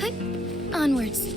Hut. Onwards.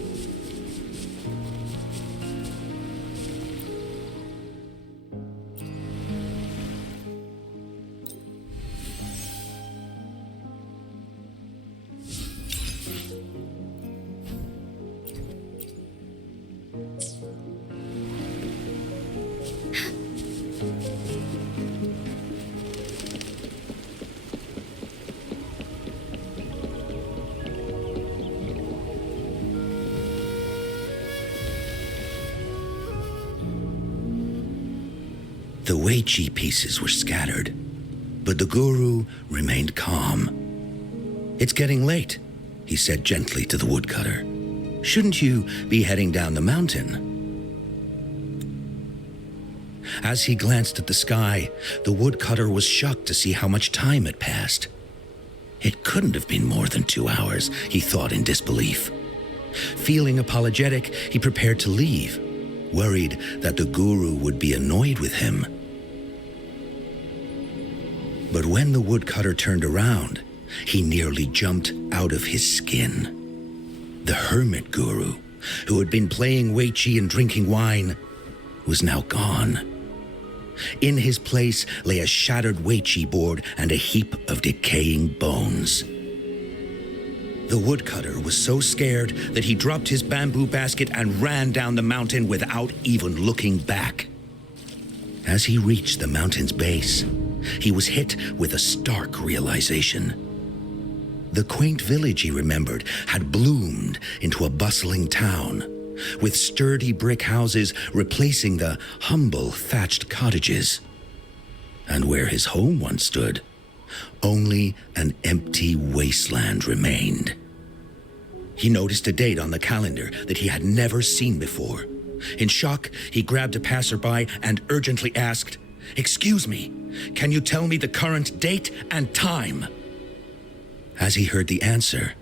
The Weiqi pieces were scattered, but the guru remained calm. "It's getting late," he said gently to the woodcutter. "Shouldn't you be heading down the mountain?" As he glanced at the sky, the woodcutter was shocked to see how much time had passed. It couldn't have been more than 2 hours, he thought in disbelief. Feeling apologetic, he prepared to leave, worried that the guru would be annoyed with him. But when the woodcutter turned around, he nearly jumped out of his skin. The hermit guru, who had been playing Weiqi and drinking wine, was now gone. In his place lay a shattered Weiqi board and a heap of decaying bones. The woodcutter was so scared that he dropped his bamboo basket and ran down the mountain without even looking back. As he reached the mountain's base, he was hit with a stark realization. The quaint village he remembered had bloomed into a bustling town, with sturdy brick houses replacing the humble thatched cottages. And where his home once stood, only an empty wasteland remained. He noticed a date on the calendar that he had never seen before. In shock, he grabbed a passerby and urgently asked, "Excuse me, can you tell me the current date and time?" As he heard the answer,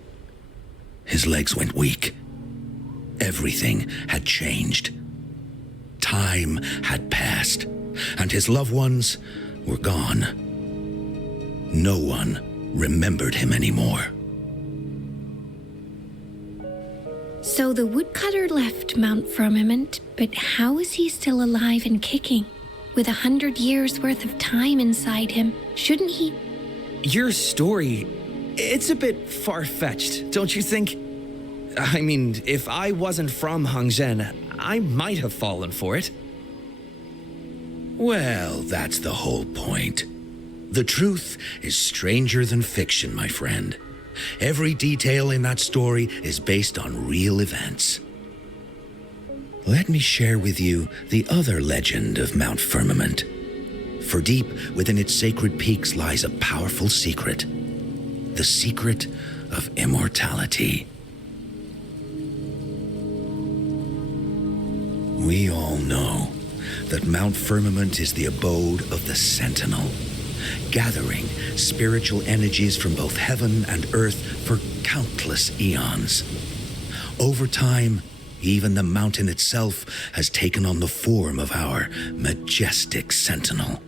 his legs went weak. Everything had changed. Time had passed, and his loved ones were gone. No one remembered him anymore. So the woodcutter left Mount Firmament, but how is he still alive and kicking? With 100 years worth of time inside him, shouldn't he? Your story, it's a bit far-fetched, don't you think? I mean, if I wasn't from Hongzhen, I might have fallen for it. Well, that's the whole point. The truth is stranger than fiction, my friend. Every detail in that story is based on real events. Let me share with you the other legend of Mount Firmament. For deep within its sacred peaks lies a powerful secret. The secret of immortality. We all know that Mount Firmament is the abode of the Sentinel, gathering spiritual energies from both heaven and earth for countless eons. Over time, even the mountain itself has taken on the form of our majestic sentinel.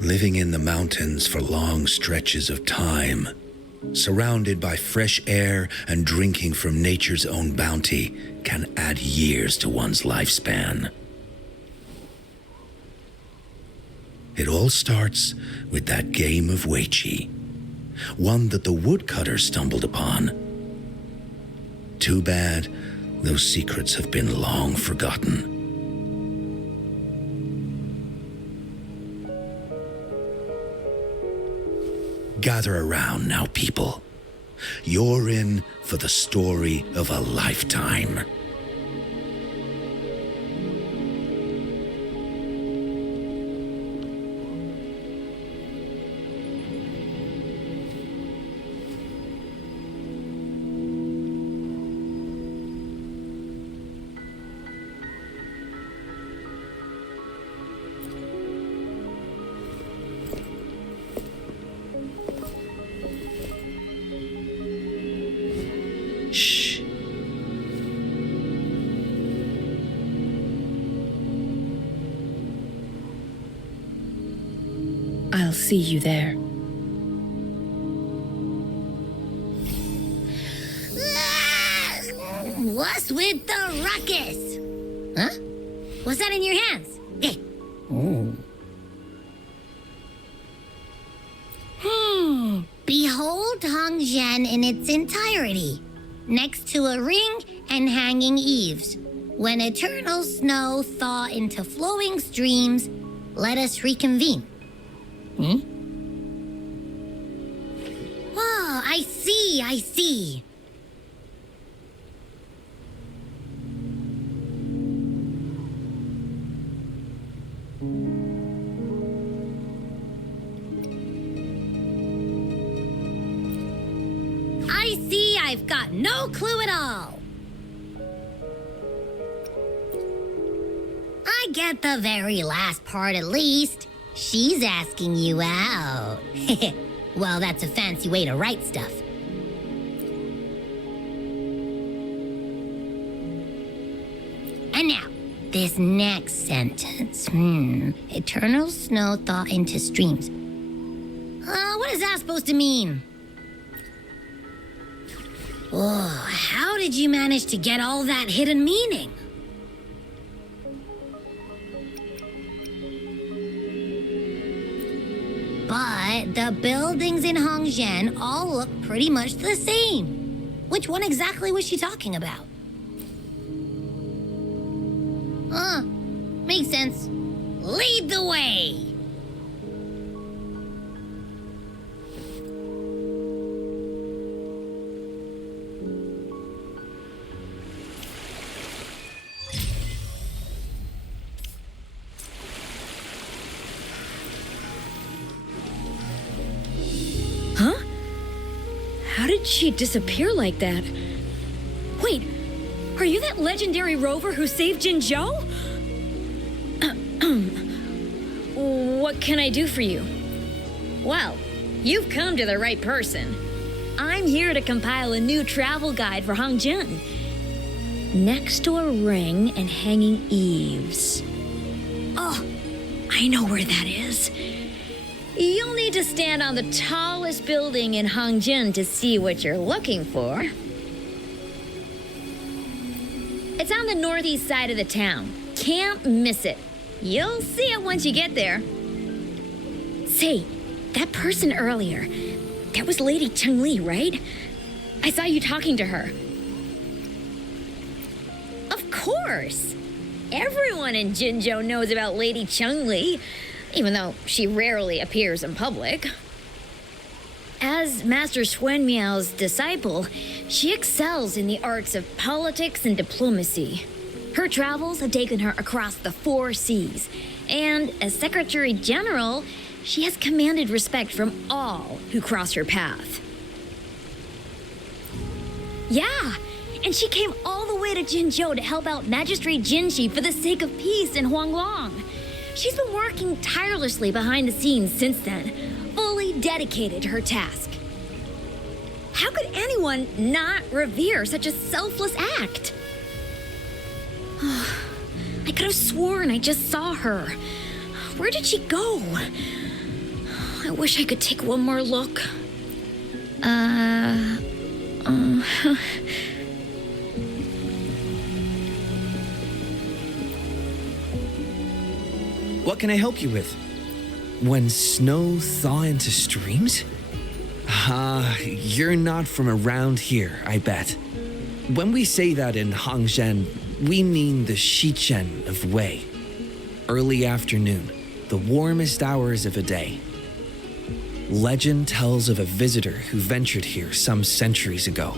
Living in the mountains for long stretches of time, surrounded by fresh air and drinking from nature's own bounty, can add years to one's lifespan. It all starts with that game of Weiqi, one that the woodcutter stumbled upon. Too bad those secrets have been long forgotten. Gather around now, people. You're in for the story of a lifetime. Shh. I'll see you there. What's with the ruckus? Huh? What's that in your hands? Hey. Behold Hongzhen in its entirety, next to a ring and hanging eaves. When eternal snow thaw into flowing streams, let us reconvene. Oh, I see. I've got no clue at all. I get the very last part at least. She's asking you out. Well, that's a fancy way to write stuff. And now, this next sentence. Eternal snow thaw into streams. What is that supposed to mean? Oh, how did you manage to get all that hidden meaning? But the buildings in Hongzhen all look pretty much the same. Which one exactly was she talking about? Makes sense. Lead the way! How did she disappear like that? Wait, are you that legendary rover who saved Jinzhou? What can I do for you? Well, you've come to the right person. I'm here to compile a new travel guide for Hongzhen. Next to a ring and hanging eaves. Oh, I know where that is. You'll need to stand on the tallest building in Hongzhen to see what you're looking for. It's on the northeast side of the town. Can't miss it. You'll see it once you get there. Say, that person earlier, that was Lady Changli, right? I saw you talking to her. Of course. Everyone in Jinzhou knows about Lady Changli, even though she rarely appears in public. As Master Xuan Miao's disciple, she excels in the arts of politics and diplomacy. Her travels have taken her across the 4 seas, and as Secretary General, she has commanded respect from all who cross her path. Yeah, and she came all the way to Jinzhou to help out Magistrate Jinshi for the sake of peace in Huanglong. She's been working tirelessly behind the scenes since then, fully dedicated to her task. How could anyone not revere such a selfless act? I could have sworn I just saw her. Where did she go? I wish I could take one more look. What can I help you with? When snow thaw into streams? You're not from around here, I bet. When we say that in Hongzhen, we mean the Shichen of Wei. Early afternoon, the warmest hours of the day. Legend tells of a visitor who ventured here some centuries ago.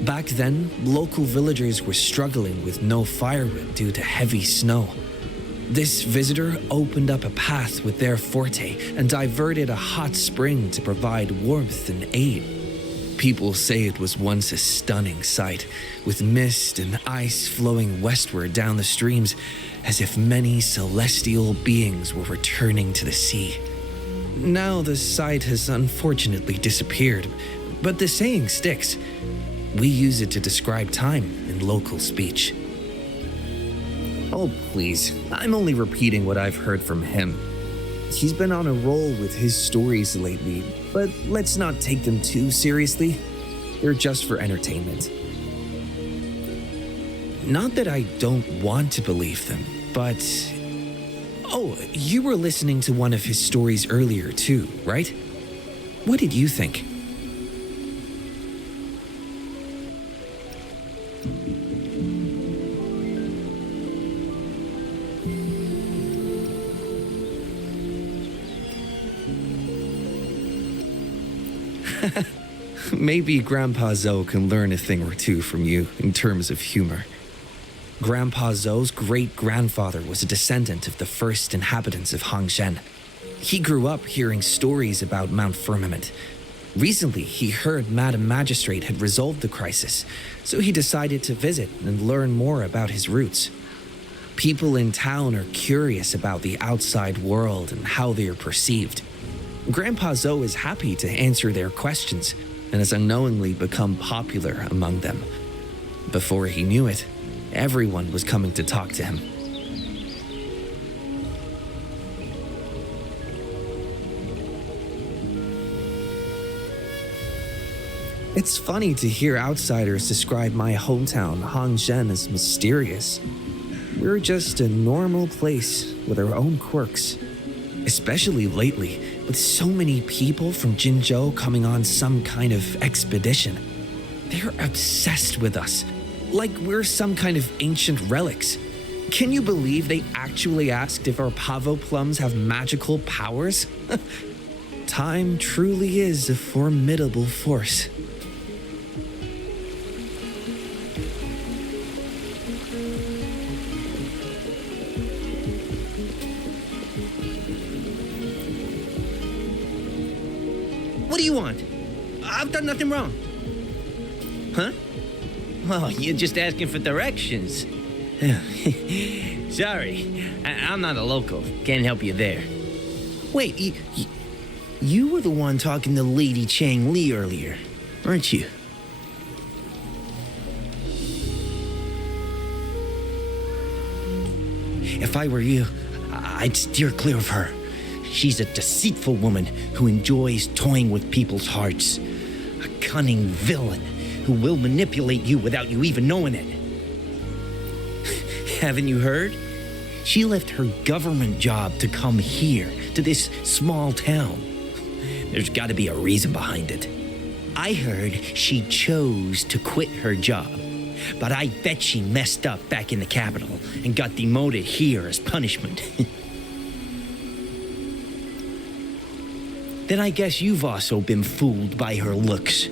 Back then, local villagers were struggling with no firewood due to heavy snow. This visitor opened up a path with their forte and diverted a hot spring to provide warmth and aid. People say it was once a stunning sight, with mist and ice flowing westward down the streams, as if many celestial beings were returning to the sea. Now the sight has unfortunately disappeared, but the saying sticks. We use it to describe time in local speech. Oh, please. I'm only repeating what I've heard from him. He's been on a roll with his stories lately, but let's not take them too seriously. They're just for entertainment. Not that I don't want to believe them, but... Oh, you were listening to one of his stories earlier too, right? What did you think? Maybe Grandpa Zoe can learn a thing or two from you in terms of humor. Grandpa Zoe's great-grandfather was a descendant of the first inhabitants of Hangzhen. He grew up hearing stories about Mount Firmament. Recently, he heard Madam Magistrate had resolved the crisis, so he decided to visit and learn more about his roots. People in town are curious about the outside world and how they are perceived. Grandpa Zoe is happy to answer their questions and has unknowingly become popular among them. Before he knew it, everyone was coming to talk to him. It's funny to hear outsiders describe my hometown, Hangzhen, as mysterious. We're just a normal place with our own quirks. Especially lately, with so many people from Jinzhou coming on some kind of expedition. They're obsessed with us, like we're some kind of ancient relics. Can you believe they actually asked if our pavo plums have magical powers? Time truly is a formidable force. What do you want? I've done nothing wrong. Huh? Oh, you're just asking for directions. Sorry, I'm not a local. Can't help you there. Wait, you were the one talking to Lady Changli earlier, weren't you? If I were you, I'd steer clear of her. She's a deceitful woman who enjoys toying with people's hearts. A cunning villain who will manipulate you without you even knowing it. Haven't you heard? She left her government job to come here, to this small town. There's got to be a reason behind it. I heard she chose to quit her job, but I bet she messed up back in the capital and got demoted here as punishment. Then I guess you've also been fooled by her looks.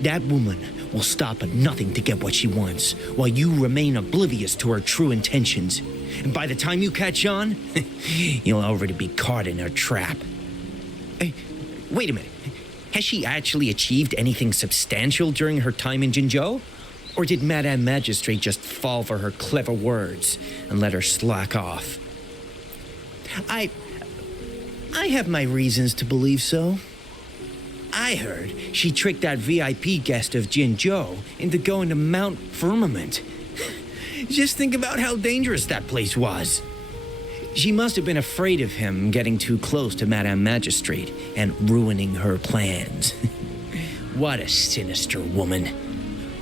That woman will stop at nothing to get what she wants, while you remain oblivious to her true intentions. And by the time you catch on, you'll already be caught in her trap. Hey, wait a minute. Has she actually achieved anything substantial during her time in Jinzhou? Or did Madame Magistrate just fall for her clever words and let her slack off? I have my reasons to believe so. I heard she tricked that VIP guest of Jinzhou into going to Mount Firmament. Just think about how dangerous that place was. She must have been afraid of him getting too close to Madame Magistrate and ruining her plans. What a sinister woman.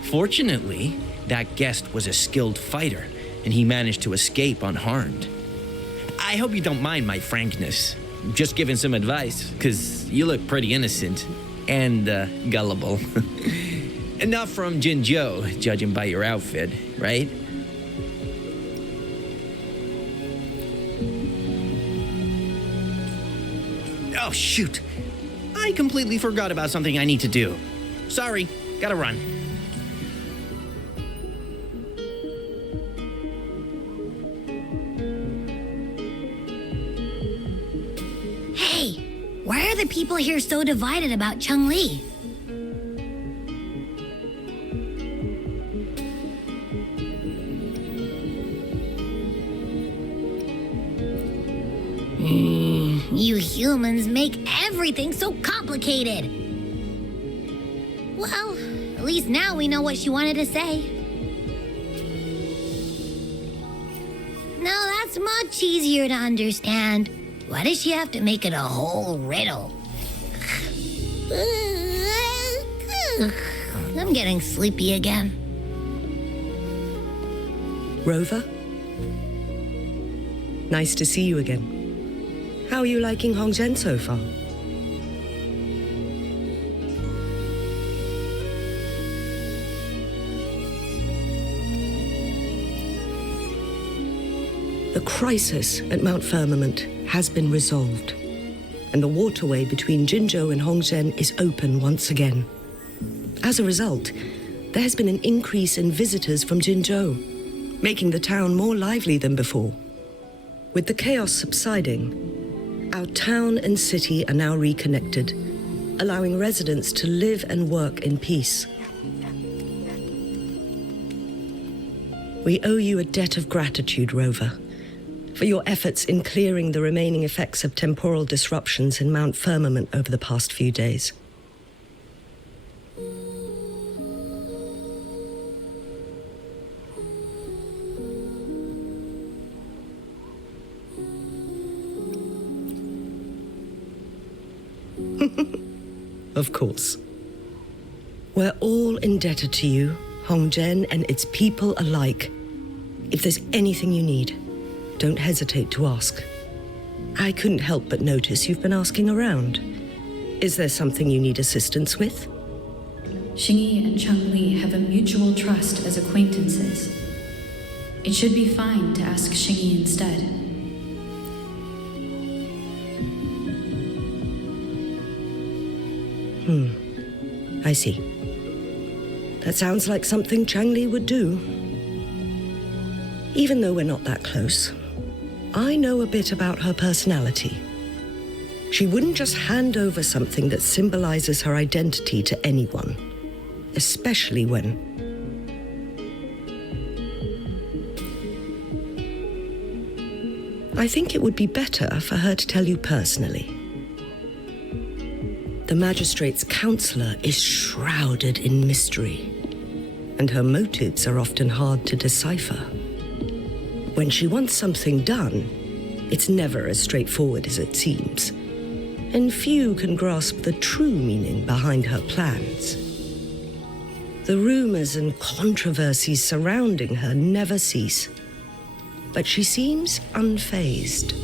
Fortunately, that guest was a skilled fighter, and he managed to escape unharmed. I hope you don't mind my frankness. Just giving some advice, because you look pretty innocent and gullible. And not from Jinzhou, judging by your outfit, right? Oh, shoot. I completely forgot about something I need to do. Sorry, gotta run. Why are the people here so divided about Changli? You humans make everything so complicated. Well, at least now we know what she wanted to say. Now that's much easier to understand. Why does she have to make it a whole riddle? I'm getting sleepy again. Rover? Nice to see you again. How are you liking Hongzhen so far? The crisis at Mount Firmament has been resolved, and the waterway between Jinzhou and Hongzhen is open once again. As a result, there has been an increase in visitors from Jinzhou, making the town more lively than before. With the chaos subsiding, our town and city are now reconnected, allowing residents to live and work in peace. We owe you a debt of gratitude, Rover, for your efforts in clearing the remaining effects of temporal disruptions in Mount Firmament over the past few days. Of course. We're all indebted to you, Hongzhen and its people alike. If there's anything you need, don't hesitate to ask. I couldn't help but notice you've been asking around. Is there something you need assistance with? Xingyi and Changli have a mutual trust as acquaintances. It should be fine to ask Xingyi instead. I see. That sounds like something Changli would do. Even though we're not that close, I know a bit about her personality. She wouldn't just hand over something that symbolizes her identity to anyone, especially when... I think it would be better for her to tell you personally. The magistrate's counselor is shrouded in mystery, and her motives are often hard to decipher. When she wants something done, it's never as straightforward as it seems, and few can grasp the true meaning behind her plans. The rumors and controversies surrounding her never cease, but she seems unfazed.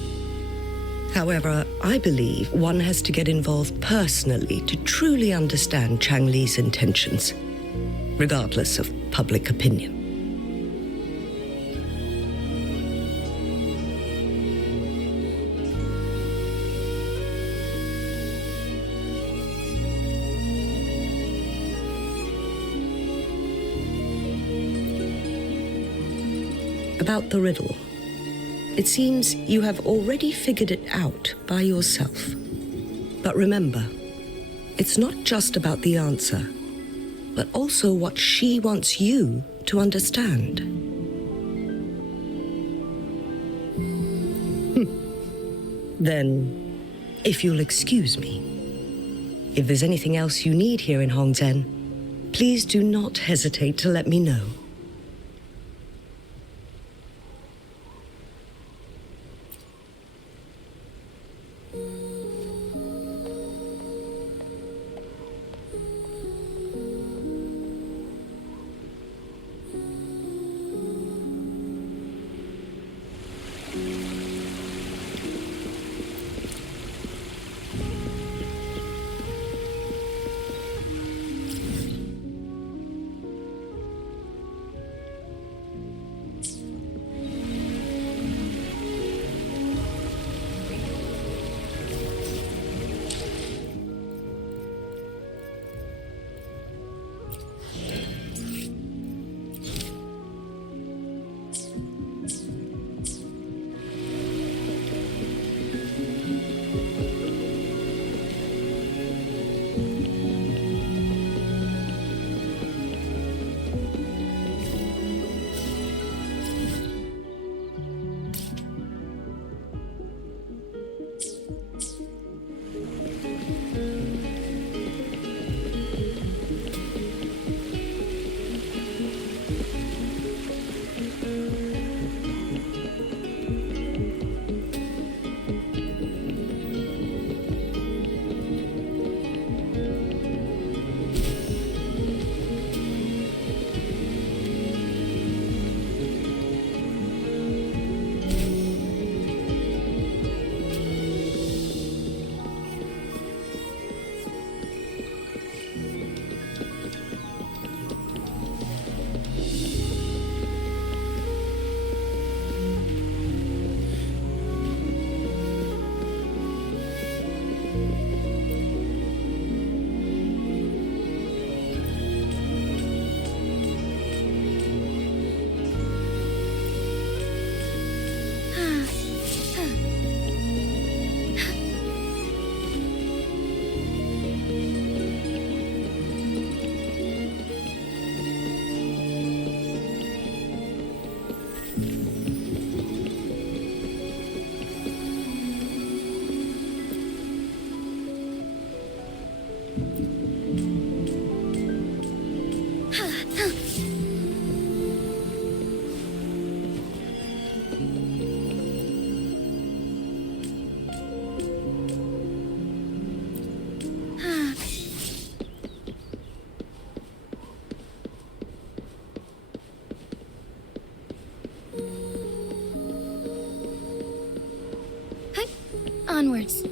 However, I believe one has to get involved personally to truly understand Changli's intentions, regardless of public opinion. About the riddle. It seems you have already figured it out by yourself. But remember, it's not just about the answer, but also what she wants you to understand. Then, if you'll excuse me, if there's anything else you need here in Hongzhen, please do not hesitate to let me know. onwards.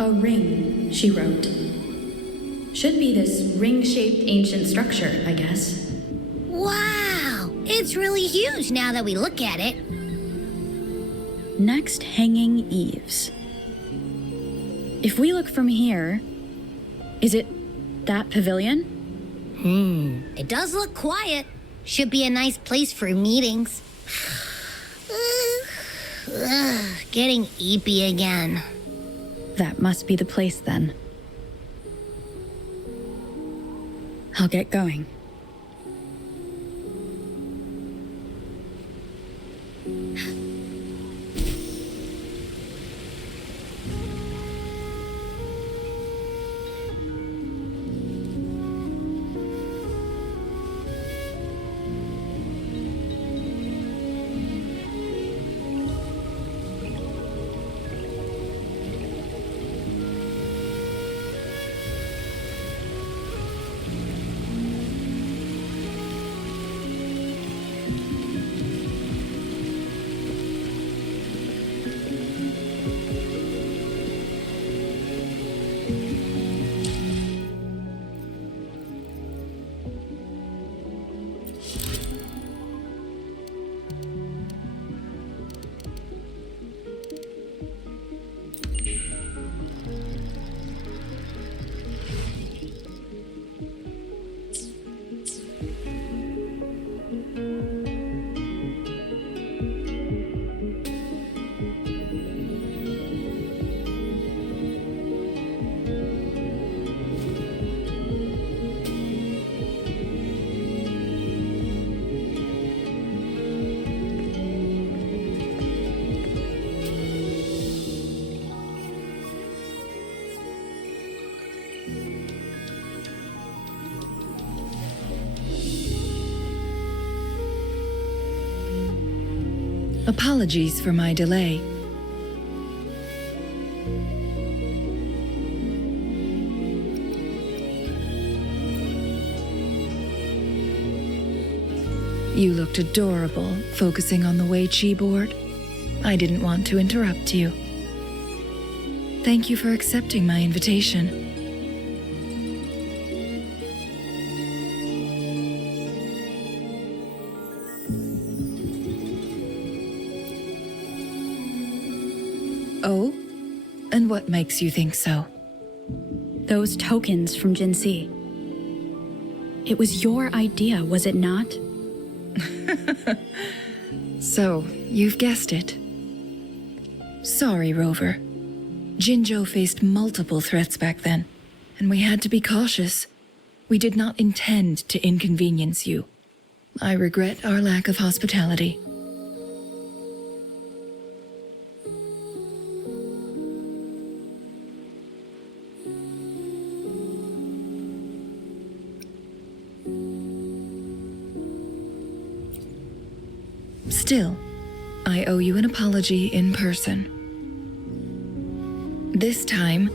A ring, she wrote. Should be this ring-shaped ancient structure, I guess. Wow! It's really huge now that we look at it. Next, hanging eaves. If we look from here, is it that pavilion? It does look quiet. Should be a nice place for meetings. Getting eepy again. That must be the place then. I'll get going. Apologies for my delay. You looked adorable, focusing on the Wei Chi board. I didn't want to interrupt you. Thank you for accepting my invitation. Oh? And what makes you think so? Those tokens from Jinxi. It was your idea, was it not? So, you've guessed it. Sorry, Rover. Jinzhou faced multiple threats back then, and we had to be cautious. We did not intend to inconvenience you. I regret our lack of hospitality. Still, I owe you an apology in person. This time,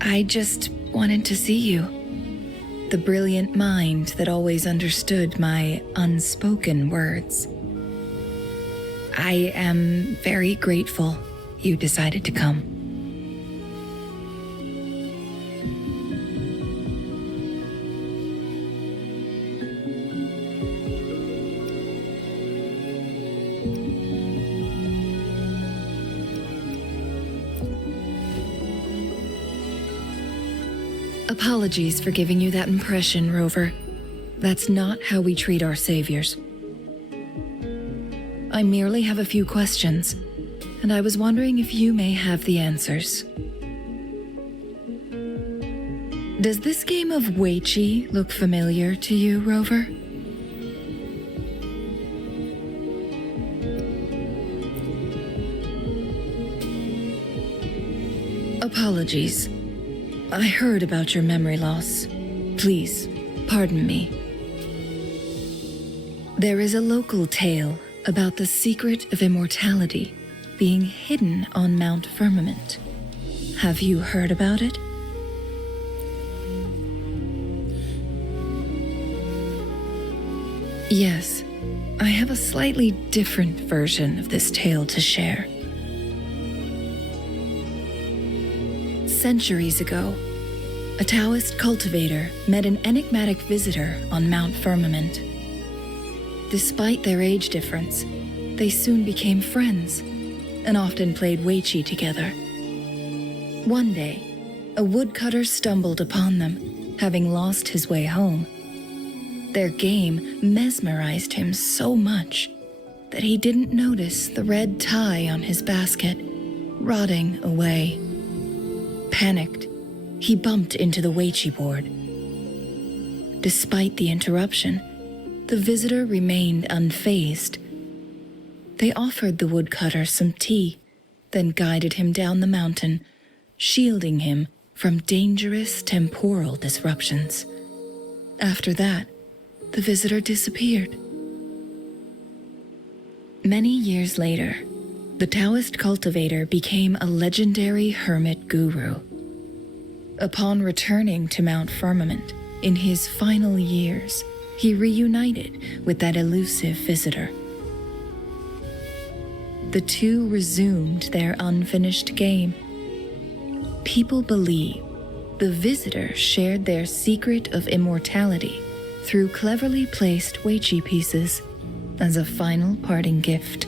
I just wanted to see you. The brilliant mind that always understood my unspoken words. I am very grateful you decided to come. Apologies for giving you that impression, Rover. That's not how we treat our saviors. I merely have a few questions, and I was wondering if you may have the answers. Does this game of Weiqi look familiar to you, Rover? Apologies. I heard about your memory loss. Please, pardon me. There is a local tale about the secret of immortality being hidden on Mount Firmament. Have you heard about it? Yes, I have a slightly different version of this tale to share. Centuries ago, a Taoist cultivator met an enigmatic visitor on Mount Firmament. Despite their age difference, they soon became friends and often played Weiqi together. One day, a woodcutter stumbled upon them, having lost his way home. Their game mesmerized him so much that he didn't notice the red tie on his basket, rotting away. Panicked, he bumped into the Weiqi board. Despite the interruption, the visitor remained unfazed. They offered the woodcutter some tea, then guided him down the mountain, shielding him from dangerous temporal disruptions. After that, the visitor disappeared. Many years later, the Taoist cultivator became a legendary hermit guru. Upon returning to Mount Firmament in his final years, he reunited with that elusive visitor. The two resumed their unfinished game. People believe the visitor shared their secret of immortality through cleverly placed Weiqi pieces as a final parting gift.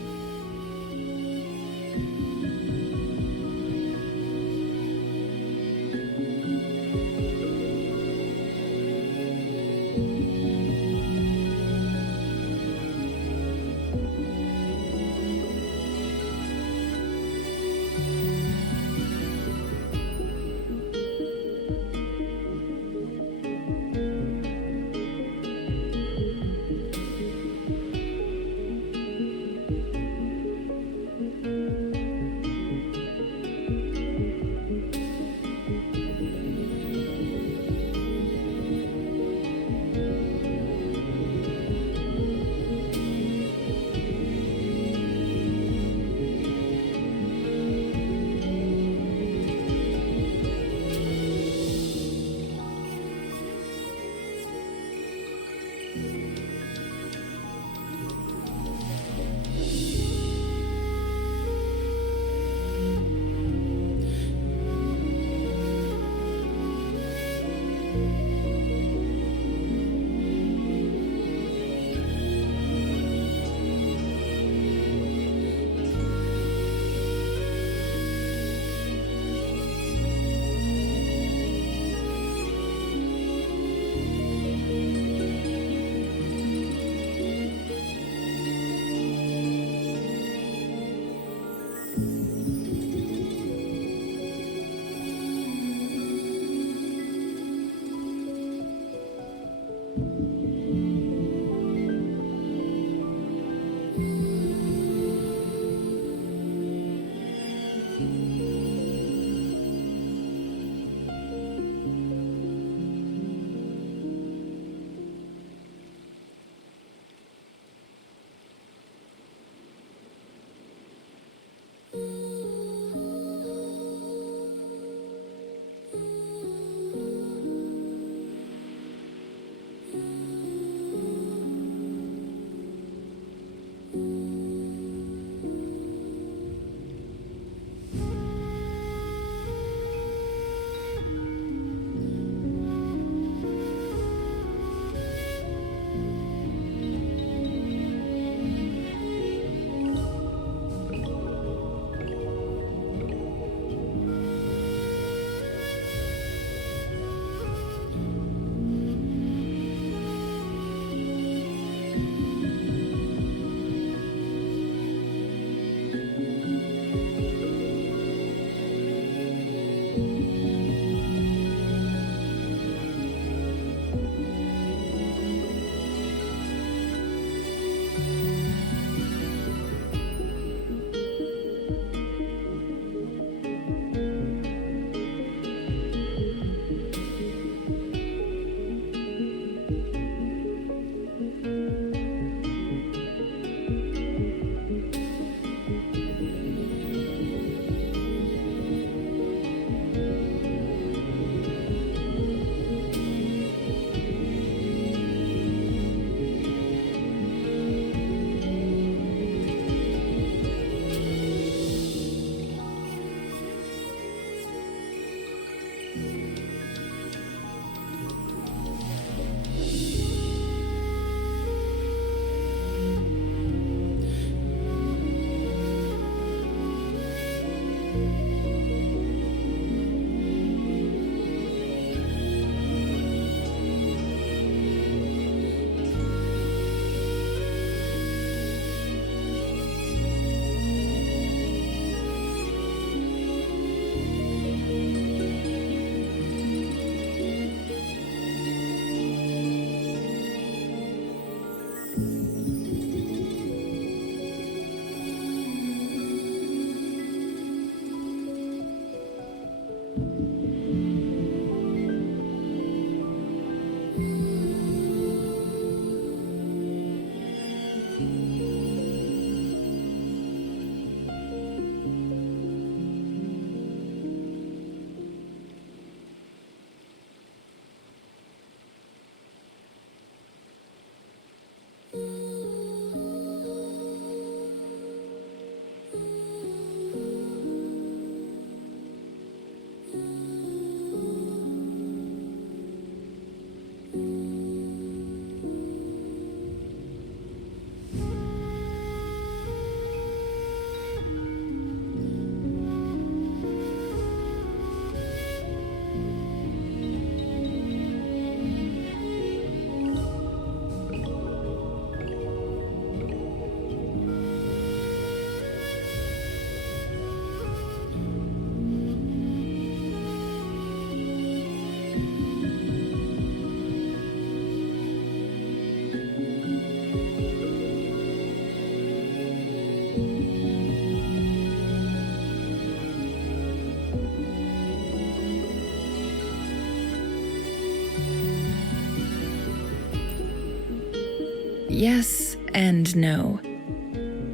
Yes and no.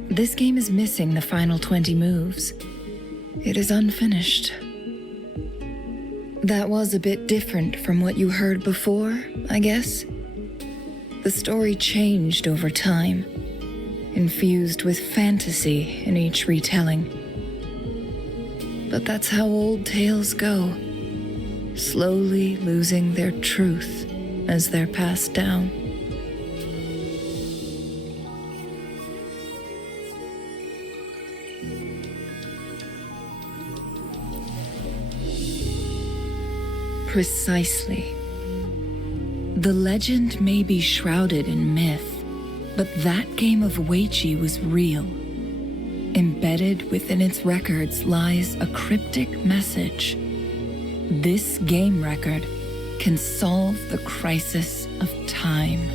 This game is missing the final 20 moves. It is unfinished. That was a bit different from what you heard before, I guess. The story changed over time, infused with fantasy in each retelling. But that's how old tales go, slowly losing their truth as they're passed down. Precisely. The legend may be shrouded in myth, but that game of Weiqi was real. Embedded within its records lies a cryptic message. This game record can solve the crisis of time.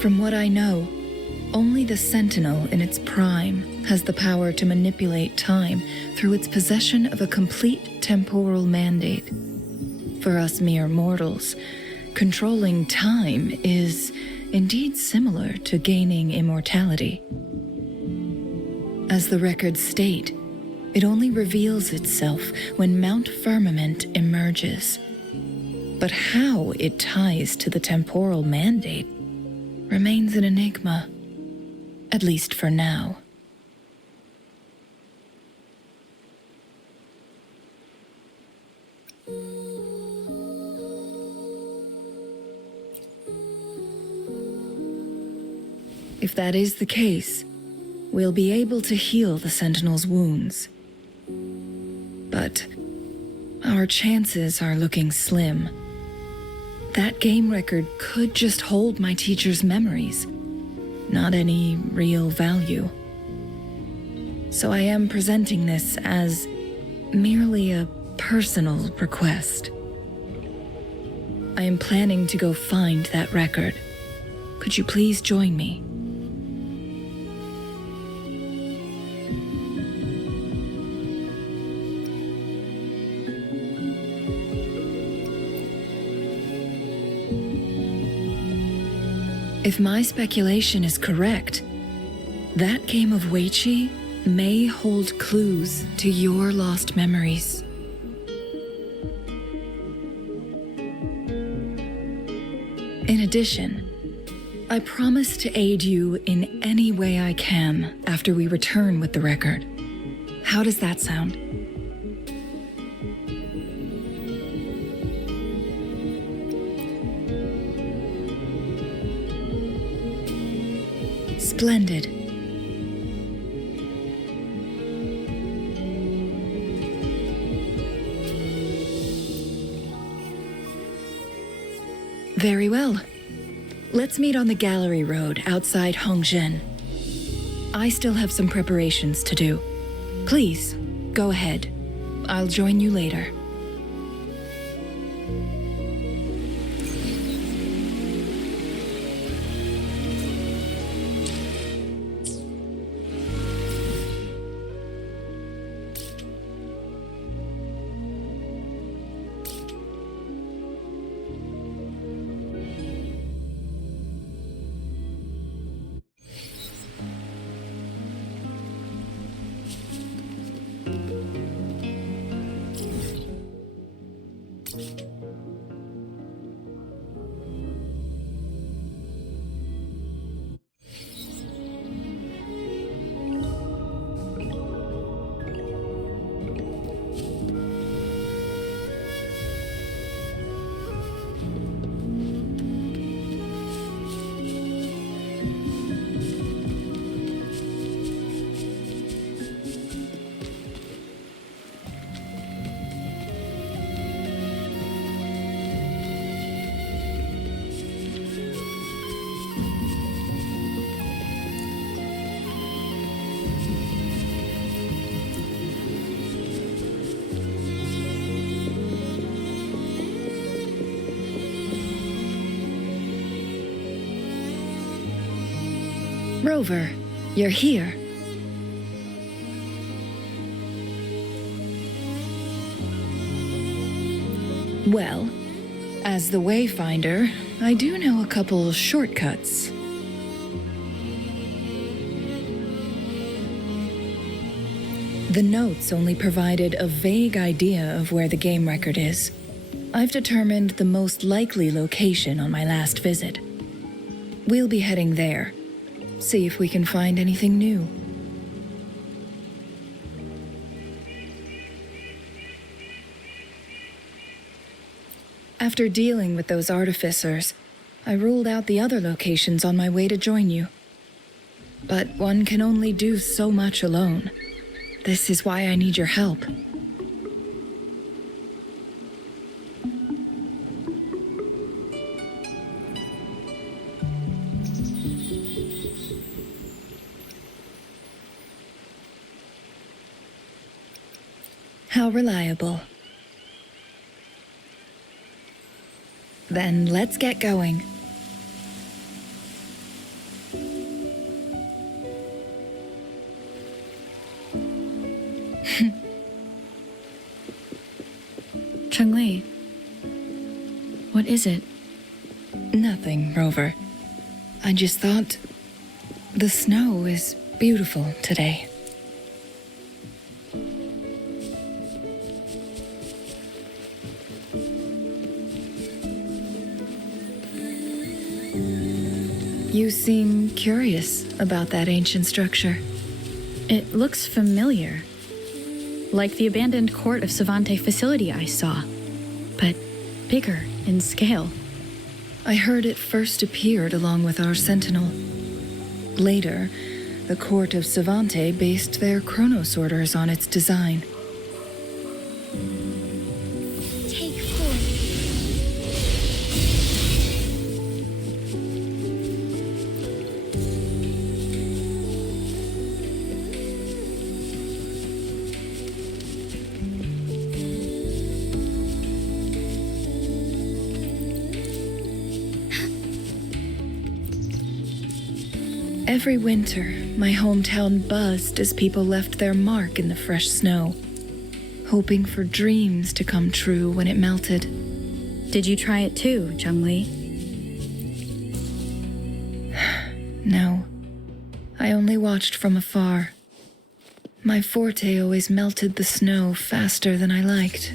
From what I know, only the Sentinel in its prime has the power to manipulate time through its possession of a complete temporal mandate. For us mere mortals, controlling time is indeed similar to gaining immortality. As the records state, it only reveals itself when Mount Firmament emerges. But how it ties to the temporal mandate remains an enigma, at least for now. If that is the case, we'll be able to heal the Sentinel's wounds. But our chances are looking slim. That game record could just hold my teacher's memories, not any real value. So I am presenting this as merely a personal request. I am planning to go find that record. Could you please join me? If my speculation is correct, that game of Weiqi may hold clues to your lost memories. In addition, I promise to aid you in any way I can after we return with the record. How does that sound? Splendid. Very well. Let's meet on the gallery road outside Hongzhen. I still have some preparations to do. Please, go ahead. I'll join you later. Rover, you're here. Well, as the Wayfinder, I do know a couple shortcuts. The notes only provided a vague idea of where the game record is. I've determined the most likely location on my last visit. We'll be heading there. See if we can find anything new. After dealing with those artificers, I ruled out the other locations on my way to join you. But one can only do so much alone. This is why I need your help. How reliable. Then let's get going. Changli, what is it? Nothing, Rover. I just thought the snow is beautiful today. You seem curious about that ancient structure. It looks familiar. Like the abandoned court of Savante facility I saw, but bigger in scale. I heard it first appeared along with our sentinel. Later, the court of Savante based their chronosorters on its design. Take 4. Every winter, my hometown buzzed as people left their mark in the fresh snow, hoping for dreams to come true when it melted. Did you try it too, Changli? No, I only watched from afar. My forte always melted the snow faster than I liked.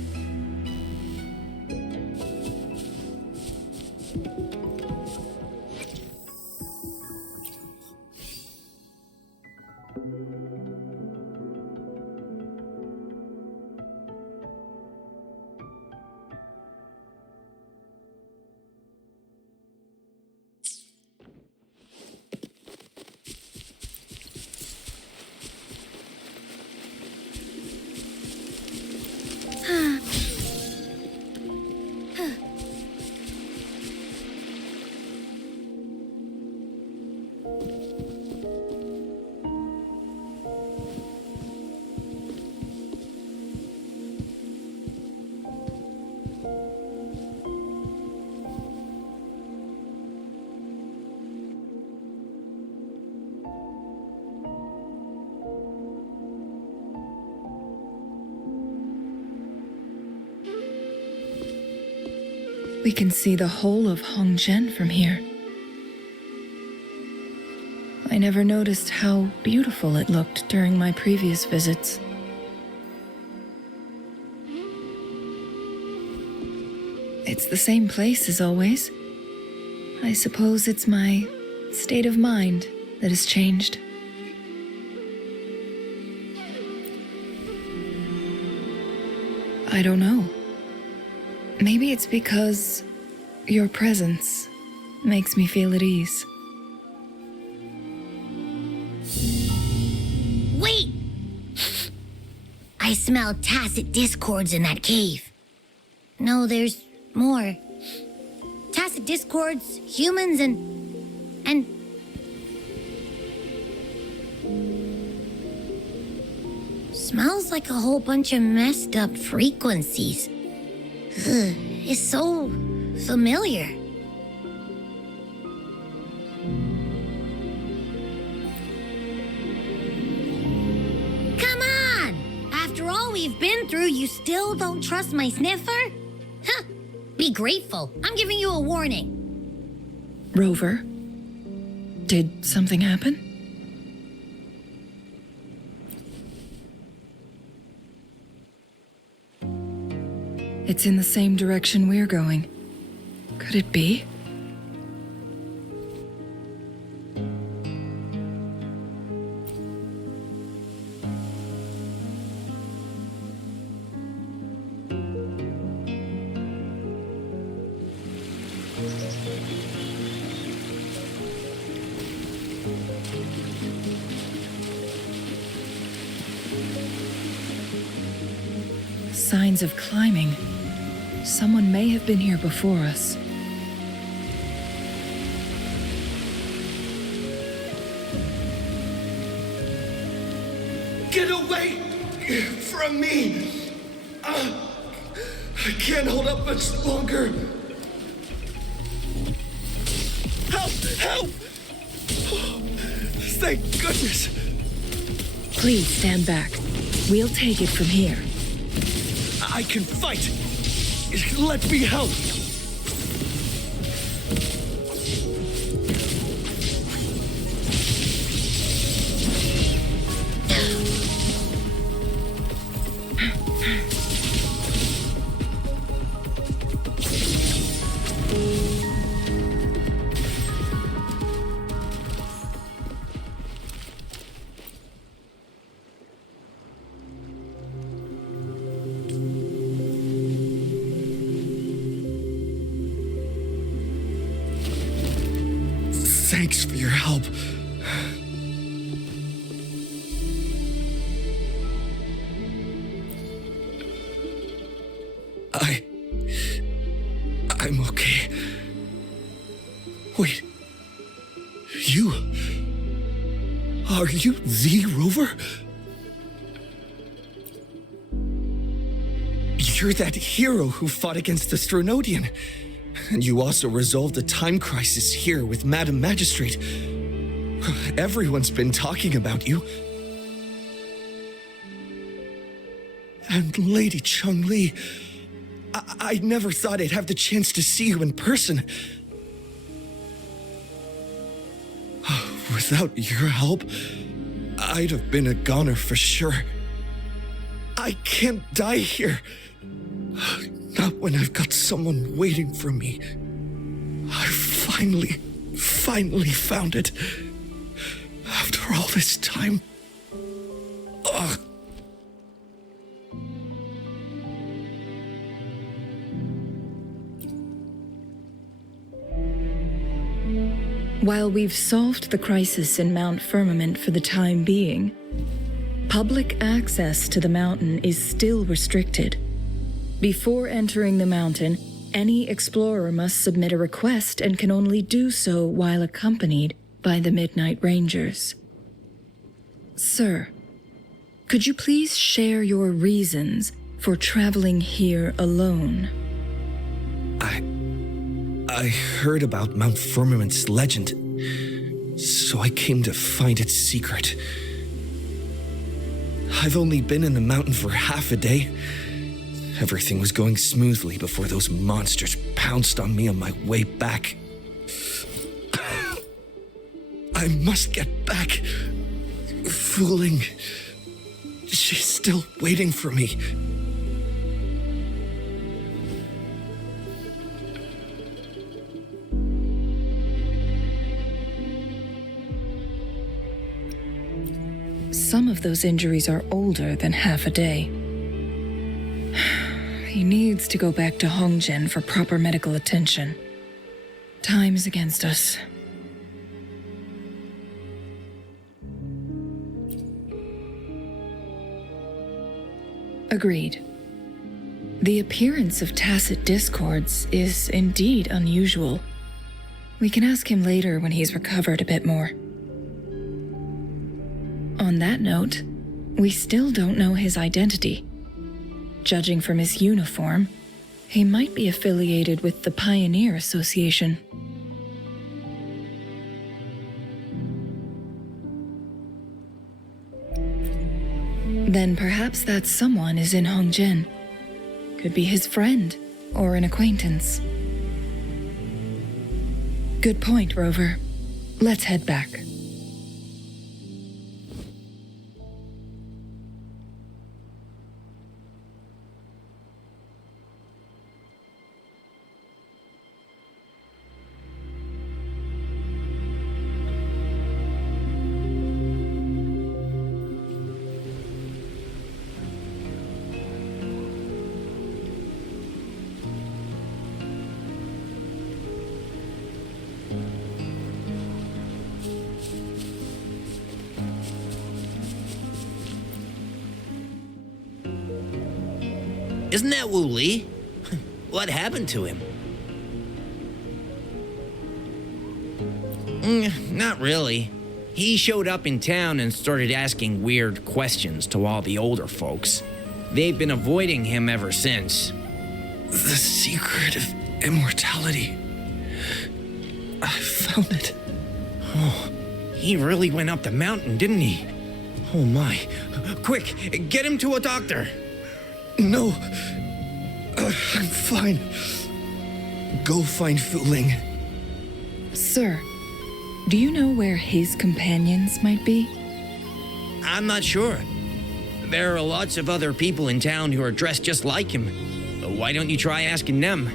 We can see the whole of Hongzhen from here. I never noticed how beautiful it looked during my previous visits. It's the same place as always. I suppose it's my state of mind that has changed. I don't know. Maybe it's because your presence makes me feel at ease. Wait! I smell tacit discords in that cave. No, there's more. Tacit discords, humans, and smells like a whole bunch of messed up frequencies. Ugh, it's so familiar. Come on! After all we've been through, you still don't trust my sniffer? Huh. Be grateful. I'm giving you a warning. Rover, did something happen? It's in the same direction we're going. Could it be? Signs of climbing. Someone may have been here before us. Get away from me! I can't hold up much longer. Help! Help! Thank goodness! Please stand back. We'll take it from here. I can fight! Let me help! Thanks for your help. I'm okay. Wait. Are you the Rover? You're that hero who fought against the Stronodian. And you also resolved a time crisis here with Madam Magistrate. Everyone's been talking about you. And Lady Changli, I never thought I'd have the chance to see you in person. Without your help, I'd have been a goner for sure. I can't die here. Not when I've got someone waiting for me. I finally found it. After all this time. Ugh. While we've solved the crisis in Mount Firmament for the time being, public access to the mountain is still restricted. Before entering the mountain, any explorer must submit a request and can only do so while accompanied by the Midnight Rangers. Sir, could you please share your reasons for traveling here alone? I heard about Mount Firmament's legend, so I came to find its secret. I've only been in the mountain for half a day, Everything was going smoothly before those monsters pounced on me on my way back. I must get back. Fu Ling. She's still waiting for me. Some of those injuries are older than half a day. He needs to go back to Hongzhen for proper medical attention. Time is against us. Agreed. The appearance of tacit discords is indeed unusual. We can ask him later when he's recovered a bit more. On that note, we still don't know his identity. Judging from his uniform, he might be affiliated with the Pioneer Association. Then perhaps that someone is in Hongzhen. Could be his friend or an acquaintance. Good point, Rover. Let's head back. Isn't that Wu Li? What happened to him? Not really. He showed up in town and started asking weird questions to all the older folks. They've been avoiding him ever since. The secret of immortality. I found it. Oh, he really went up the mountain, didn't he? Oh my. Quick, get him to a doctor. No. I'm fine. Go find Fu Ling. Sir, do you know where his companions might be? I'm not sure. There are lots of other people in town who are dressed just like him. Why don't you try asking them?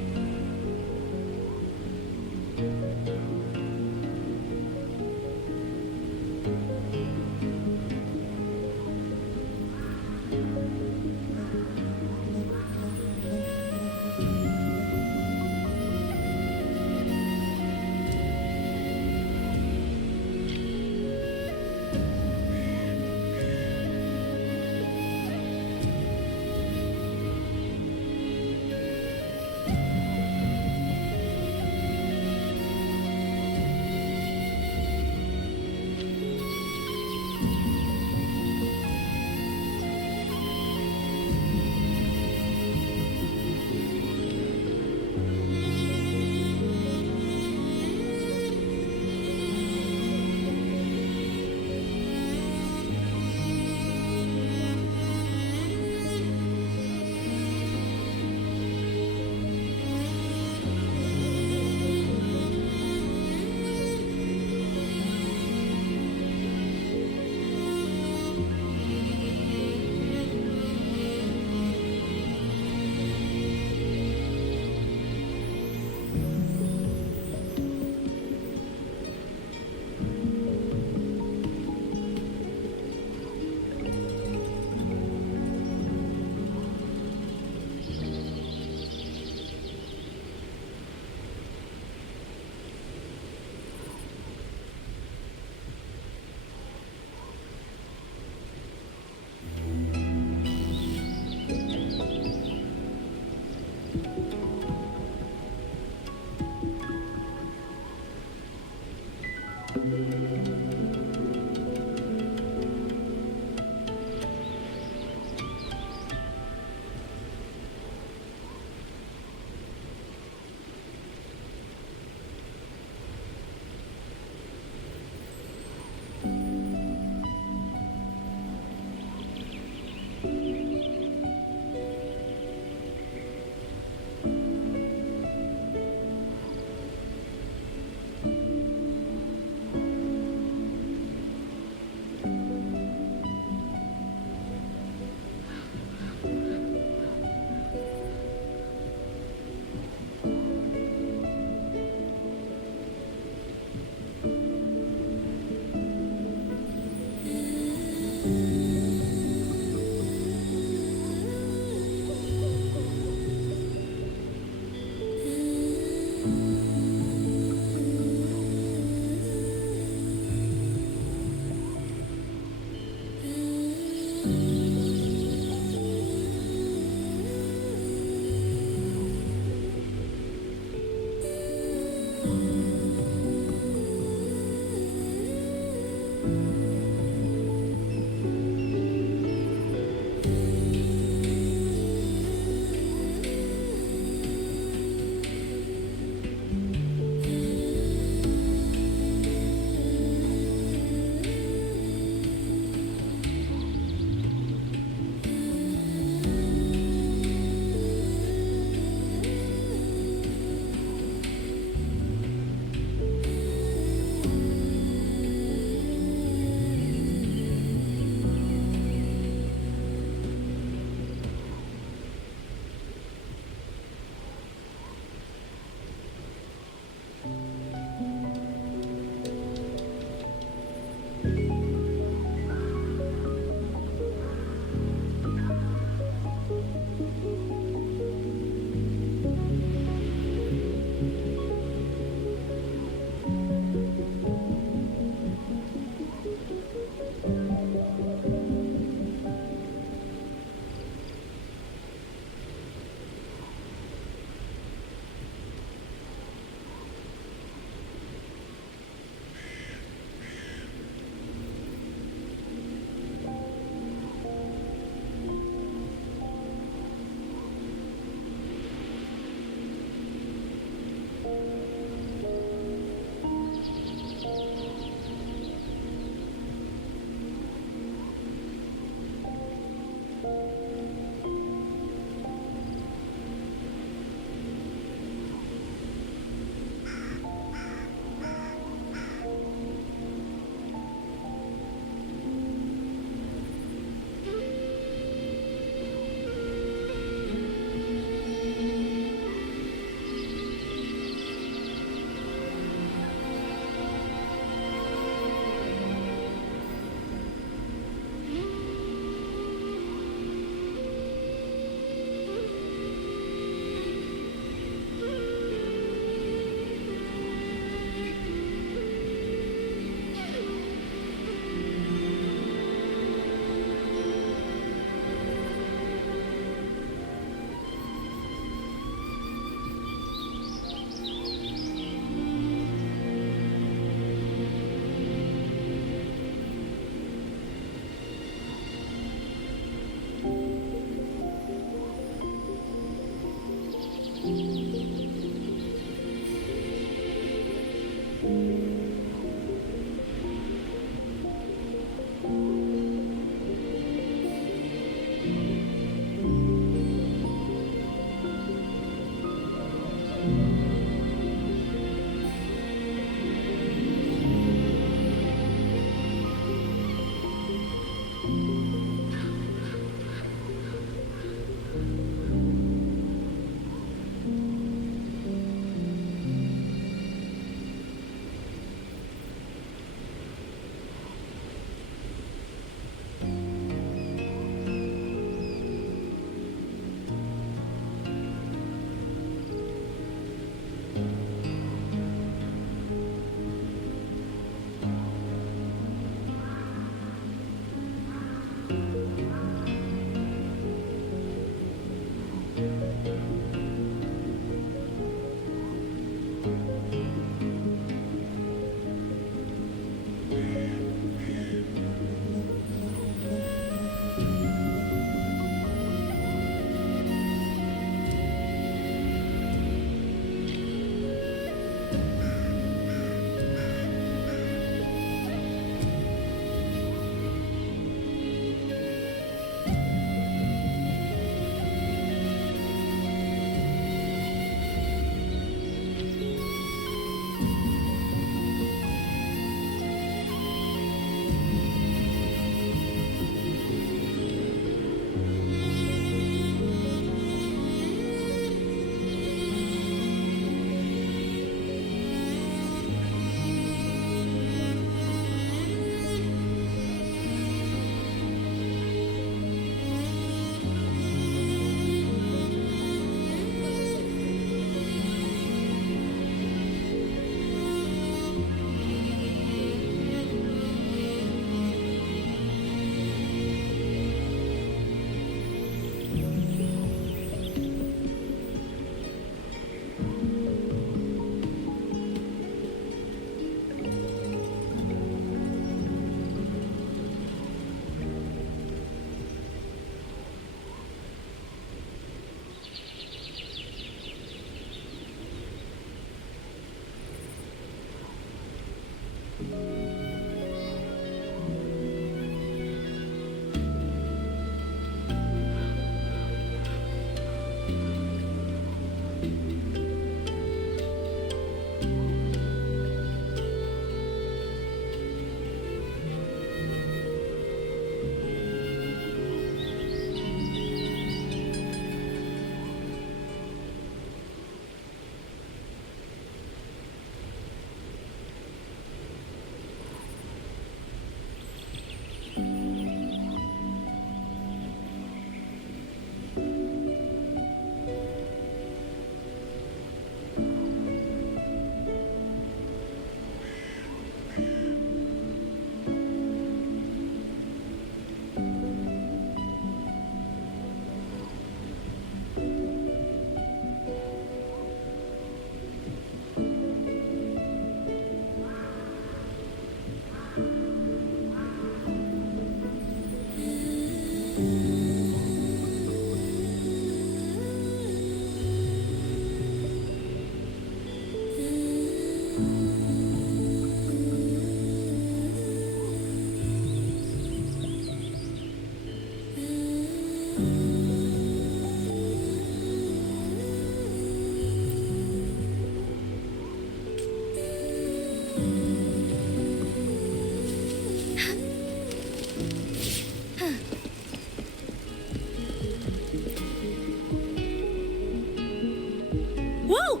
Whoa!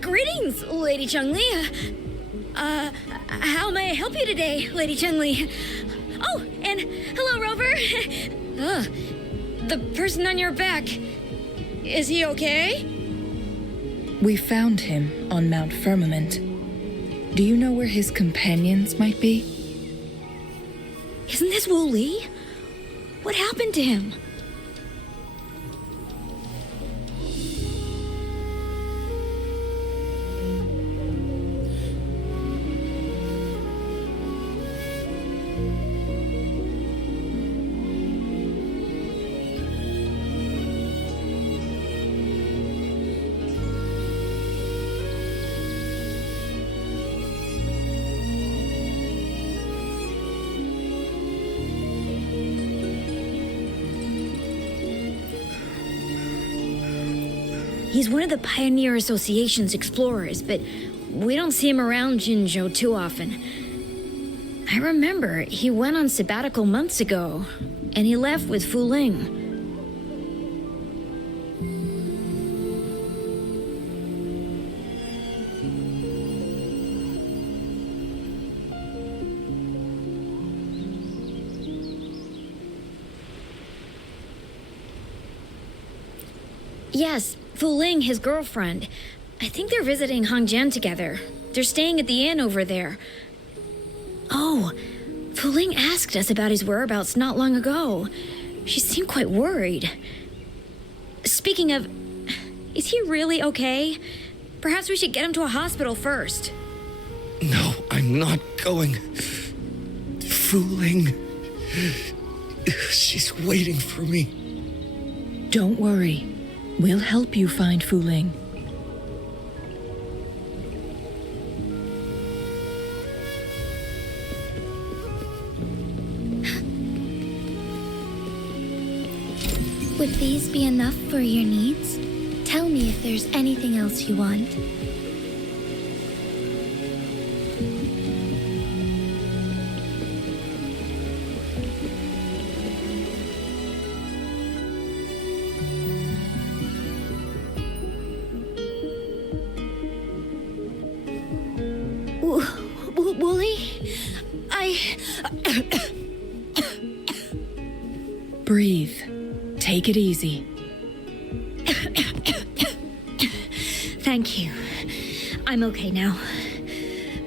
Greetings, Lady Changli. How may I help you today, Lady Changli? Oh, and hello, Rover. The person on your back, is he okay? We found him on Mount Firmament. Do you know where his companions might be? Isn't this Wu Li? What happened to him? He's one of the Pioneer Association's explorers, but we don't see him around Jinzhou too often. I remember he went on sabbatical months ago, and he left with Fu Ling. Yes, Fu Ling, his girlfriend. I think they're visiting Hangjian together. They're staying at the inn over there. Oh, Fu Ling asked us about his whereabouts not long ago. She seemed quite worried. Speaking of, is he really okay? Perhaps we should get him to a hospital first. No, I'm not going. Fu Ling. She's waiting for me. Don't worry. We'll help you find Fu Ling. Would these be enough for your needs? Tell me if there's anything else you want. Wooly? Breathe. Take it easy. Thank you. I'm okay now.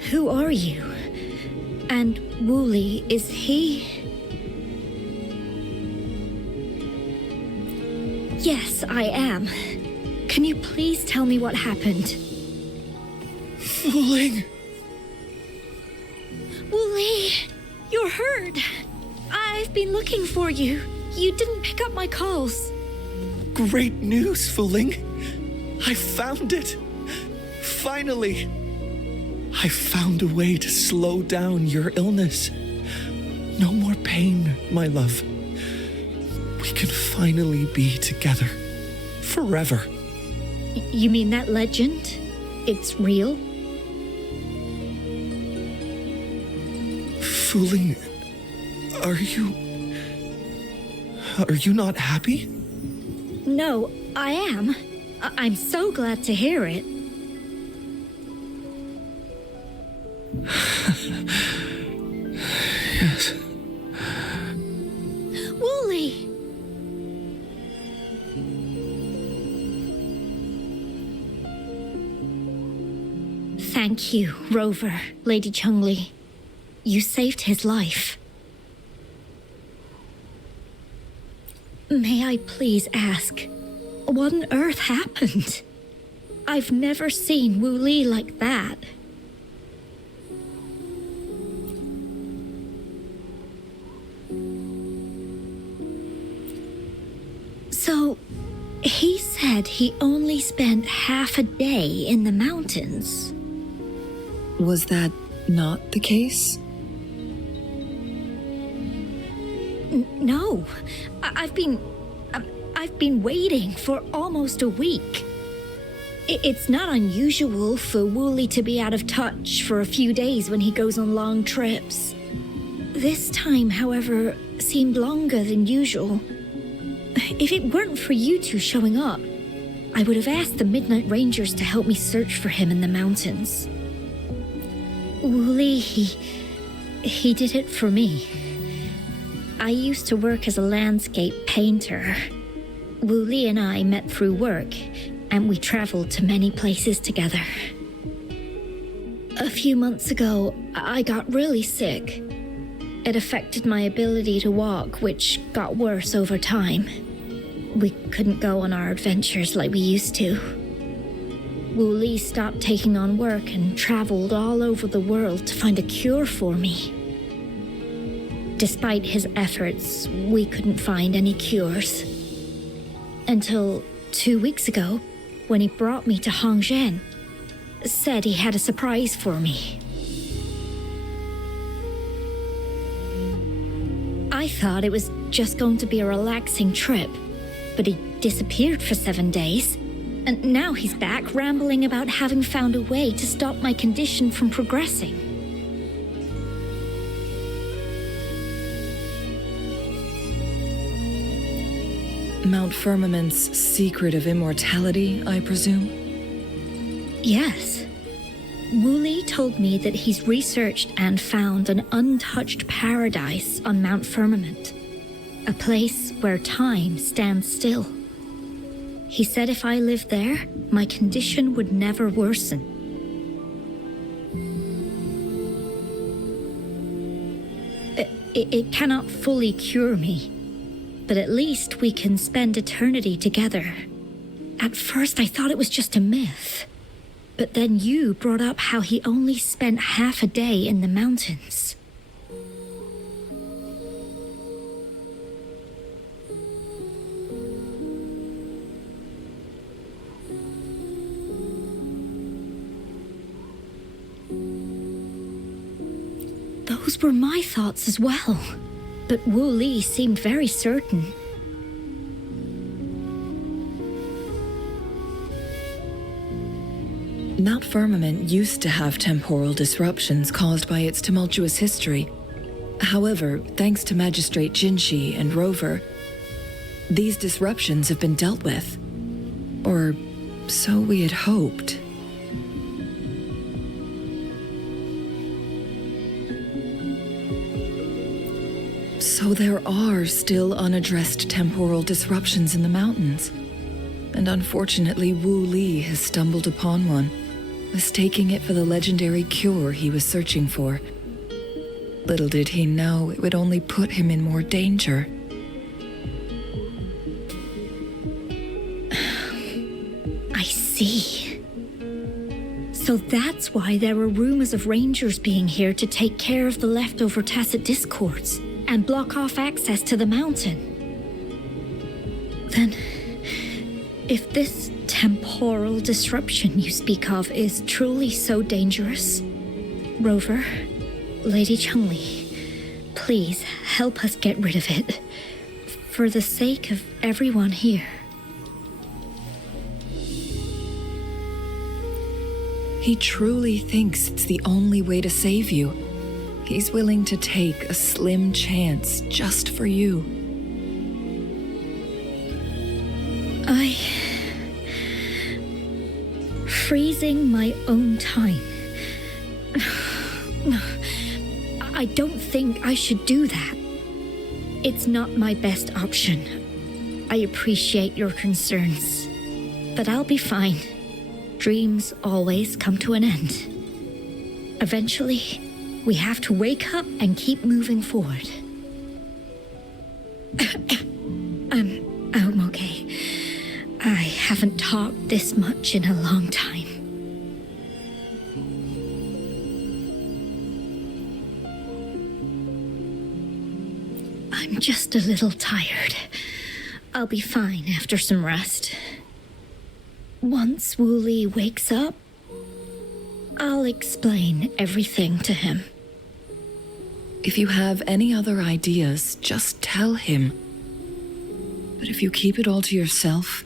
Who are you? And Wooly, is he? Yes, I am. Can you please tell me what happened? Fu Ling. Wooly, you're hurt. I've been looking for you. You didn't pick up my calls. Great news, Fu Ling. I found it. Finally. I found a way to slow down your illness. No more pain, my love. We can finally be together. Forever. You mean that legend? It's real? Fu Ling, are you not happy? No, I am. I'm so glad to hear it. Yes. Thank you, Rover, Lady Changli. You saved his life. May I please ask, what on earth happened? I've never seen Wu Li like that. So, he said he only spent half a day in the mountains. Was that not the case? No, I've been waiting for almost a week. It's not unusual for Wu Li to be out of touch for a few days when he goes on long trips. This time, however, seemed longer than usual. If it weren't for you two showing up, I would have asked the Midnight Rangers to help me search for him in the mountains. Wu Li, he did it for me. I used to work as a landscape painter. Wu Li and I met through work, and we traveled to many places together. A few months ago, I got really sick. It affected my ability to walk, which got worse over time. We couldn't go on our adventures like we used to. Wu Li stopped taking on work and traveled all over the world to find a cure for me. Despite his efforts, we couldn't find any cures. Until 2 weeks ago, when he brought me to Hongzhen, said he had a surprise for me. I thought it was just going to be a relaxing trip, but he disappeared for 7 days, and now he's back rambling about having found a way to stop my condition from progressing. Mount Firmament's secret of immortality, I presume? Yes. Wu Li told me that he's researched and found an untouched paradise on Mount Firmament, a place where time stands still. He said if I lived there, my condition would never worsen. It cannot fully cure me, but at least we can spend eternity together. At first, I thought it was just a myth. But then you brought up how he only spent half a day in the mountains. Those were my thoughts as well. But Wu Li seemed very certain. Mount Firmament used to have temporal disruptions caused by its tumultuous history. However, thanks to Magistrate Jinshi and Rover, these disruptions have been dealt with. Or so we had hoped. So there are still unaddressed temporal disruptions in the mountains. And unfortunately, Wu Li has stumbled upon one, mistaking it for the legendary cure he was searching for. Little did he know it would only put him in more danger. I see. So that's why there were rumors of rangers being here to take care of the leftover tacit discords and block off access to the mountain. Then, if this temporal disruption you speak of is truly so dangerous, Rover, Lady Changli, please help us get rid of it, for the sake of everyone here. He truly thinks it's the only way to save you. He's willing to take a slim chance just for you. Freezing my own time. I don't think I should do that. It's not my best option. I appreciate your concerns, but I'll be fine. Dreams always come to an end. Eventually, we have to wake up and keep moving forward. I'm okay. I haven't talked this much in a long time. I'm just a little tired. I'll be fine after some rest. Once Wooly wakes up, I'll explain everything to him. If you have any other ideas, just tell him. But if you keep it all to yourself,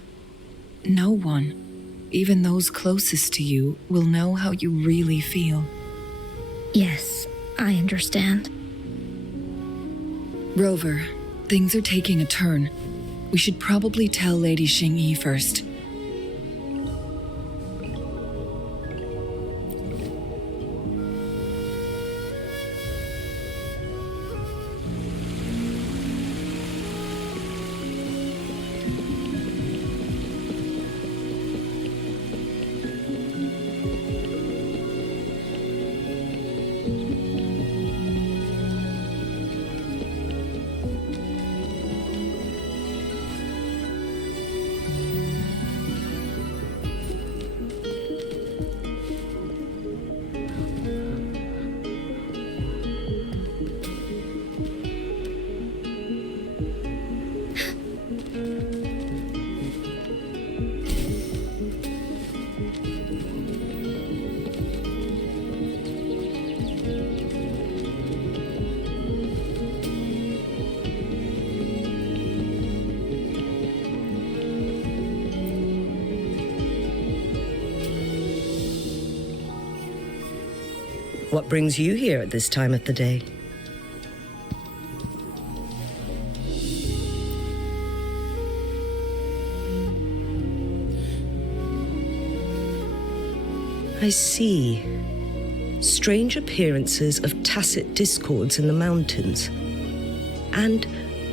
no one, even those closest to you, will know how you really feel. Yes, I understand. Rover, things are taking a turn. We should probably tell Lady Xingyi first. What brings you here at this time of the day? I see. Strange appearances of tacit discords in the mountains, and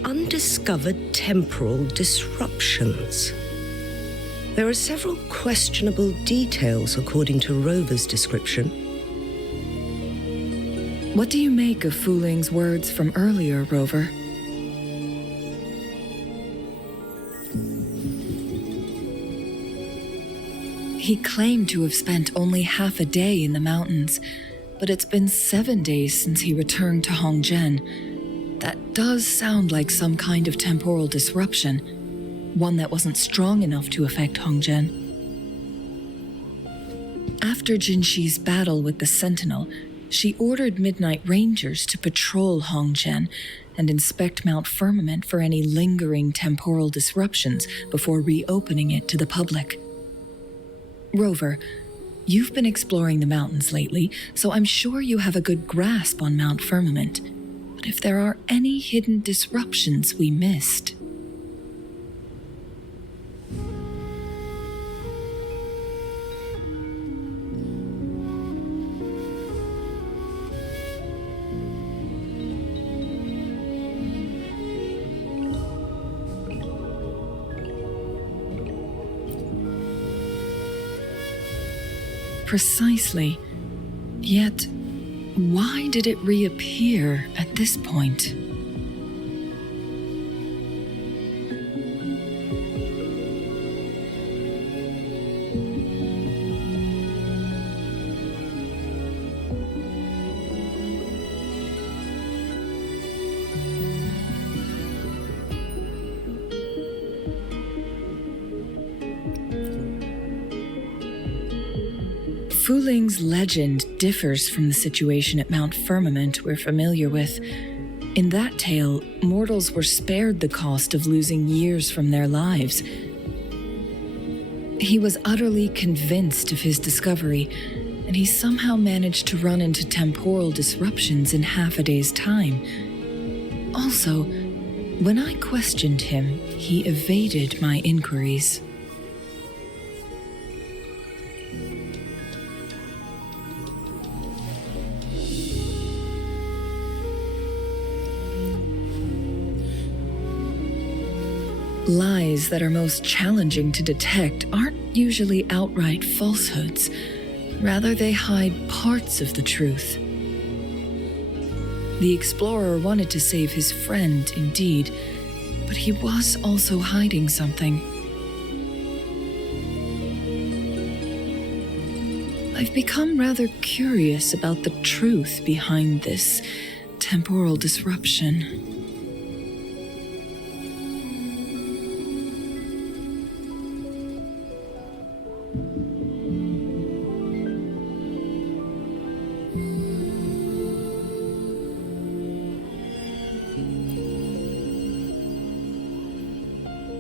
undiscovered temporal disruptions. There are several questionable details according to Rover's description. What do you make of Fu Ling's words from earlier, Rover? He claimed to have spent only half a day in the mountains, but it's been 7 days since he returned to Hongzhen. That does sound like some kind of temporal disruption, one that wasn't strong enough to affect Hongzhen. After Jinxi's battle with the Sentinel, she ordered Midnight Rangers to patrol Hongzhen and inspect Mount Firmament for any lingering temporal disruptions before reopening it to the public. Rover, you've been exploring the mountains lately, so I'm sure you have a good grasp on Mount Firmament. But if there are any hidden disruptions we missed... Precisely. Yet, why did it reappear at this point? Fu Ling's legend differs from the situation at Mount Firmament we're familiar with. In that tale, mortals were spared the cost of losing years from their lives. He was utterly convinced of his discovery, and he somehow managed to run into temporal disruptions in half a day's time. Also, when I questioned him, he evaded my inquiries. Lies that are most challenging to detect aren't usually outright falsehoods. Rather, they hide parts of the truth. The explorer wanted to save his friend, indeed, but he was also hiding something. I've become rather curious about the truth behind this temporal disruption.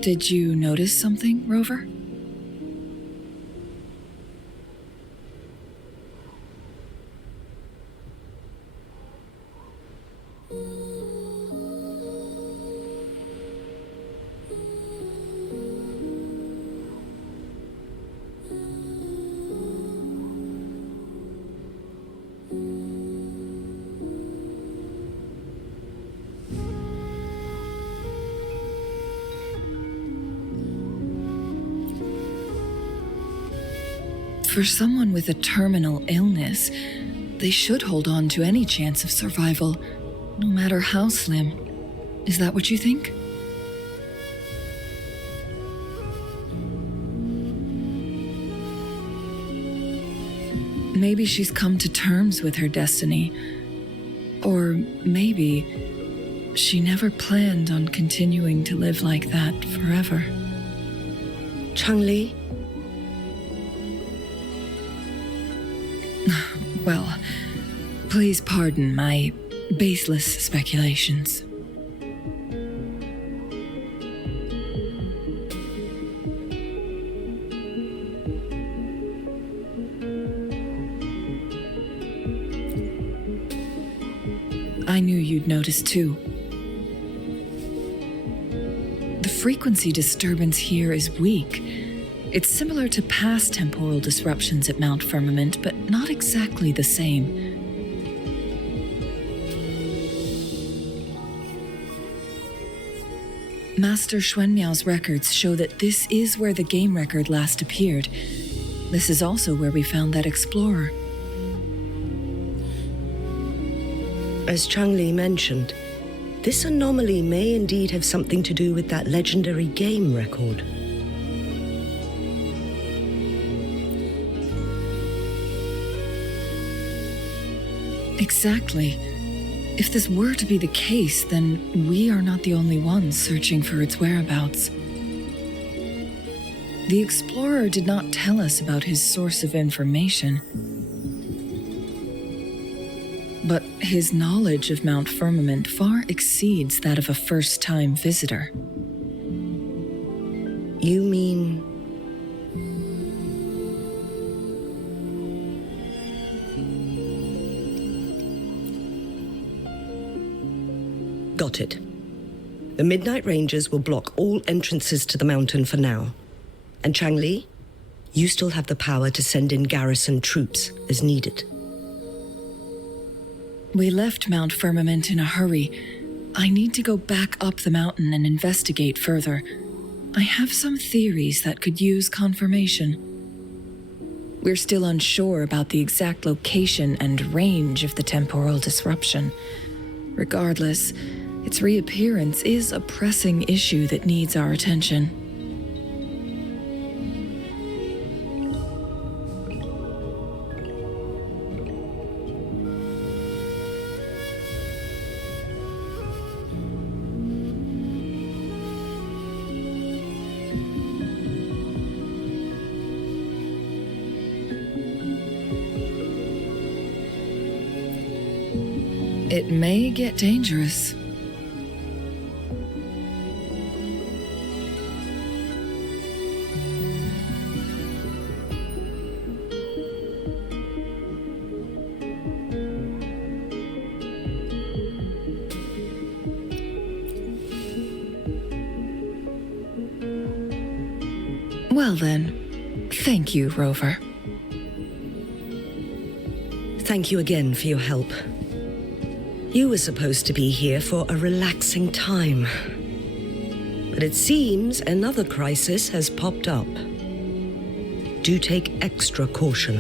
Did you notice something, Rover? For someone with a terminal illness, they should hold on to any chance of survival, no matter how slim. Is that what you think? Maybe she's come to terms with her destiny. Or maybe she never planned on continuing to live like that forever. Changli? Well, please pardon my baseless speculations. I knew you'd notice too. The frequency disturbance here is weak. It's similar to past temporal disruptions at Mount Firmament, but not exactly the same. Master Xuanmiao's records show that this is where the game record last appeared. This is also where we found that explorer. As Changli mentioned, this anomaly may indeed have something to do with that legendary game record. Exactly. If this were to be the case, then we are not the only ones searching for its whereabouts. The explorer did not tell us about his source of information, but his knowledge of Mount Firmament far exceeds that of a first-time visitor. You mean... Got it. The Midnight Rangers will block all entrances to the mountain for now. And Changli, you still have the power to send in garrison troops as needed. We left Mount Firmament in a hurry. I need to go back up the mountain and investigate further. I have some theories that could use confirmation. We're still unsure about the exact location and range of the temporal disruption. Regardless, its reappearance is a pressing issue that needs our attention. It may get dangerous. Well then, thank you, Rover. Thank you again for your help. You were supposed to be here for a relaxing time. But it seems another crisis has popped up. Do take extra caution.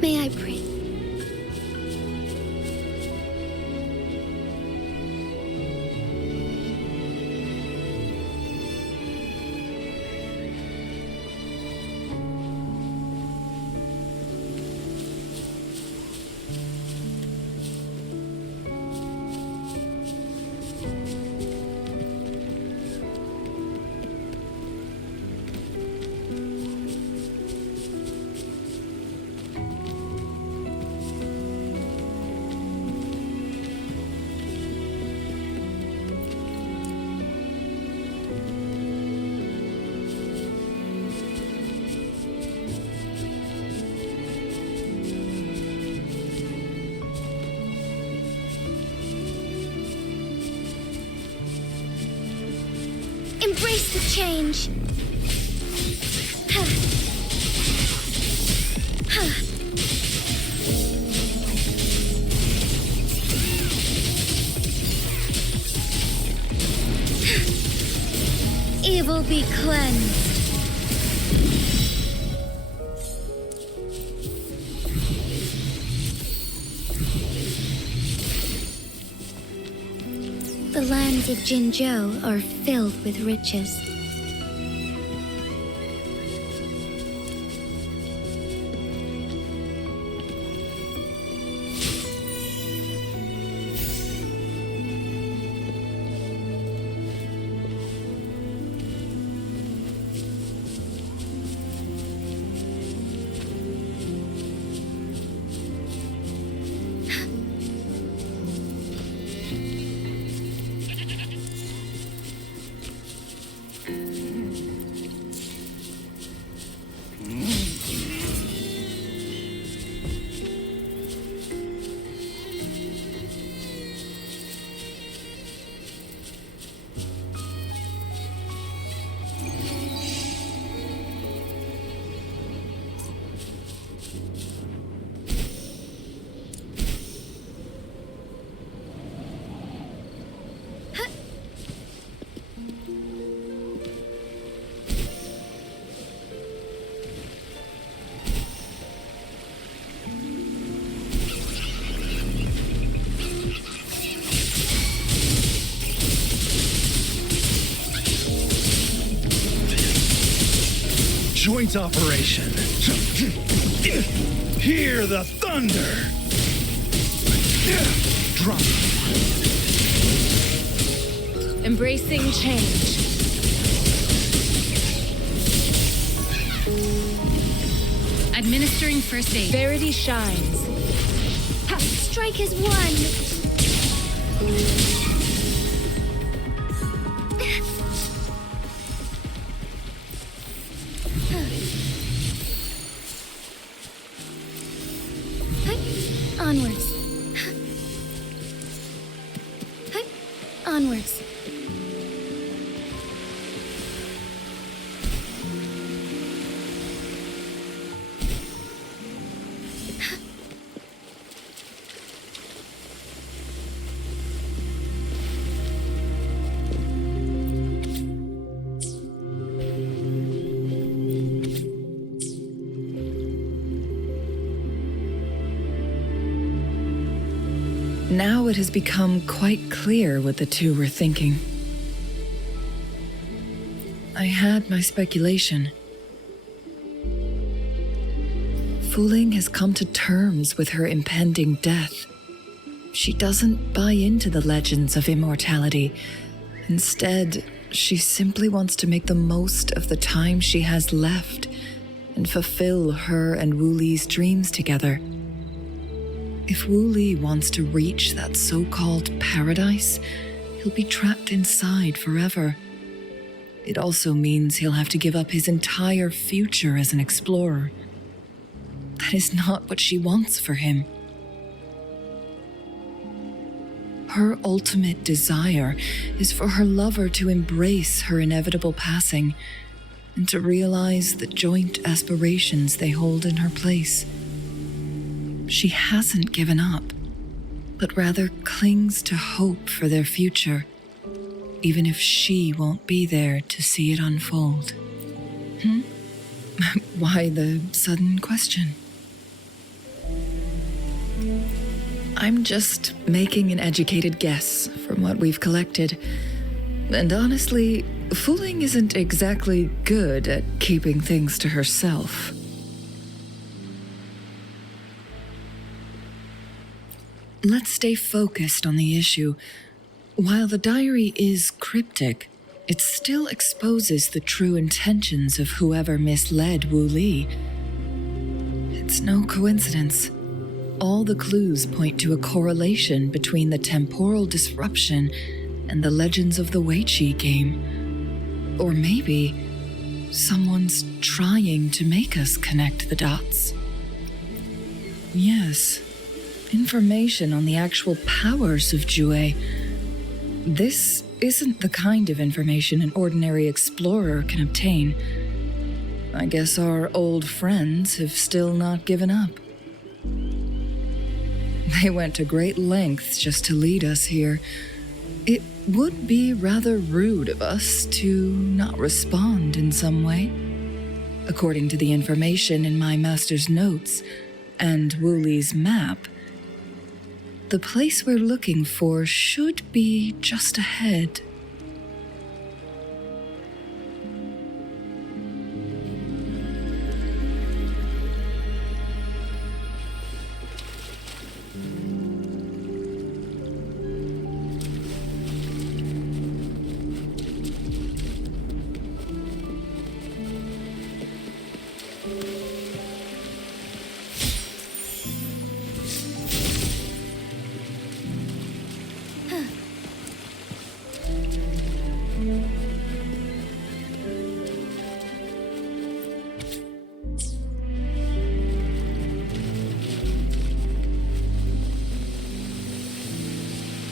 May I pray? Embrace the change. Evil be cleansed. The lands of Jinzhou are filled with riches. Joint operation. Hear the thunder. Drop. Embracing change. Administering first aid. Verity shines. Strike as one. Onwards. Onwards. Now it has become quite clear what the two were thinking. I had my speculation. Fu Ling has come to terms with her impending death. She doesn't buy into the legends of immortality. Instead, she simply wants to make the most of the time she has left and fulfill her and Wu Li's dreams together. If Wu Li wants to reach that so-called paradise, he'll be trapped inside forever. It also means he'll have to give up his entire future as an explorer. That is not what she wants for him. Her ultimate desire is for her lover to embrace her inevitable passing and to realize the joint aspirations they hold in her place. She hasn't given up, but rather clings to hope for their future, even if she won't be there to see it unfold. Why the sudden question? I'm just making an educated guess from what we've collected. And honestly, Fu Ling isn't exactly good at keeping things to herself. Let's stay focused on the issue. While the diary is cryptic, it still exposes the true intentions of whoever misled Wu Li. It's no coincidence. All the clues point to a correlation between the temporal disruption and the legends of the Weiqi game. Or maybe someone's trying to make us connect the dots. Yes, information on the actual powers of Jue. This isn't the kind of information an ordinary explorer can obtain. I guess our old friends have still not given up. They went to great lengths just to lead us here. It would be rather rude of us to not respond in some way. According to the information in my master's notes and Wu Li's map, the place we're looking for should be just ahead.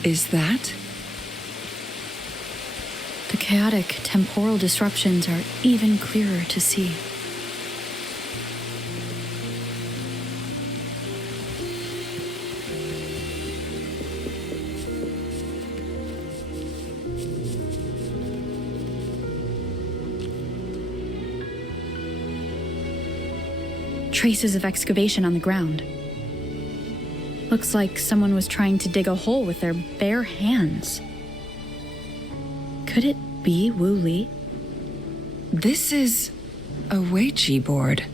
Is that? The chaotic temporal disruptions are even clearer to see. Traces of excavation on the ground. Looks like someone was trying to dig a hole with their bare hands. Could it be Wu Li? This is a Weiqi board.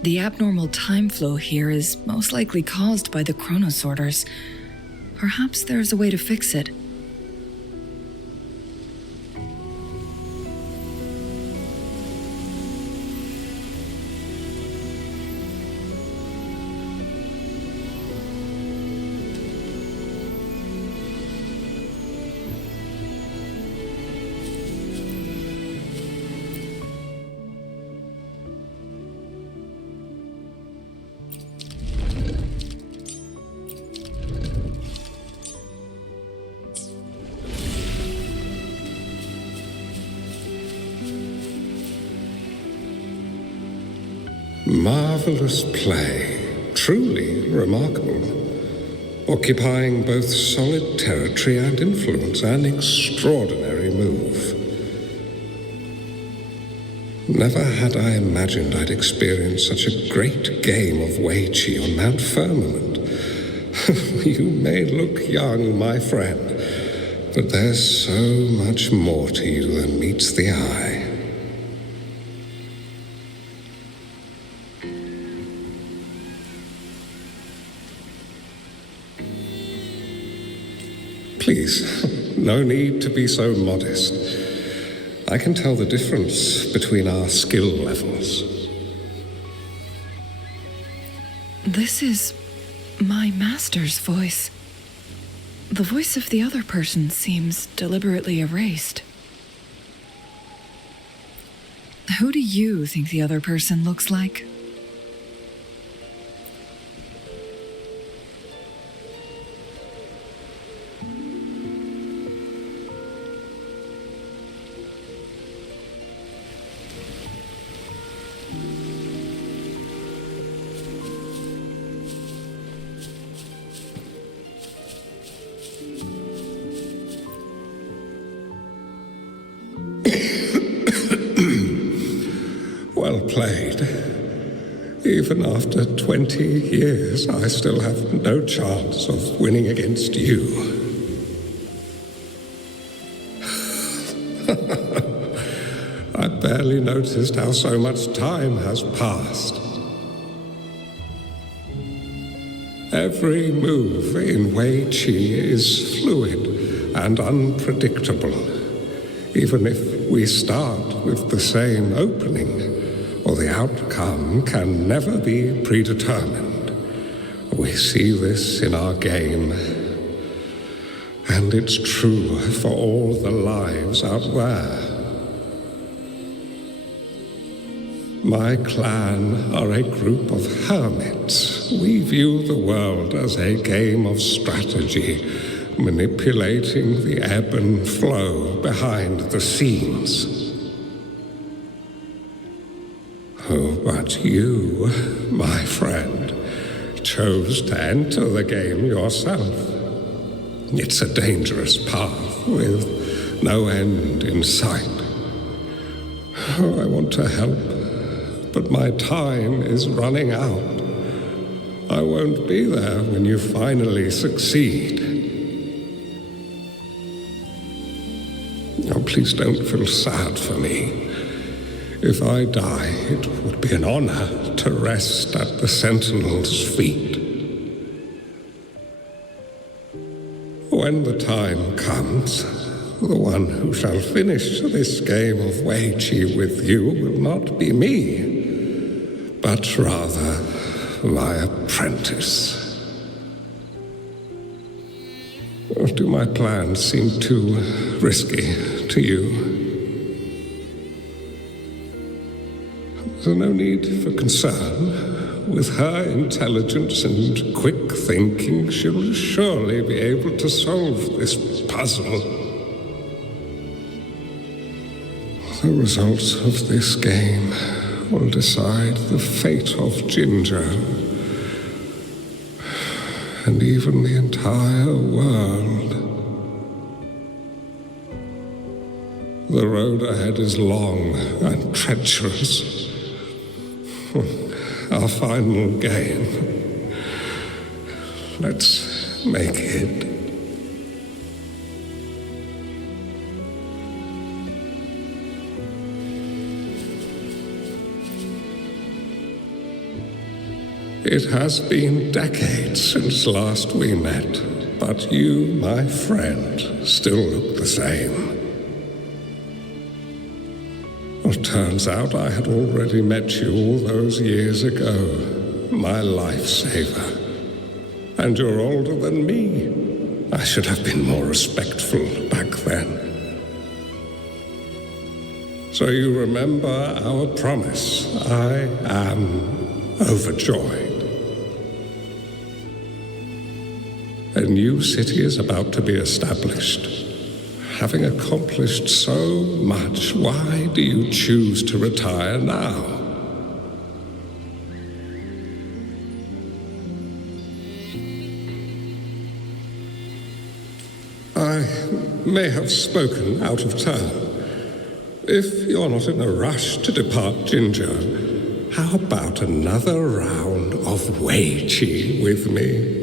The abnormal time flow here is most likely caused by the chronosorters. Perhaps there's a way to fix it. Marvelous play, truly remarkable, occupying both solid territory and influence, an extraordinary move. Never had I imagined I'd experience such a great game of Weiqi on Mount Firmament, You may look young, my friend, but there's so much more to you than meets the eye. Please, no need to be so modest. I can tell the difference between our skill levels. This is my master's voice. The voice of the other person seems deliberately erased. Who do you think the other person looks like? Well played. Even after 20 years, I still have no chance of winning against you. I barely noticed how so much time has passed. Every move in Wei Qi is fluid and unpredictable, even if we start with the same opening, or the outcome can never be predetermined. We see this in our game, and it's true for all the lives out there. My clan are a group of hermits. We view the world as a game of strategy, manipulating the ebb and flow behind the scenes. Oh, but you, my friend, chose to enter the game yourself. It's a dangerous path with no end in sight. Oh, I want to help, but my time is running out. I won't be there when you finally succeed. Oh, please don't feel sad for me. If I die, it would be an honor to rest at the Sentinel's feet. When the time comes, the one who shall finish this game of Wei Qi with you will not be me, but rather my apprentice. Or do my plans seem too risky to you? There's no need for concern. With her intelligence and quick thinking, she'll surely be able to solve this puzzle. The results of this game will decide the fate of Jinzhou, and even the entire world. The road ahead is long and treacherous. Our final game. Let's make it. It has been decades since last we met, but you, my friend, still look the same. It turns out I had already met you all those years ago, my lifesaver. And you're older than me. I should have been more respectful back then. So you remember our promise. I am overjoyed. A new city is about to be established. Having accomplished so much, why do you choose to retire now? I may have spoken out of turn. If you're not in a rush to depart Jinzhou, how about another round of Wei Qi with me?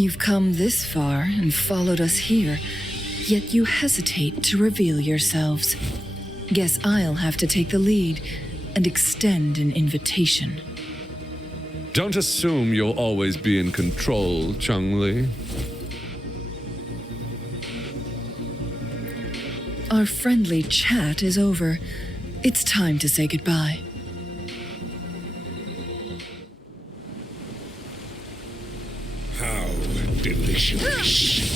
You've come this far and followed us here, yet you hesitate to reveal yourselves. Guess I'll have to take the lead and extend an invitation. Don't assume you'll always be in control, Changli. Our friendly chat is over. It's time to say goodbye. How delicious.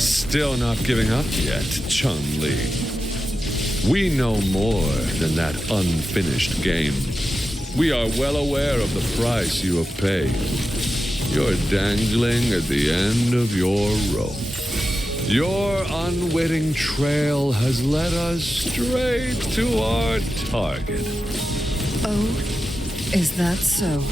Still not giving up yet, Changli. We know more than that unfinished game. We are well aware of the price you have paid. You're dangling at the end of your rope. Your unwitting trail has led us straight to our target. Oh, is that so?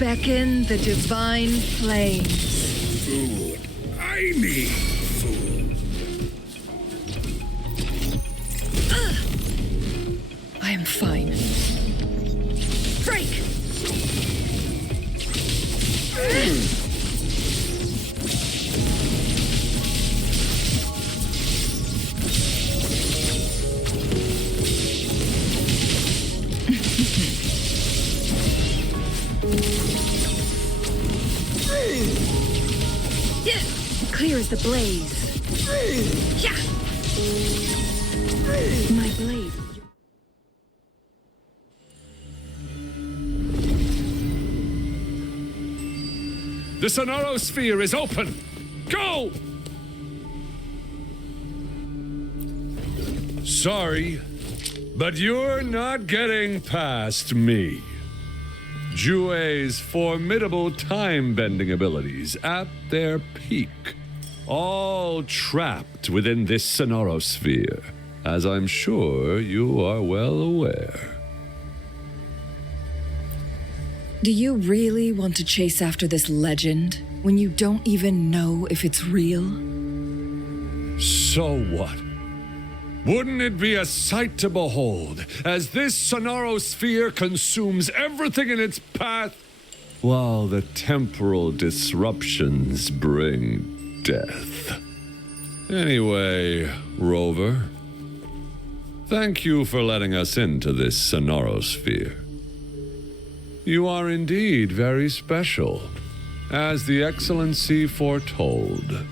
Beckon the divine flames. Food. I need food. I am fine. Break! Clear as the blaze. Yeah. My blade. The Sonoro Sphere is open! Go! Sorry, but you're not getting past me. Jue's formidable time-bending abilities at their peak, all trapped within this Sonoro Sphere, as I'm sure you are well aware. Do you really want to chase after this legend when you don't even know if it's real? So what? Wouldn't it be a sight to behold as this Sonoro Sphere consumes everything in its path, while the temporal disruptions bring death? Anyway, Rover, thank you for letting us into this Sonoro Sphere. You are indeed very special, as the Excellency foretold.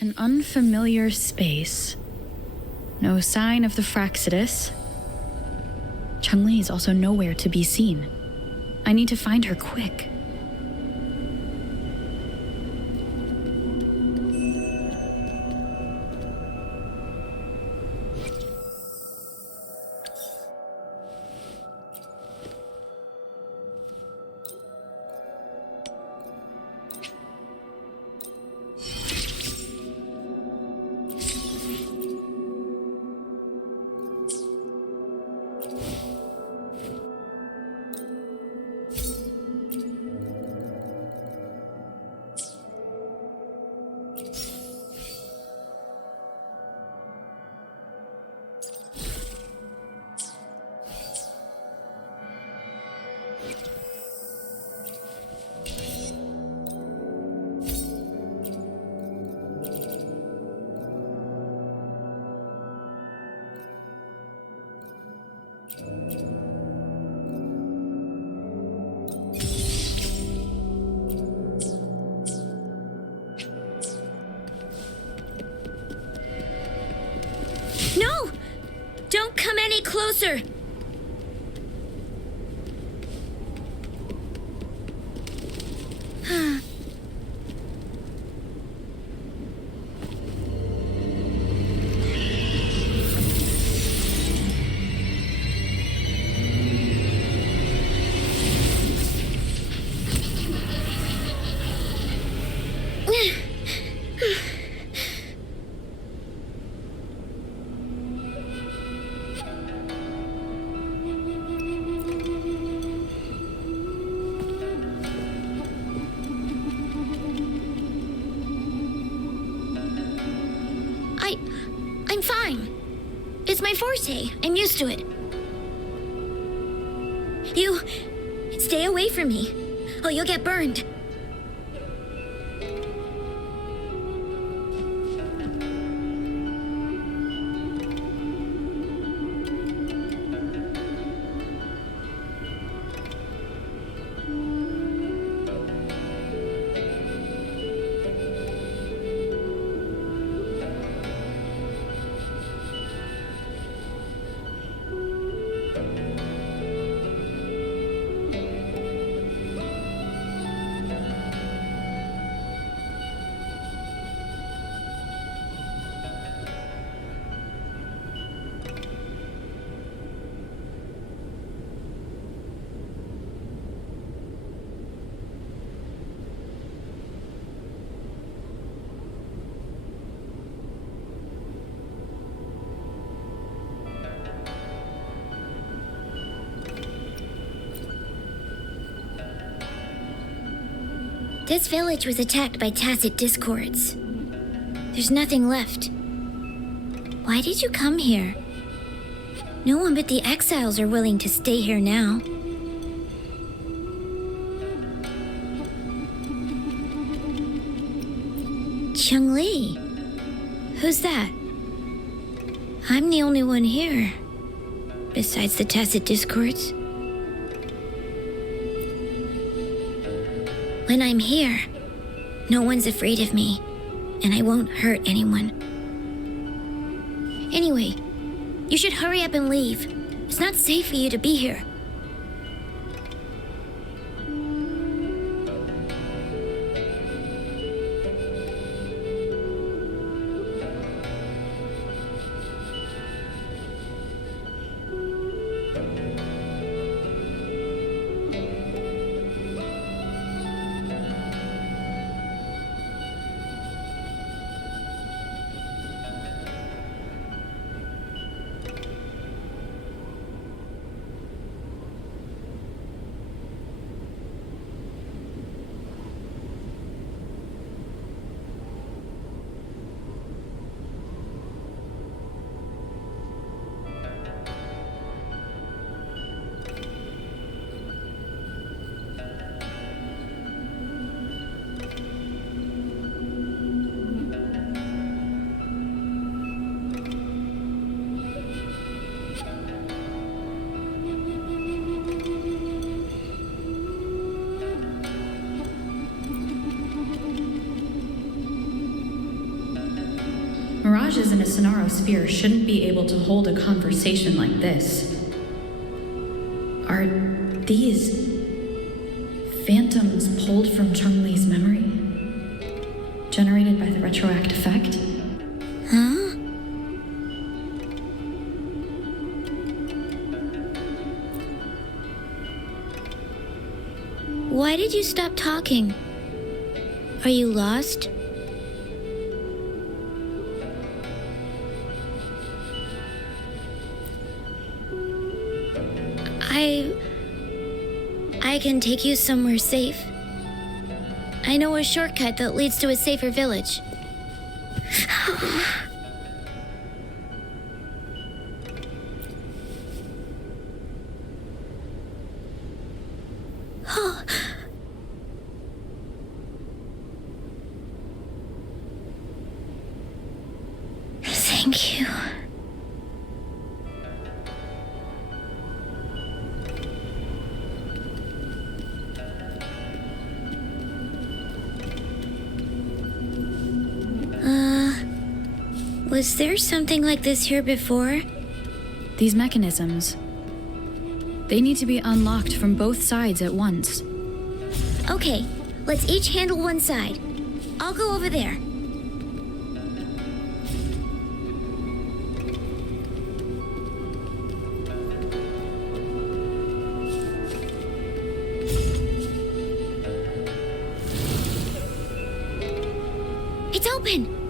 An unfamiliar space. No sign of the Fraxidus. Changli is also nowhere to be seen. I need to find her quick. come any closer! I'm fine. It's my forte. I'm used to it. You stay away from me. Oh, you'll get burned. This village was attacked by tacit discords. There's nothing left. Why did you come here? No one but the exiles are willing to stay here now. Changli? Who's that? I'm the only one here, besides the tacit discords. When I'm here, no one's afraid of me, and I won't hurt anyone. Anyway, you should hurry up and leave. It's not safe for you to be here. Mirages in a Sonaro sphere shouldn't be able to hold a conversation like this. Are these phantoms pulled from Changli's memory? Generated by the retroact effect? Huh? Why did you stop talking? Are you lost? I can take you somewhere safe. I know a shortcut that leads to a safer village. Thank you. Was there something like this here before? These mechanisms, they need to be unlocked from both sides at once. Okay, let's each handle one side. I'll go over there. It's open!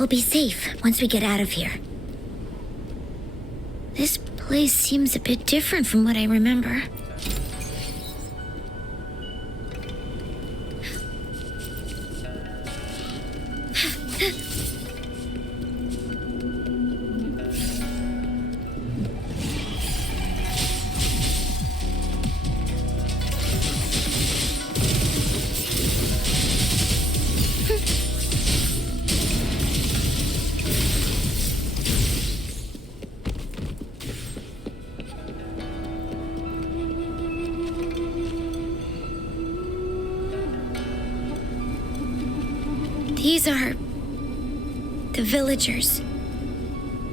We'll be safe once we get out of here. This place seems a bit different from what I remember. These are the villagers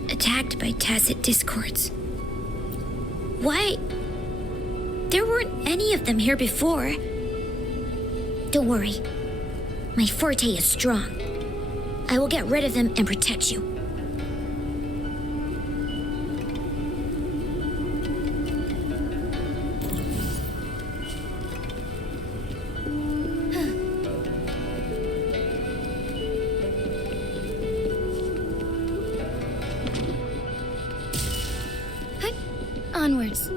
attacked by tacit discords. Why? There weren't any of them here before. Don't worry. My forte is strong. I will get rid of them and protect you. Onwards.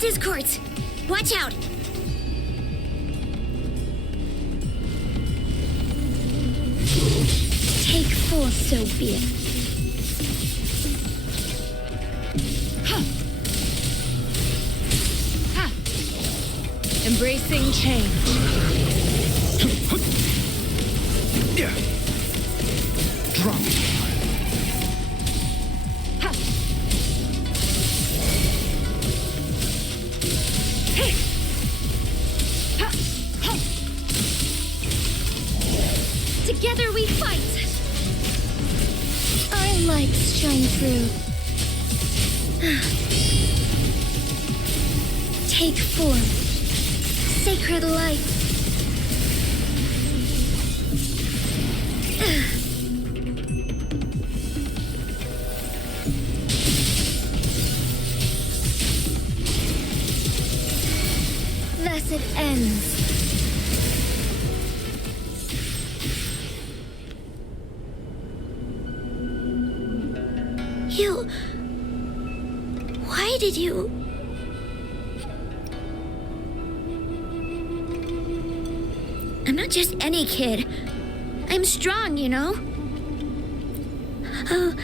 Discords! Watch out! Take full, so be it. Embracing change. Drop. Together we fight! Our lights shine through. Take form. Sacred light. Thus it ends. Why did you... I'm not just any kid. I'm strong, you know? Oh.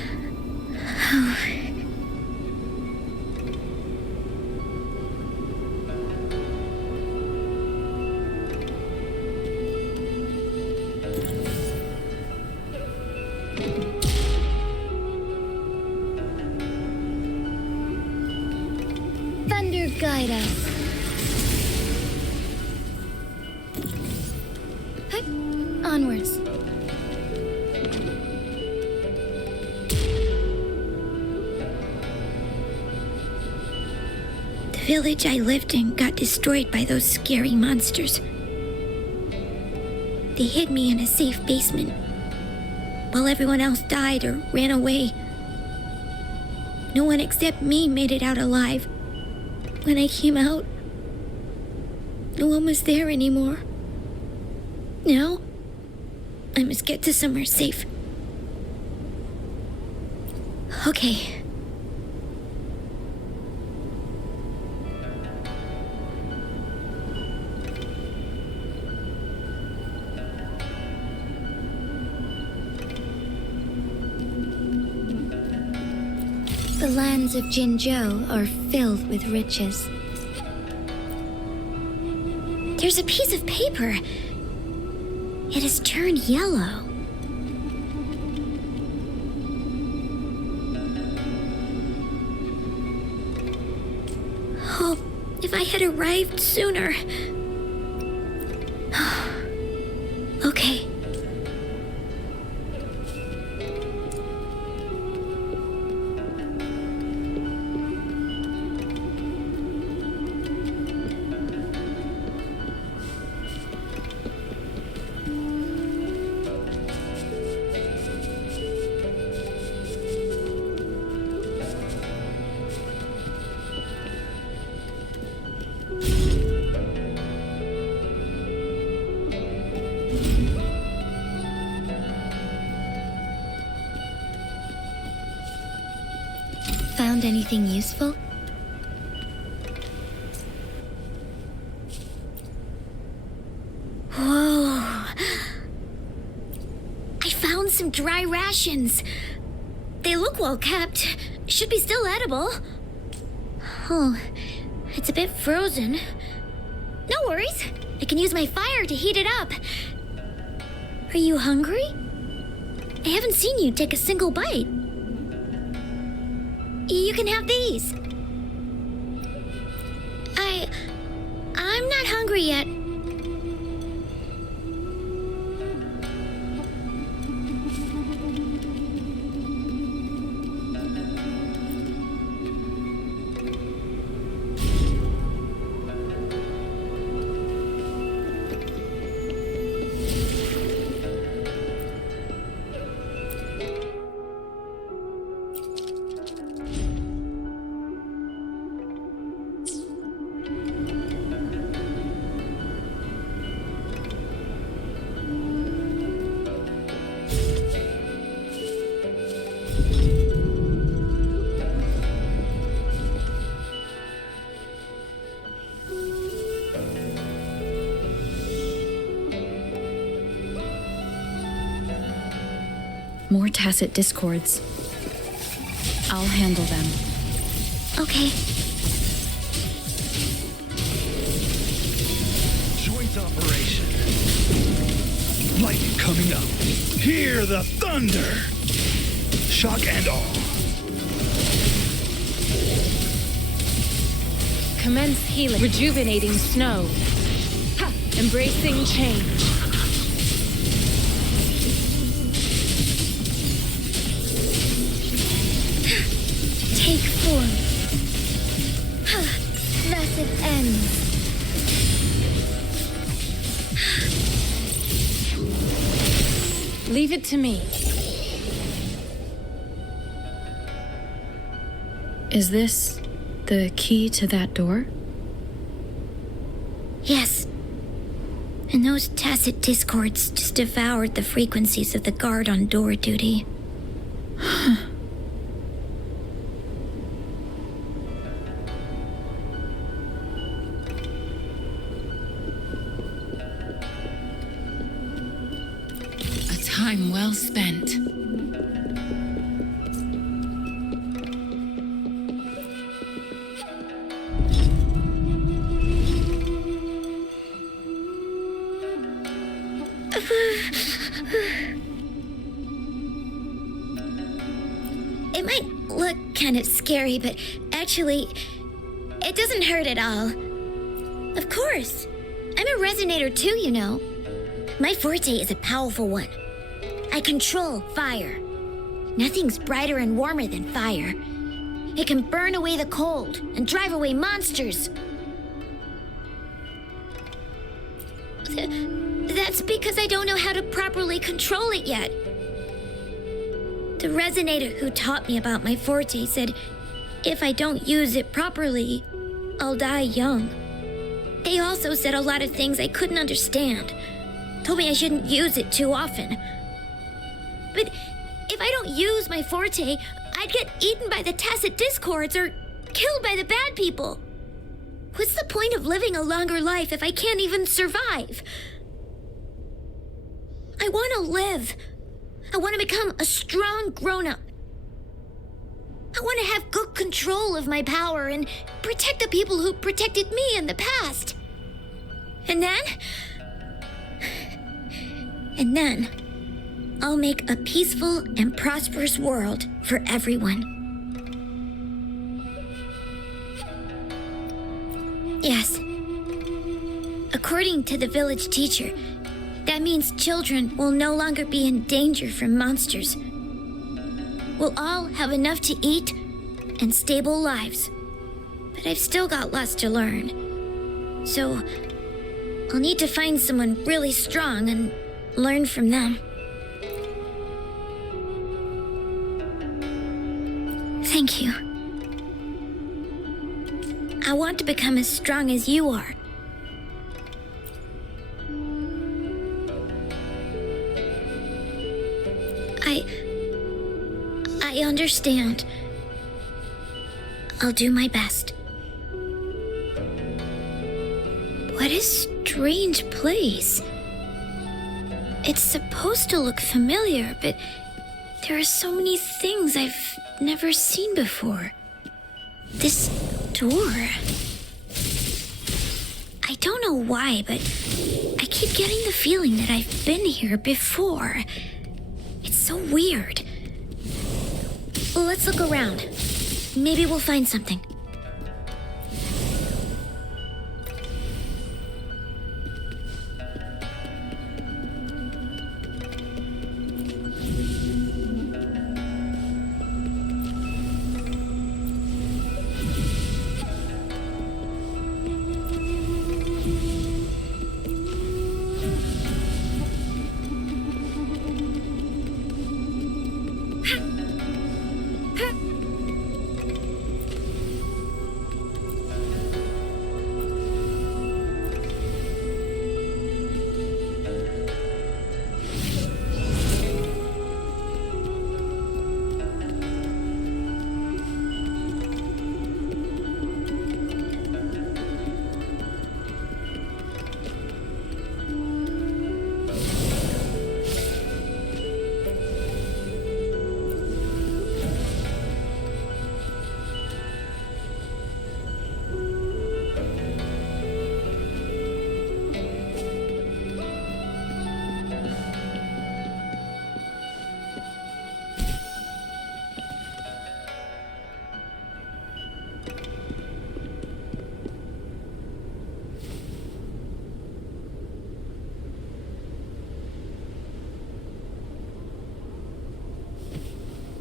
Thunder guide us. Hup. Onwards. The village I lived in got destroyed by those scary monsters. They hid me in a safe basement, while everyone else died or ran away. No one except me made it out alive. When I came out, no one was there anymore. Now, I must get to somewhere safe. Okay. The lands of Jinzhou are filled with riches. There's a piece of paper. It has turned yellow. If I had arrived sooner. Okay. Found anything useful? Whoa! I found some dry rations. They look well kept. Should be still edible. Oh, it's a bit frozen. No worries. I can use my fire to heat it up. Are you hungry? I haven't seen you take a single bite. You can have these. I'm not hungry yet. More tacit discords. I'll handle them. Okay. Joint operation. Lightning coming up. Hear the thunder. Shock and awe. Commence healing. Rejuvenating snow. Ha! Embracing change. Take form. Thus it ends. Leave it to me. Is this the key to that door? Yes. And those tacit discords just devoured the frequencies of the guard on door duty. Time well spent. It might look kind of scary, but actually, it doesn't hurt at all. Of course. I'm a resonator too, you know. My forte is a powerful one. I control fire. Nothing's brighter and warmer than fire. It can burn away the cold and drive away monsters. That's because I don't know how to properly control it yet. The resonator who taught me about my forte said if I don't use it properly, I'll die young. They also said a lot of things I couldn't understand. Told me I shouldn't use it too often. But if I don't use my forte, I'd get eaten by the tacit discords or killed by the bad people. What's the point of living a longer life if I can't even survive? I want to live. I want to become a strong grown-up. I want to have good control of my power and protect the people who protected me in the past. And then, I'll make a peaceful and prosperous world for everyone. Yes. According to the village teacher, that means children will no longer be in danger from monsters. We'll all have enough to eat and stable lives. But I've still got lots to learn. So, I'll need to find someone really strong and learn from them. Thank you. I want to become as strong as you are. I understand. I'll do my best. What a strange place. It's supposed to look familiar, but there are so many things I've never seen before. This door. I don't know why, but I keep getting the feeling that I've been here before. It's so weird. Let's look around. Maybe we'll find something.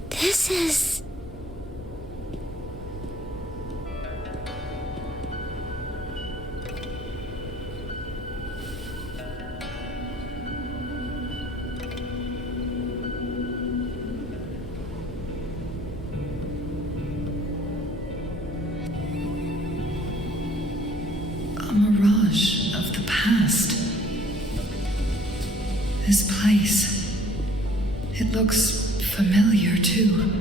This is... a mirage of the past. This place. It looks familiar, too.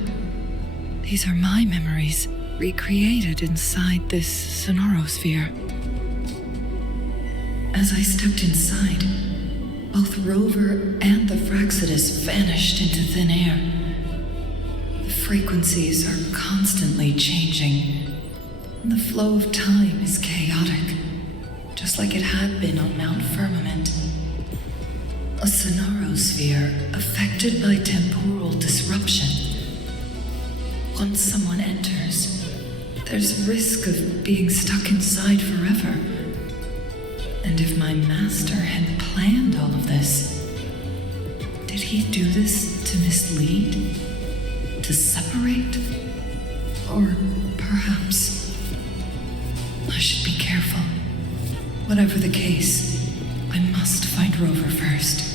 These are my memories, recreated inside this sonorosphere. As I stepped inside, both Rover and the Fraxidus vanished into thin air. The frequencies are constantly changing, and the flow of time is chaotic, just like it had been on Mount Firmament. A sonorosphere affected by temporal disruption. Once someone enters, there's risk of being stuck inside forever. And if my master had planned all of this, did he do this to mislead? To separate? Or perhaps I should be careful. Whatever the case, I must find Rover first.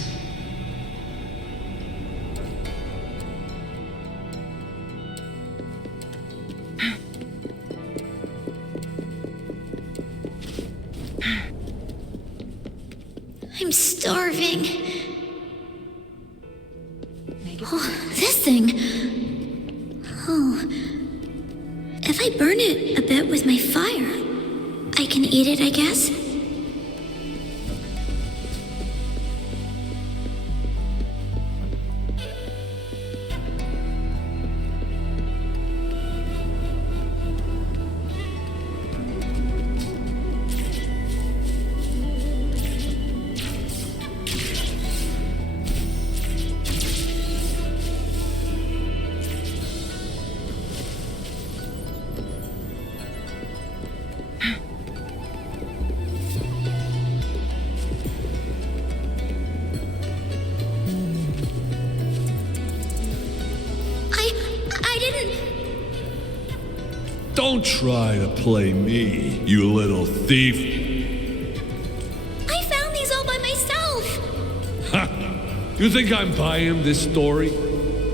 I'm starving. Oh, this thing. Oh. If I burn it a bit with my fire, I can eat it, I guess. Don't try to play me, you little thief. I found these all by myself. Ha! You think I'm buying this story?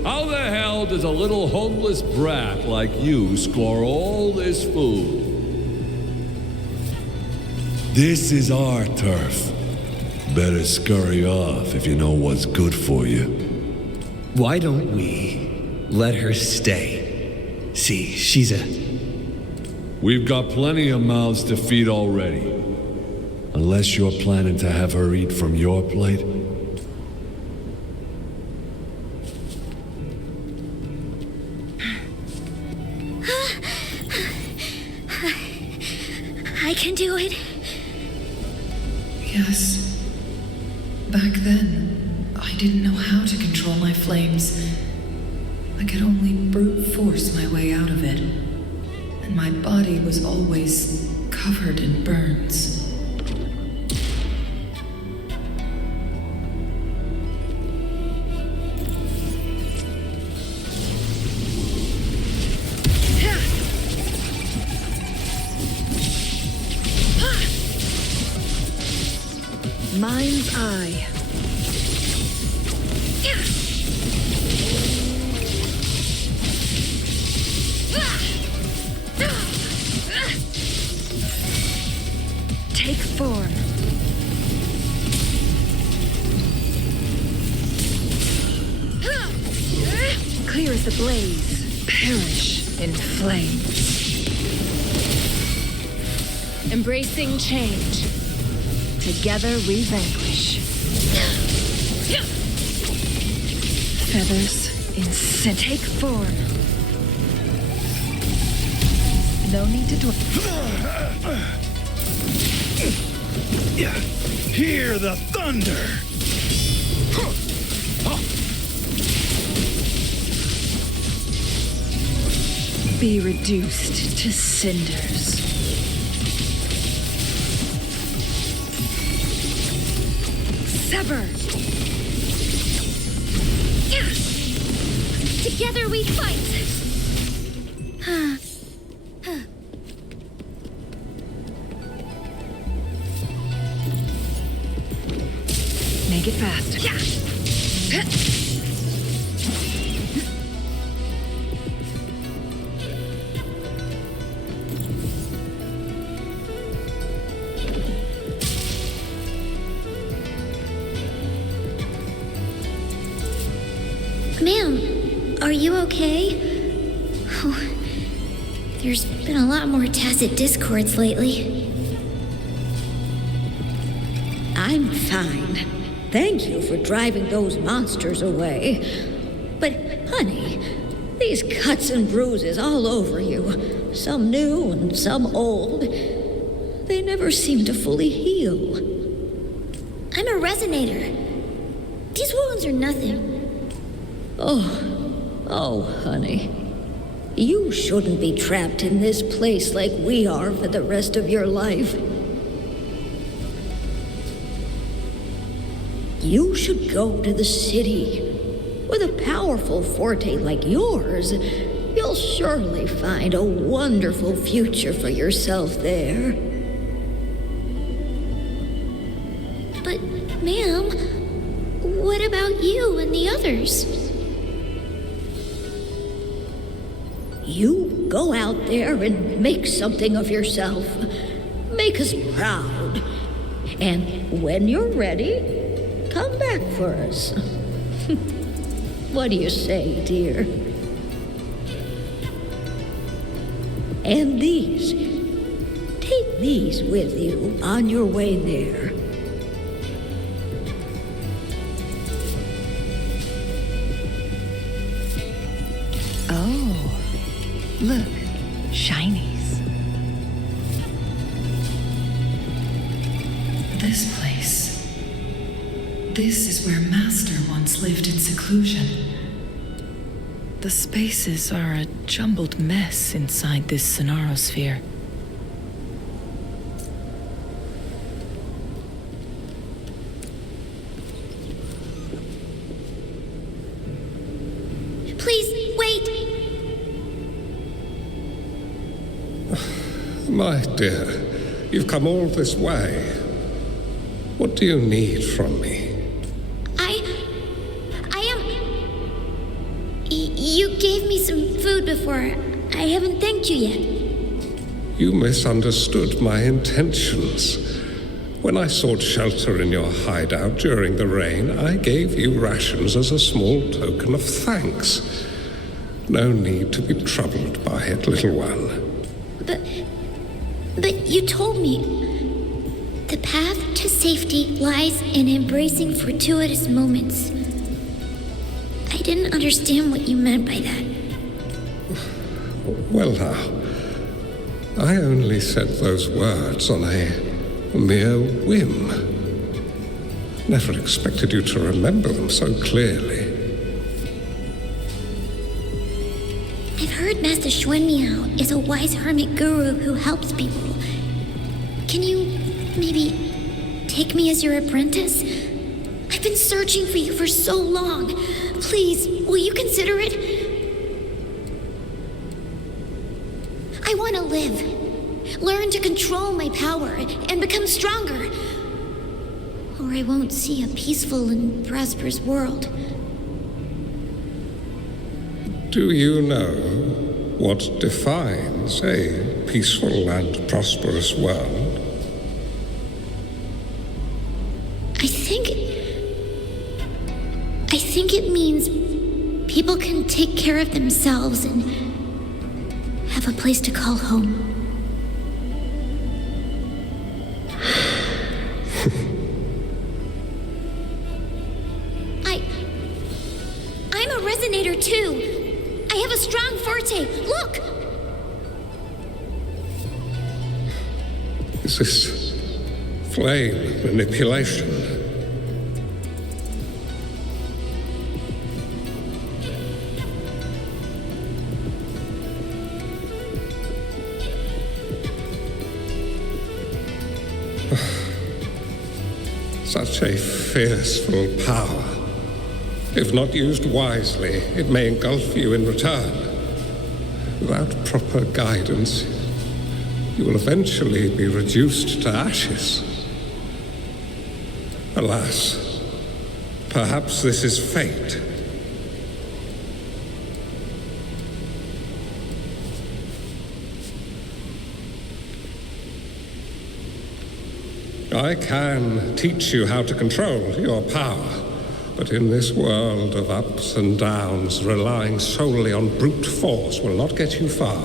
How the hell does a little homeless brat like you score all this food? This is our turf. Better scurry off if you know what's good for you. Why don't we let her stay? See, she's a... We've got plenty of mouths to feed already. Unless you're planning to have her eat from your plate. I can do it. Yes. Back then, I didn't know how to control my flames. I could only brute force my way out of it. And my body was always covered in burns. Mind's eye. Take form. Clear as the blaze. Perish in flames. Embracing change. Together we vanquish. Feathers in take form. No need to dwell. Hear the thunder! Be reduced to cinders. Sever. Together we fight. Make it fast. Ma'am, are you okay? Oh, there's been a lot more tacit discords lately. I'm fine. Thank you for driving those monsters away. But, honey, these cuts and bruises all over you, some new and some old, they never seem to fully heal. I'm a resonator. These wounds are nothing. Oh, honey. You shouldn't be trapped in this place like we are for the rest of your life. You should go to the city. With a powerful forte like yours, you'll surely find a wonderful future for yourself there. But, ma'am, what about you and the others? You go out there and make something of yourself. Make us proud. And when you're ready, come back for us. What do you say, dear? And these. Take these with you on your way there. Oh, look, shinies. This place. This is where Master once lived in seclusion. The spaces are a jumbled mess inside this sonarosphere. Please, wait! My dear, you've come all this way. What do you need from me? You gave me some food before. I haven't thanked you yet. You misunderstood my intentions. When I sought shelter in your hideout during the rain, I gave you rations as a small token of thanks. No need to be troubled by it, little one. But you told me the path to safety lies in embracing fortuitous moments. I didn't understand what you meant by that. Well now, I only said those words on a mere whim. Never expected you to remember them so clearly. I've heard Master Xuanmiao is a wise hermit guru who helps people. Can you maybe take me as your apprentice? I've been searching for you for so long. Please, will you consider it? I want to live. Learn to control my power and become stronger. Or I won't see a peaceful and prosperous world. Do you know what defines a peaceful and prosperous world? I think it means people can take care of themselves and have a place to call home. I'm a resonator too. I have a strong forte. Look! Is this flame manipulation? Such a fearful power. If not used wisely, it may engulf you in return. Without proper guidance, you will eventually be reduced to ashes. Alas, perhaps this is fate. I can teach you how to control your power, but in this world of ups and downs, relying solely on brute force will not get you far.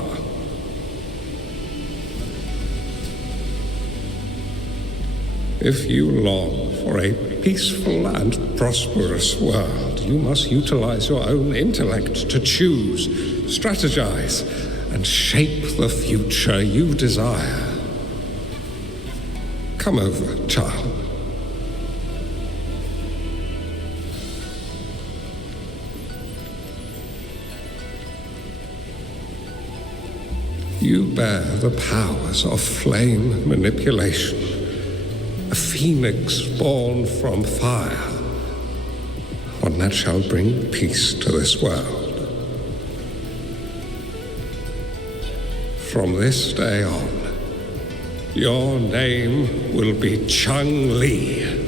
If you long for a peaceful and prosperous world, you must utilize your own intellect to choose, strategize, and shape the future you desire. Come over, child. You bear the powers of flame manipulation, a phoenix born from fire, one that shall bring peace to this world. From this day on, your name will be Changli.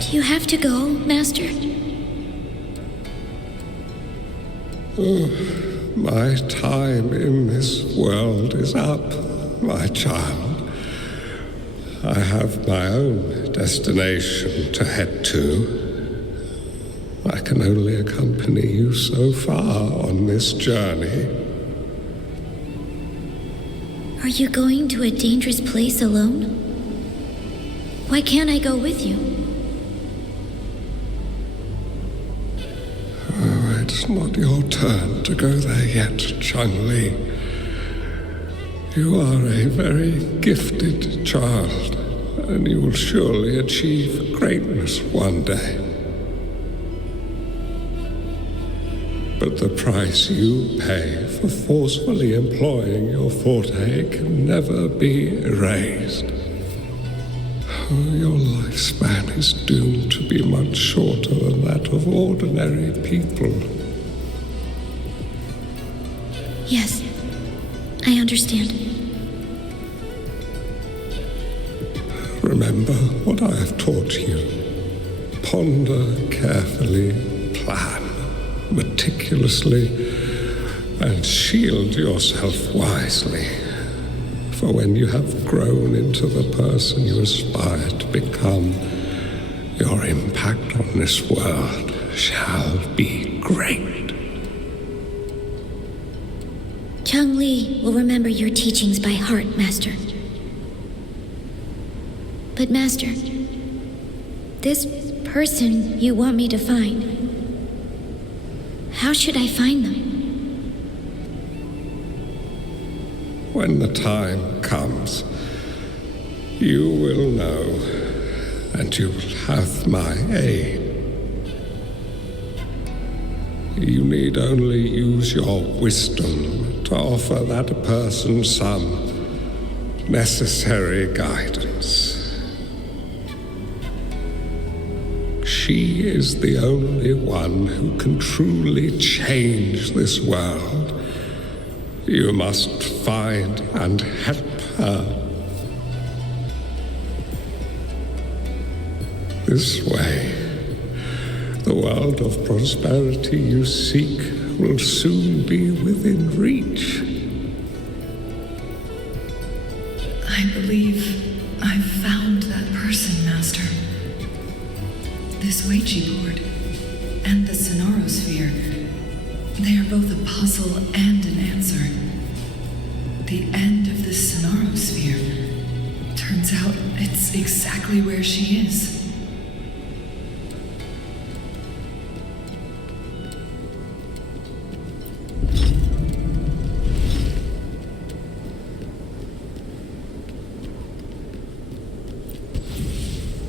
Do you have to go, Master? My time in this world is up, my child. I have my own destination to head to. I can only accompany you so far on this journey. Are you going to a dangerous place alone? Why can't I go with you? Oh, it's not your turn to go there yet, Changli. You are a very gifted child, and you will surely achieve greatness one day. But the price you pay for forcefully employing your forte can never be erased. Your lifespan is doomed to be much shorter than that of ordinary people. Yes, I understand. Remember what I have taught you. Ponder carefully, plan meticulously, and shield yourself wisely. For when you have grown into the person you aspire to become, your impact on this world shall be great. Changli will remember your teachings by heart, Master. But Master, this person you want me to find, how should I find them? When the time comes, you will know, and you will have my aid. You need only use your wisdom to offer that person some necessary guidance. She is the only one who can truly change this world. You must find and help her. This way, the world of prosperity you seek will soon be within reach. I believe I've found that person, Master. This Weiqi board and the Sonorosphere, they are both a puzzle and an answer. The end of the Sonorosphere. Turns out it's exactly where she is.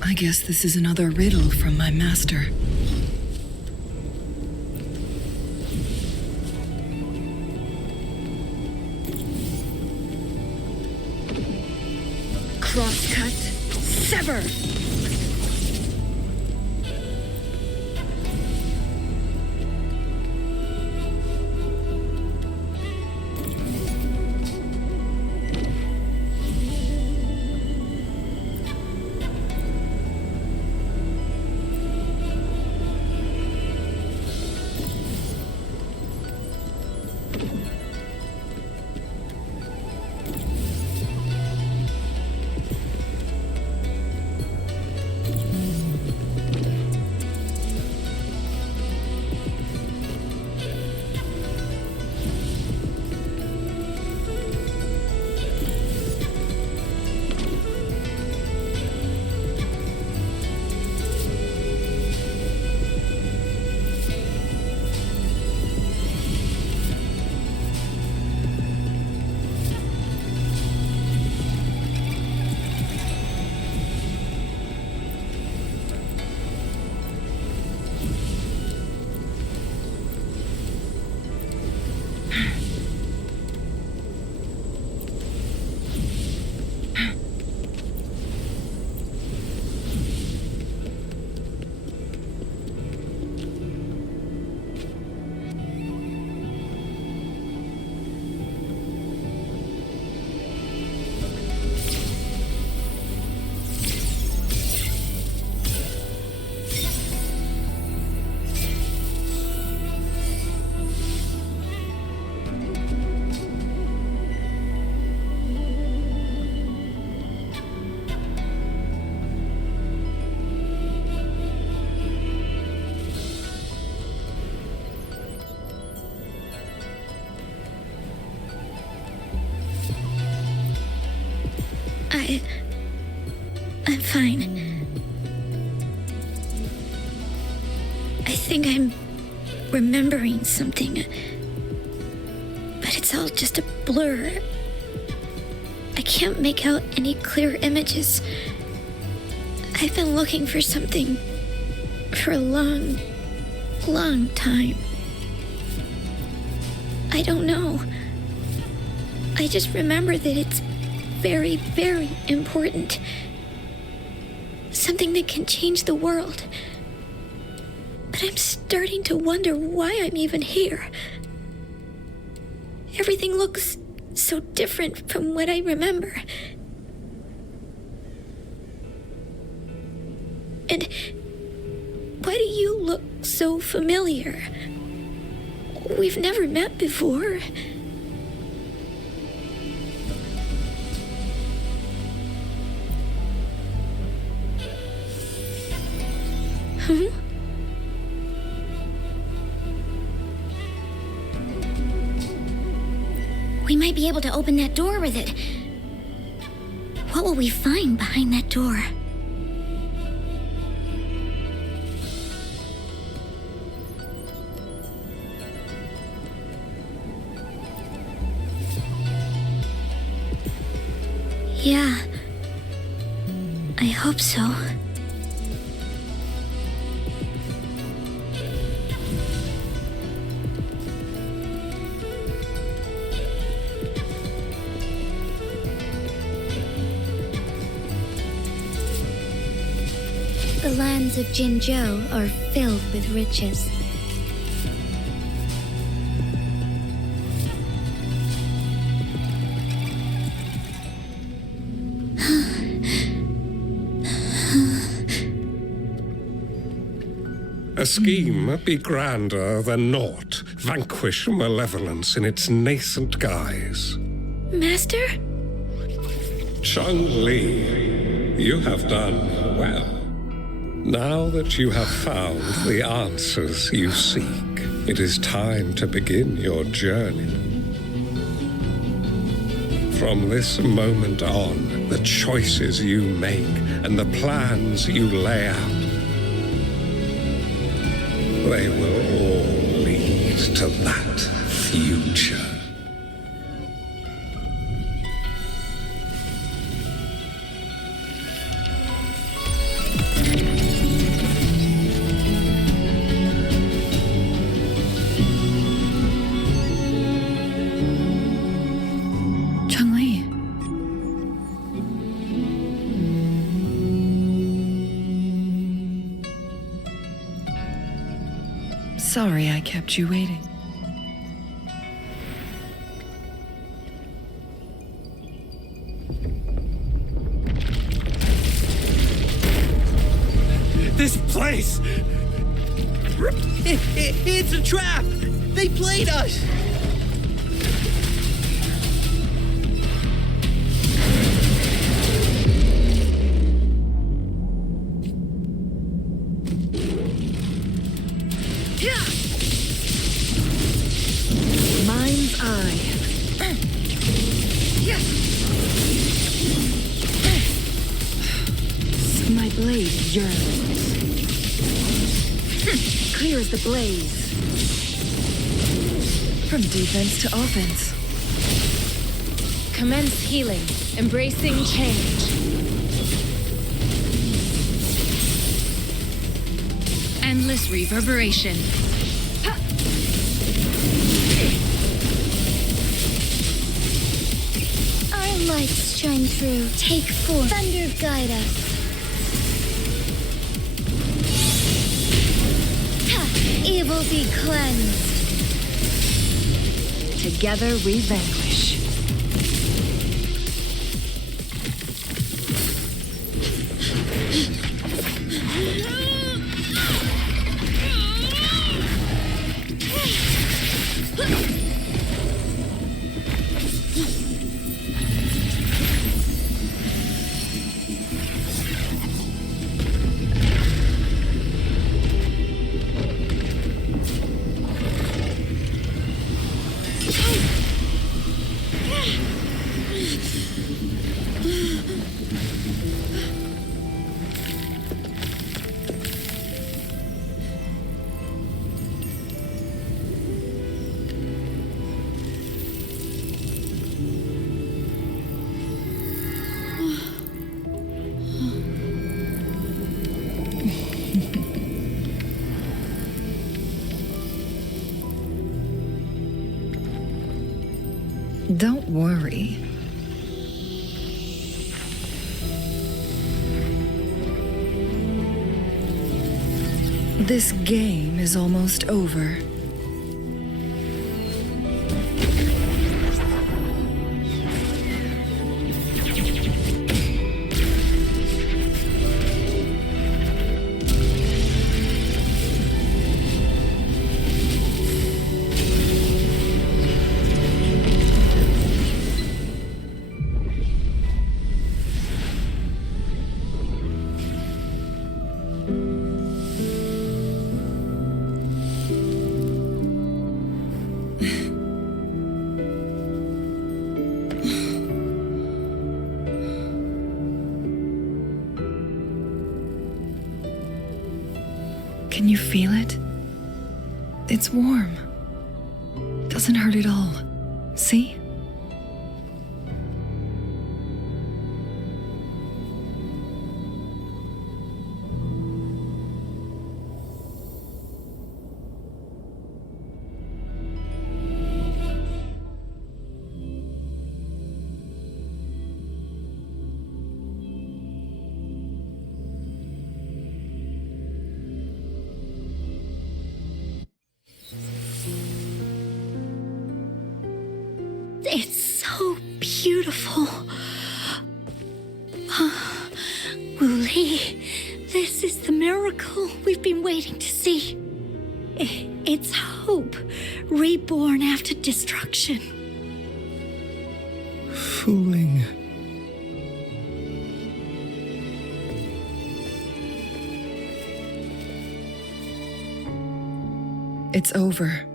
I guess this is another riddle from my master. Crosscut, sever! I'm fine. I think I'm remembering something, but it's all just a blur. I can't make out any clear images. I've been looking for something for a long, long time. I don't know. I just remember that it's very, very important. something that can change the world. But I'm starting to wonder why I'm even here. Everything looks so different from what I remember. And why do you look so familiar? We've never met before. Huh? We might be able to open that door with it. What will we find behind that door? Yeah, I hope so. The lands of Jinzhou are filled with riches. A scheme be grander than naught, vanquish malevolence in its nascent guise. Master? Changli, you have done well. Now that you have found the answers you seek, it is time to begin your journey. From this moment on, the choices you make and the plans you lay out, they will all lead to that future. Changli. Sorry I kept you waiting. This place! It's a trap! They played us! Mind's eye. My blade yearns. Clear as the blaze. From defense to offense. Commence healing. Embracing change. Endless reverberation. Our lights shine through. Take forth. Thunder guide us. Evil be cleansed. Together we vanquish. Don't worry. This game is almost over. Can you feel it? It's warm. Doesn't hurt at all. See? It's so beautiful. Wooly, this is the miracle we've been waiting to see. It's hope, reborn after destruction. Fooling. It's over.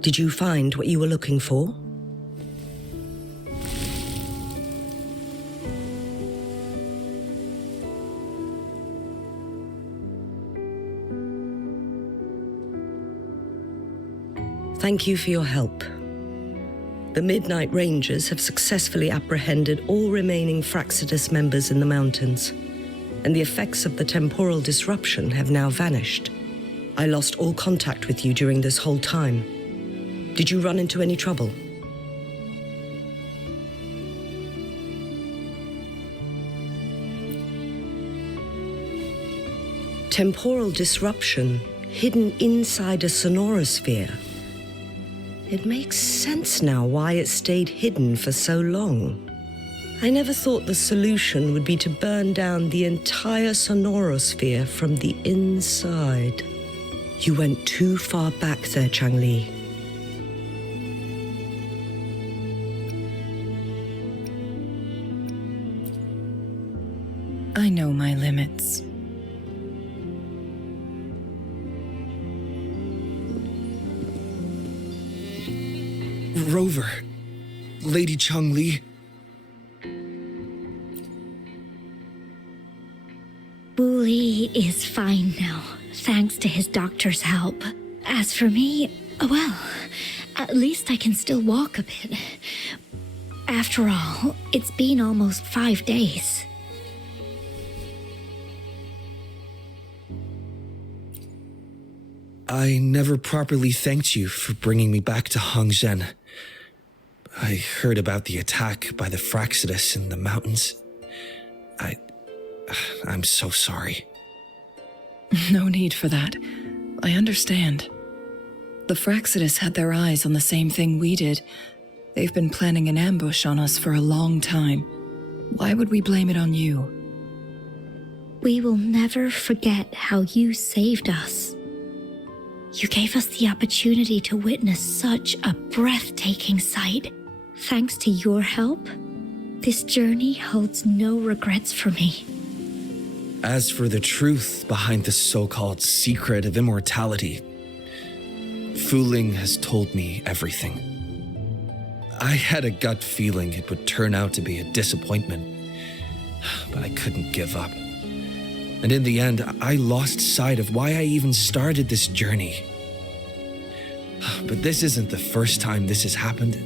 Did you find what you were looking for? Thank you for your help. The Midnight Rangers have successfully apprehended all remaining Fraxidus members in the mountains, and the effects of the temporal disruption have now vanished. I lost all contact with you during this whole time. Did you run into any trouble? Temporal disruption hidden inside a sonorosphere. It makes sense now why it stayed hidden for so long. I never thought the solution would be to burn down the entire sonorosphere from the inside. You went too far back there, Changli. I know my limits. Rover. Lady Changli. Wooly is fine now, thanks to his doctor's help. As for me, well, at least I can still walk a bit. After all, it's been almost 5 days. I never properly thanked you for bringing me back to Hongzhen. I heard about the attack by the Fraxidus in the mountains. I'm so sorry. No need for that. I understand. The Fraxidus had their eyes on the same thing we did. They've been planning an ambush on us for a long time. Why would we blame it on you? We will never forget how you saved us. You gave us the opportunity to witness such a breathtaking sight. Thanks to your help, this journey holds no regrets for me. As for the truth behind the so-called secret of immortality, Fuling has told me everything. I had a gut feeling it would turn out to be a disappointment, but I couldn't give up. And in the end, I lost sight of why I even started this journey. But this isn't the first time this has happened.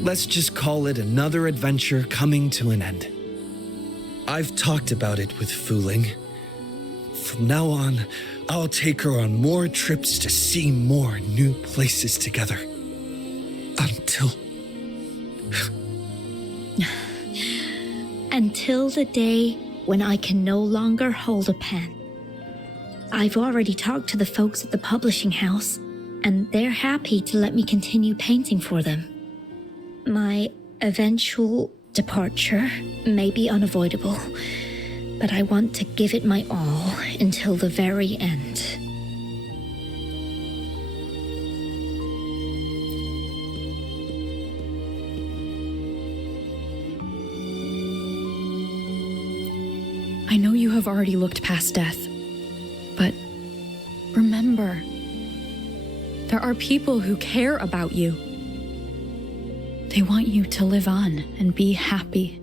Let's just call it another adventure coming to an end. I've talked about it with Fuling. From now on, I'll take her on more trips to see more new places together. Until the day when I can no longer hold a pen. I've already talked to the folks at the publishing house, and they're happy to let me continue painting for them. My eventual departure may be unavoidable, but I want to give it my all until the very end. I know you have already looked past death, but remember, there are people who care about you. They want you to live on and be happy.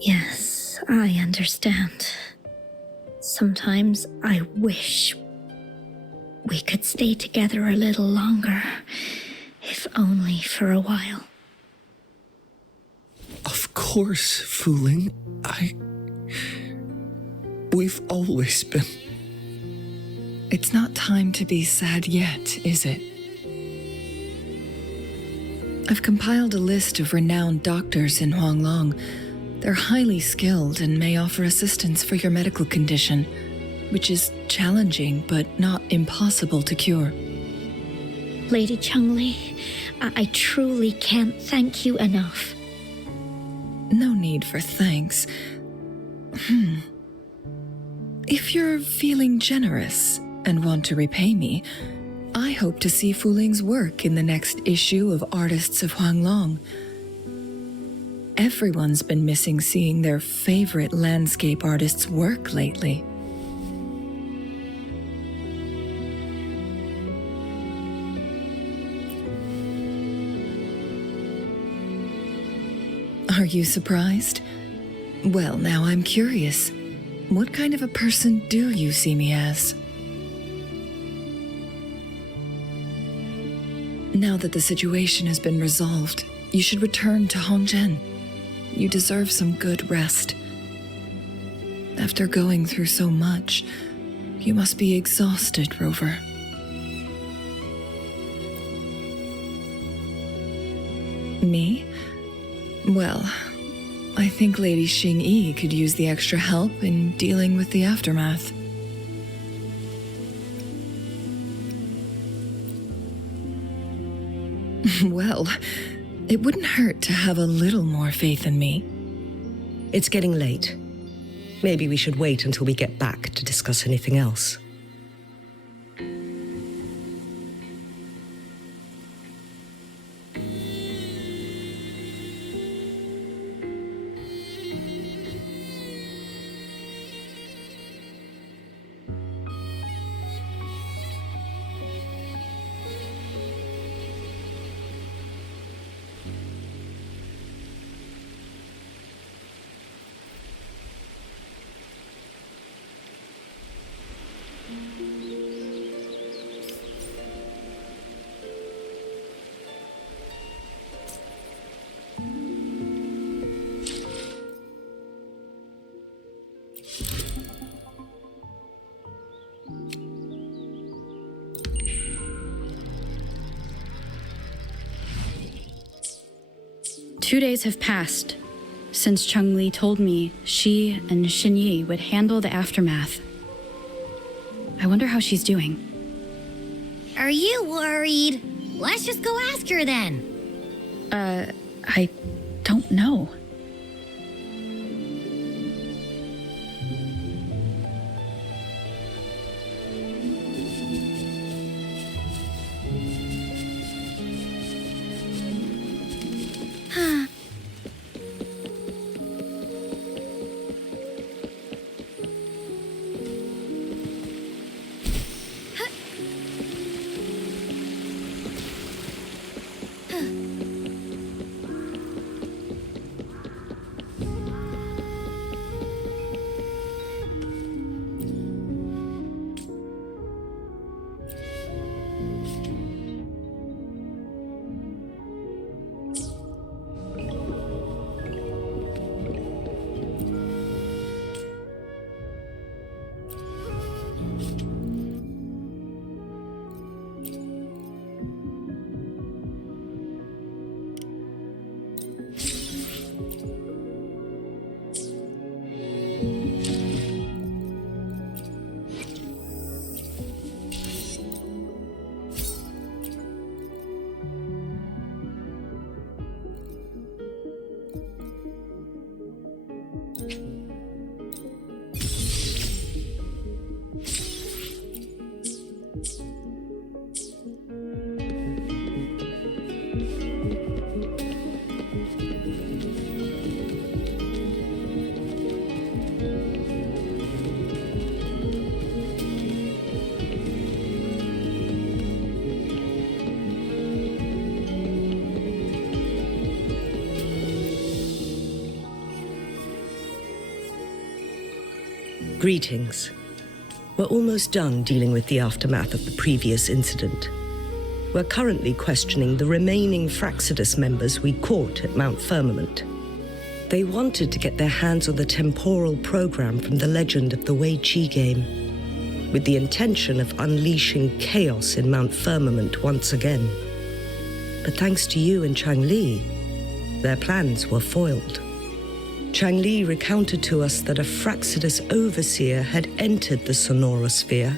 Yes, I understand. Sometimes I wish we could stay together a little longer, if only for a while. Of course, Fuling. We've always been... It's not time to be sad yet, is it? I've compiled a list of renowned doctors in Huanglong. They're highly skilled and may offer assistance for your medical condition, which is challenging but not impossible to cure. Lady Changli, I truly can't thank you enough. No need for thanks. If you're feeling generous and want to repay me, I hope to see Fuling's work in the next issue of Artists of Huanglong. Everyone's been missing seeing their favorite landscape artists work lately. Are you surprised? Well, now I'm curious. What kind of a person do you see me as? Now that the situation has been resolved, you should return to Hongzhen. You deserve some good rest. After going through so much, you must be exhausted, Rover. Me? Well, I think Lady Xing-Yi could use the extra help in dealing with the aftermath. Well, it wouldn't hurt to have a little more faith in me. It's getting late. Maybe we should wait until we get back to discuss anything else. Two days have passed since Changli told me she and Xinyi would handle the aftermath. I wonder how she's doing. Are you worried? Let's just go ask her then. I don't know. Greetings. We're almost done dealing with the aftermath of the previous incident. We're currently questioning the remaining Fraxidus members we caught at Mount Firmament. They wanted to get their hands on the temporal program from the legend of the Wei Qi game, with the intention of unleashing chaos in Mount Firmament once again. But thanks to you and Changli, their plans were foiled. Changli recounted to us that a Fraxidus overseer had entered the sonorosphere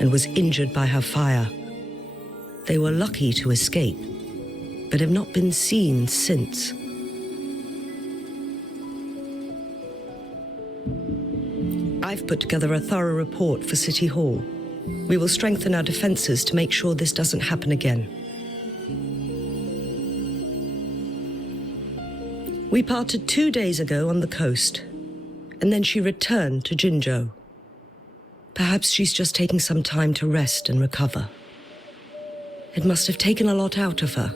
and was injured by her fire. They were lucky to escape, but have not been seen since. I've put together a thorough report for City Hall. We will strengthen our defenses to make sure this doesn't happen again. We parted 2 days ago on the coast, and then she returned to Jinzhou. Perhaps she's just taking some time to rest and recover. It must have taken a lot out of her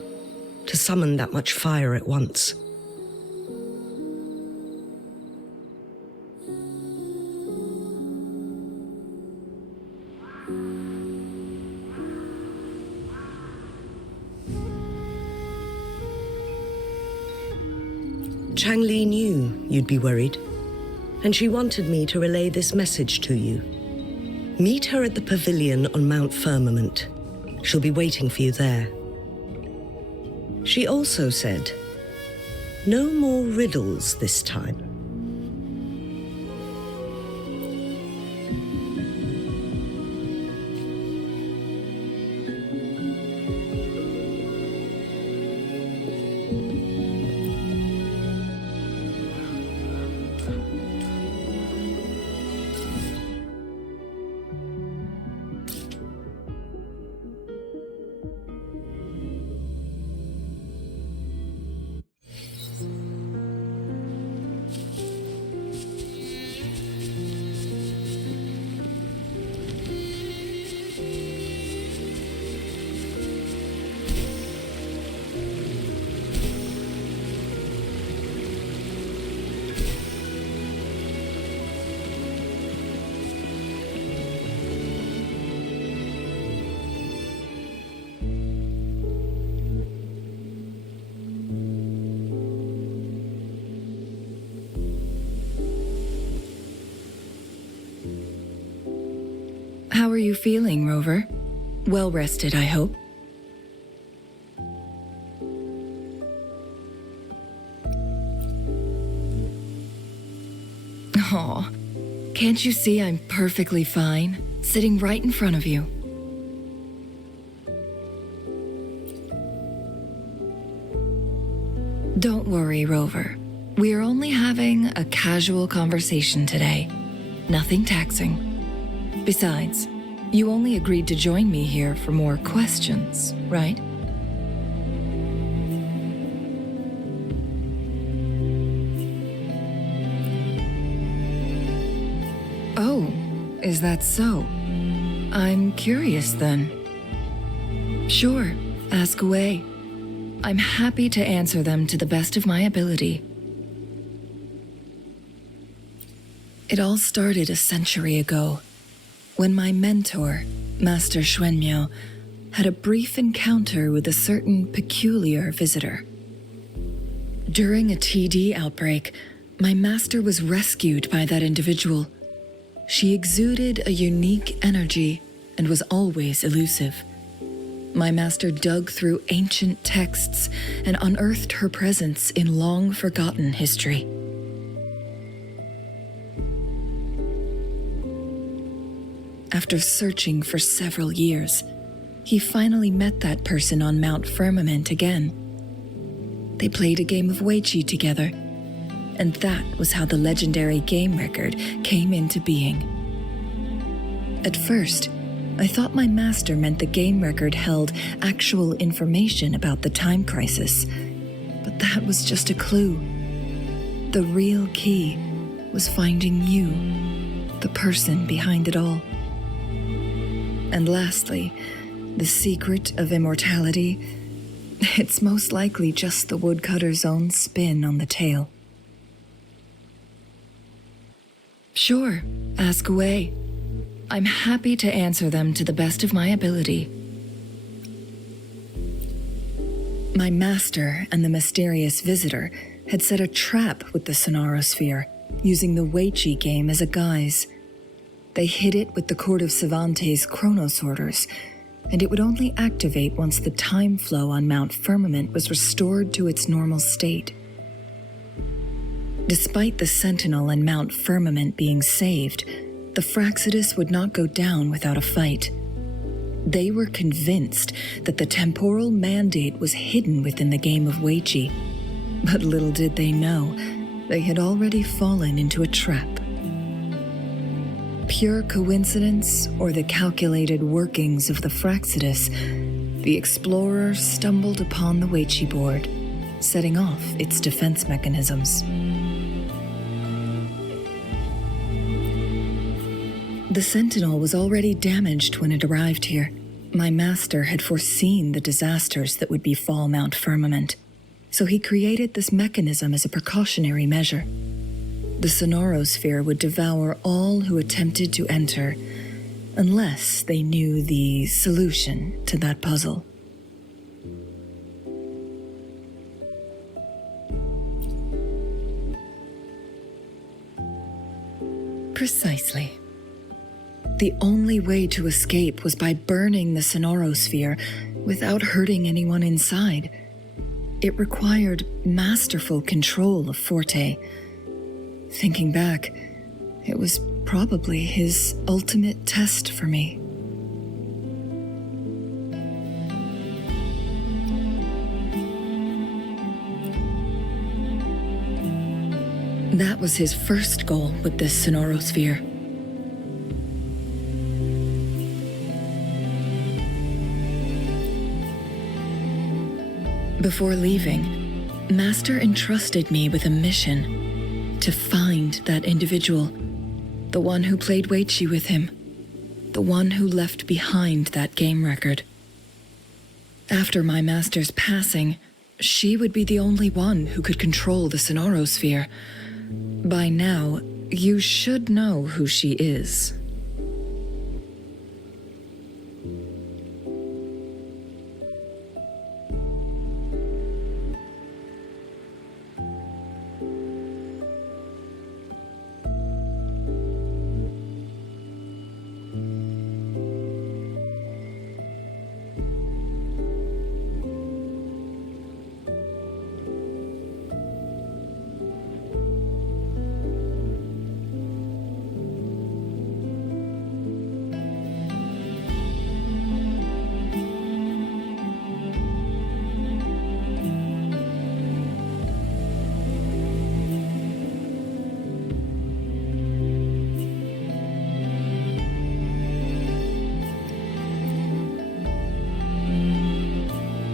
to summon that much fire at once. Changli knew you'd be worried, and she wanted me to relay this message to you. Meet her at the pavilion on Mount Firmament. She'll be waiting for you there. She also said, no more riddles this time. How are you feeling, Rover? Well rested, I hope. Aw, can't you see I'm perfectly fine, sitting right in front of you? Don't worry, Rover. We are only having a casual conversation today. Nothing taxing. Besides, you only agreed to join me here for more questions, right? Oh, is that so? I'm curious then. Sure, ask away. I'm happy to answer them to the best of my ability. It all started a century ago, when my mentor, Master Xuanmiao, had a brief encounter with a certain peculiar visitor. During a TD outbreak, my master was rescued by that individual. She exuded a unique energy and was always elusive. My master dug through ancient texts and unearthed her presence in long-forgotten history. After searching for several years, he finally met that person on Mount Firmament again. They played a game of Wei Qi together, and that was how the legendary game record came into being. At first, I thought my master meant the game record held actual information about the time crisis, but that was just a clue. The real key was finding you, the person behind it all. And lastly, the secret of immortality, it's most likely just the woodcutter's own spin on the tale. Sure, ask away. I'm happy to answer them to the best of my ability. My master and the mysterious visitor had set a trap with the Sonarosphere, using the Weiqi game as a guise. They hid it with the Court of Cervantes' chronosorters, and it would only activate once the time flow on Mount Firmament was restored to its normal state. Despite the Sentinel and Mount Firmament being saved, the Fraxidus would not go down without a fight. They were convinced that the temporal mandate was hidden within the game of Weiqi, but little did they know, they had already fallen into a trap. Pure coincidence or the calculated workings of the Fraxidus, the explorer stumbled upon the Weiqi board, setting off its defense mechanisms. The Sentinel was already damaged when it arrived here. My master had foreseen the disasters that would befall Mount Firmament, so he created this mechanism as a precautionary measure. The Sonarosphere would devour all who attempted to enter, unless they knew the solution to that puzzle. Precisely. The only way to escape was by burning the Sonarosphere without hurting anyone inside. It required masterful control of Forte. Thinking back, it was probably his ultimate test for me. That was his first goal with this Sonarosphere. Before leaving, Master entrusted me with a mission to find that individual, the one who played Weiqi with him, the one who left behind that game record. After my master's passing, she would be the only one who could control the Sonarosphere. By now, you should know who she is.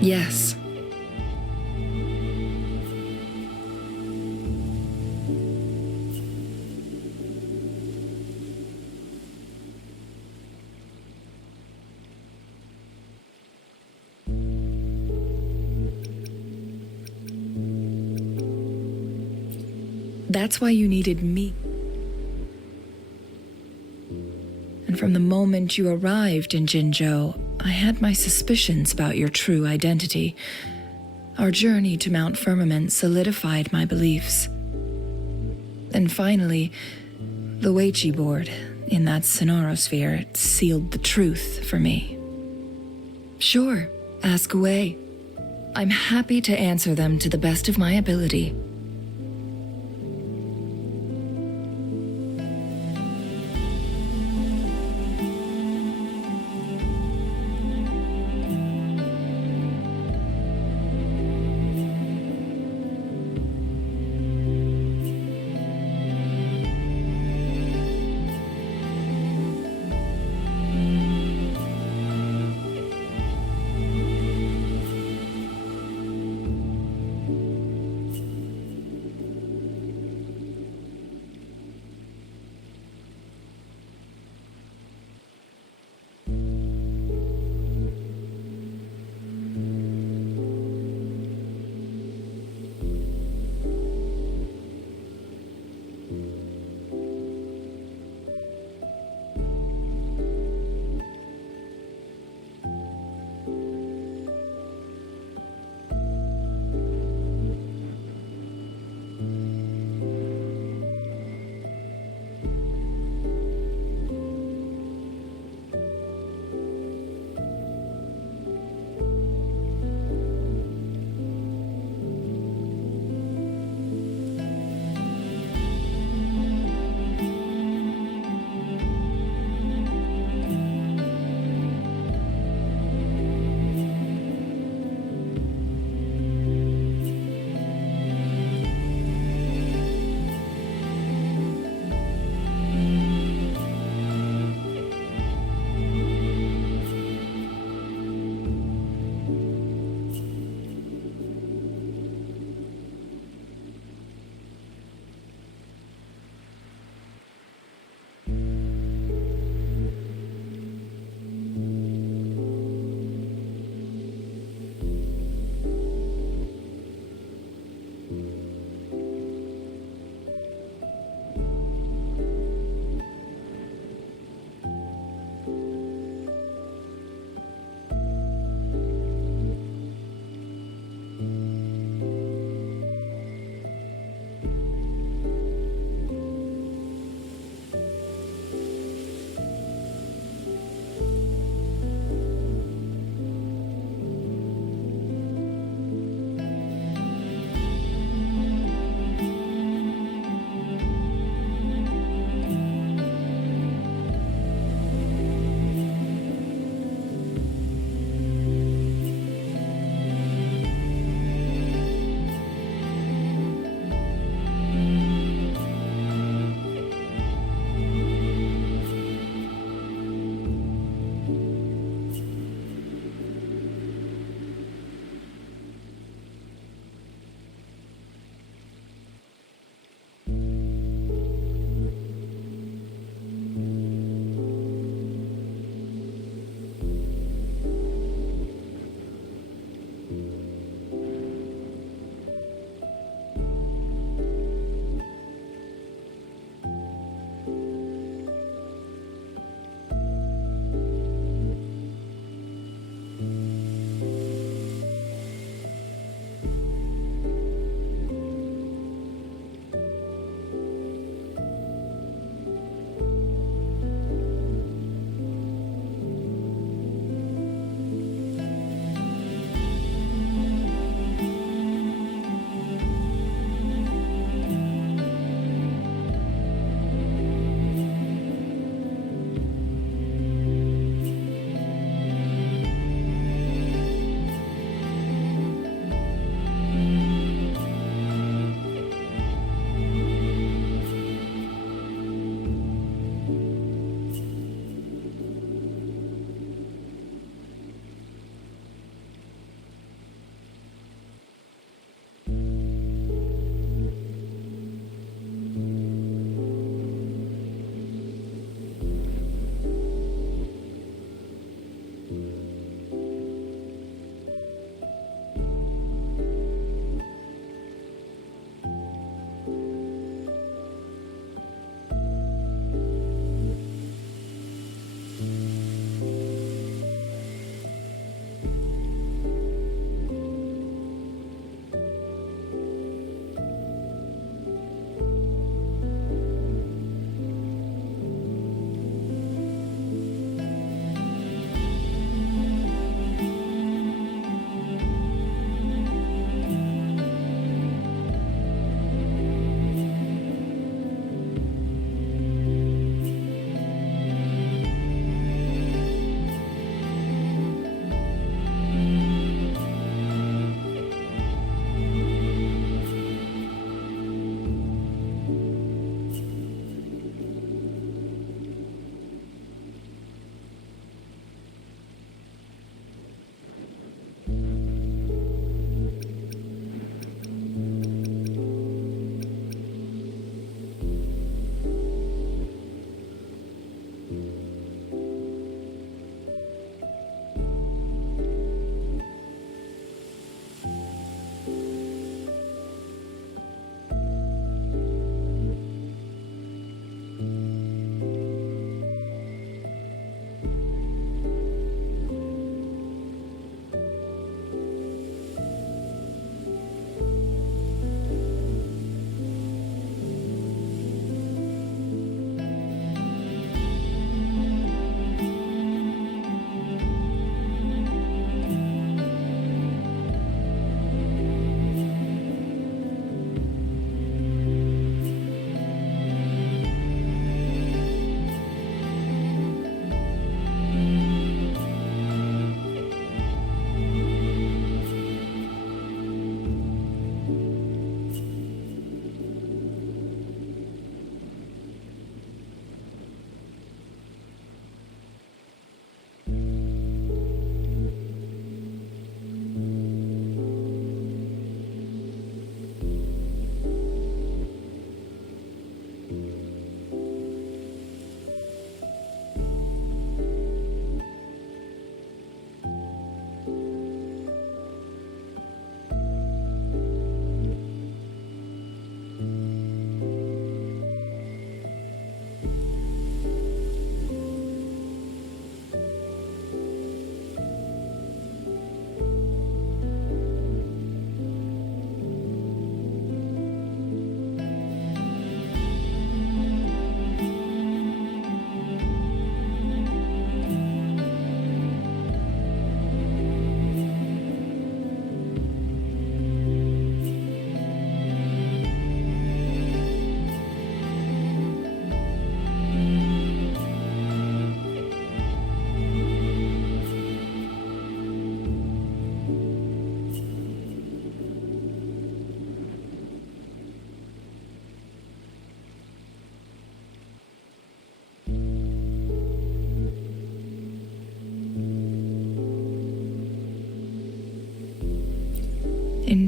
Yes. That's why you needed me. And from the moment you arrived in Jinzhou, I had my suspicions about your true identity. Our journey to Mount Firmament solidified my beliefs. And finally, the Weiqi board in that Sonarosphere sealed the truth for me. Sure, ask away. I'm happy to answer them to the best of my ability.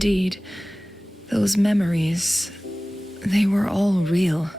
Indeed, those memories, they were all real.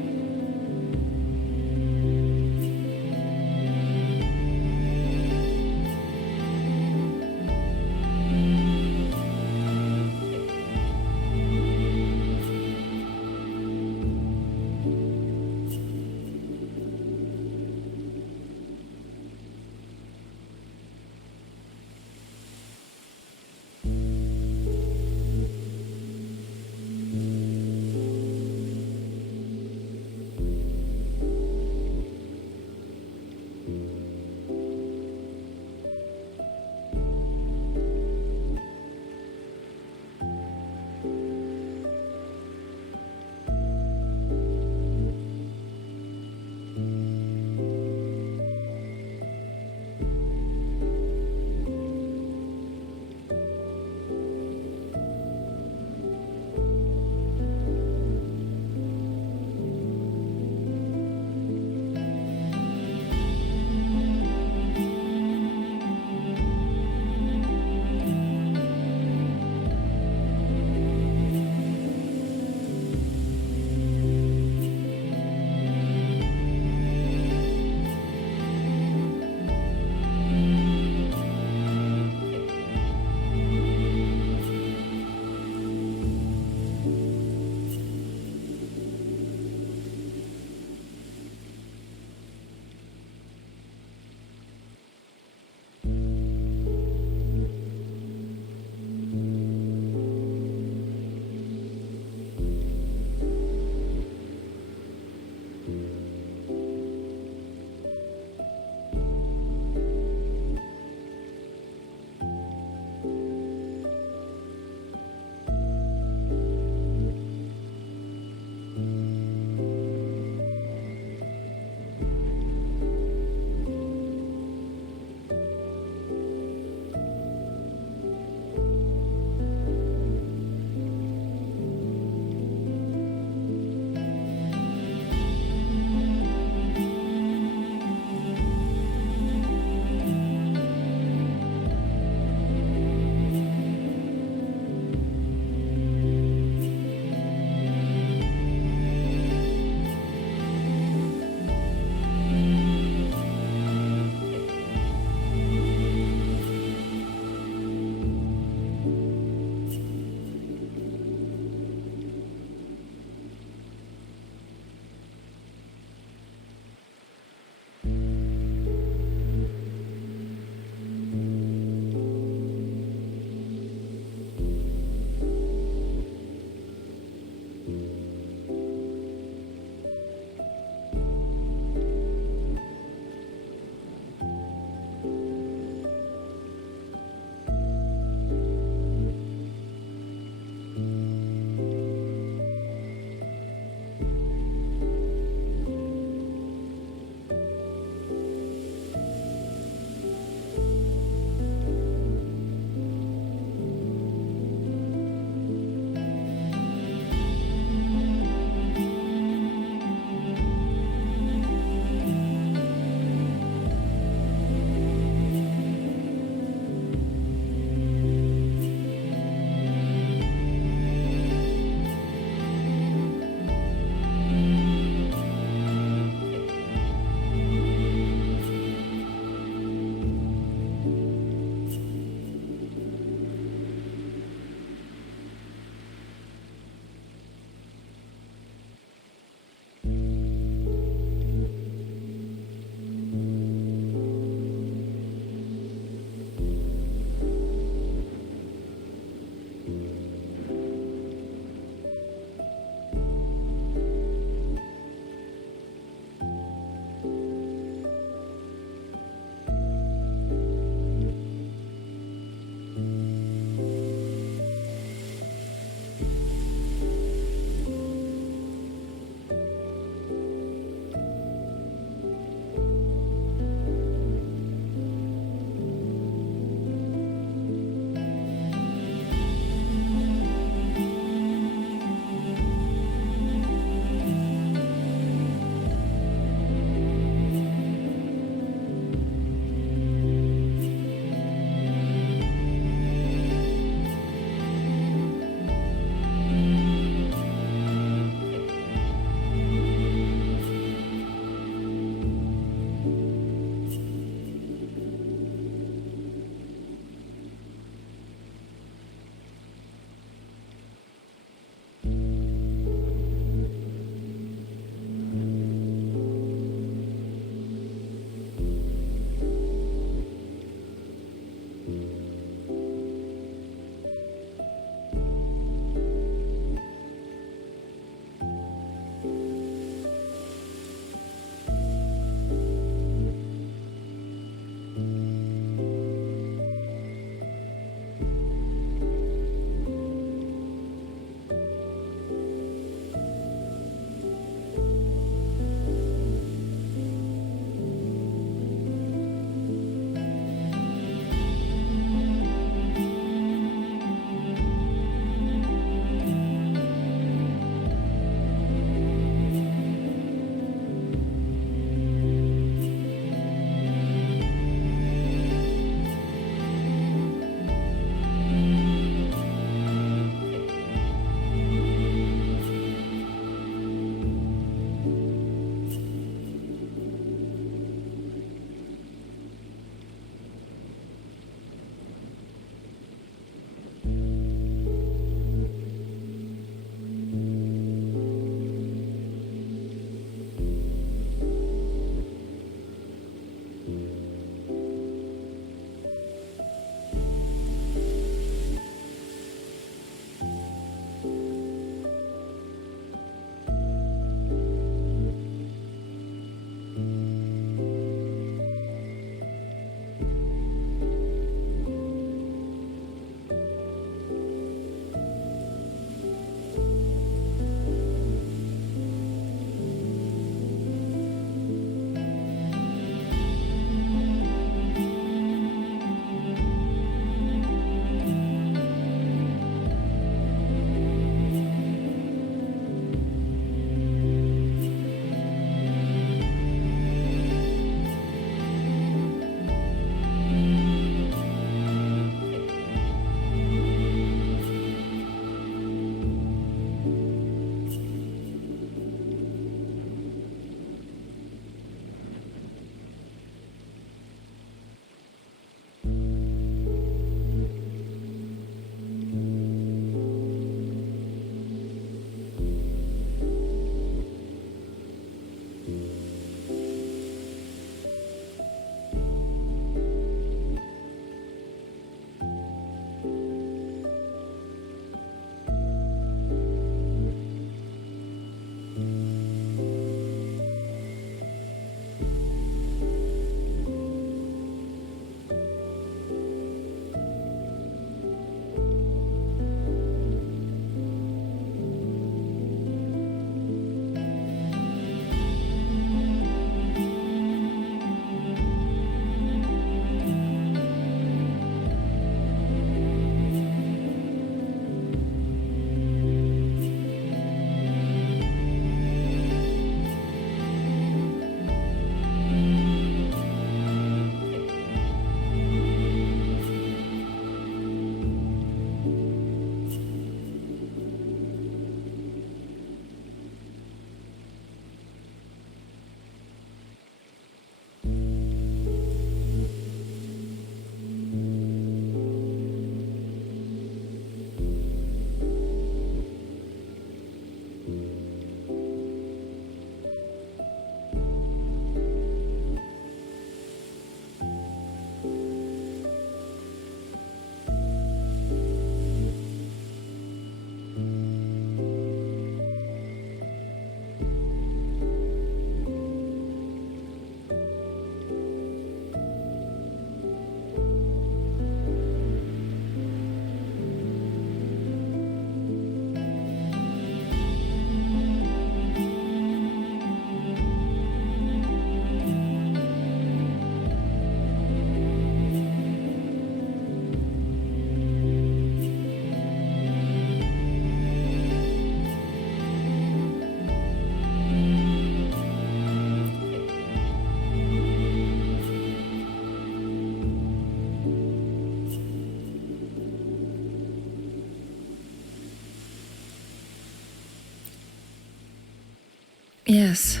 Yes.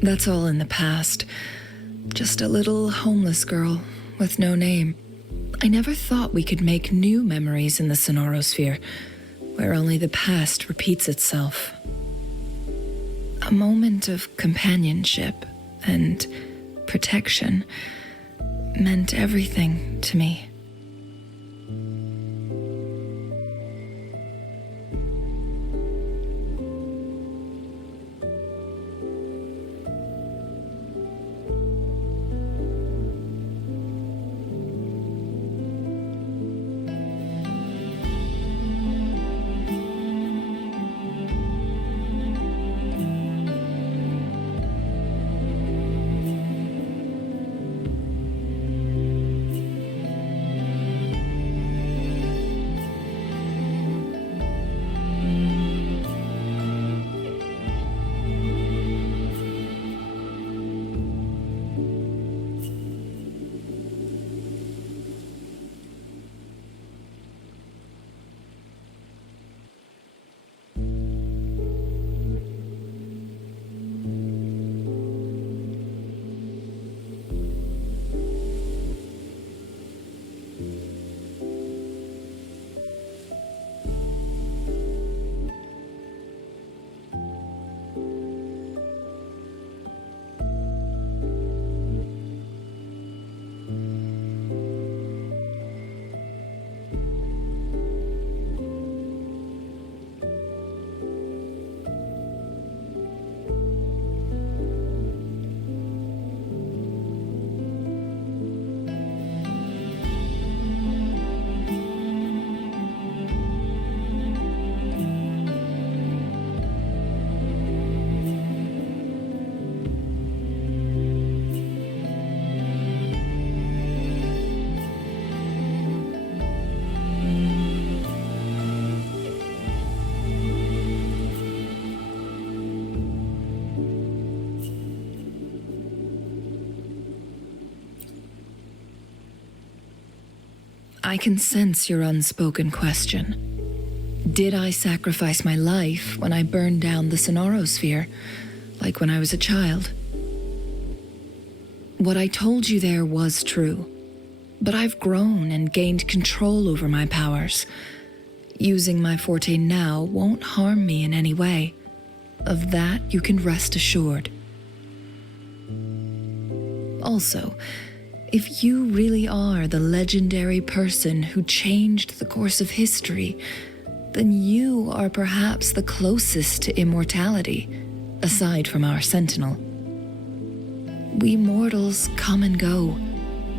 That's all in the past. Just a little homeless girl with no name. I never thought we could make new memories in the Sonorosphere, where only the past repeats itself. A moment of companionship and protection meant everything to me. I can sense your unspoken question. Did I sacrifice my life when I burned down the Sonorosphere, like when I was a child? What I told you there was true, but I've grown and gained control over my powers. Using my forte now won't harm me in any way. Of that you can rest assured. Also, if you really are the legendary person who changed the course of history, then you are perhaps the closest to immortality, aside from our sentinel. We mortals come and go.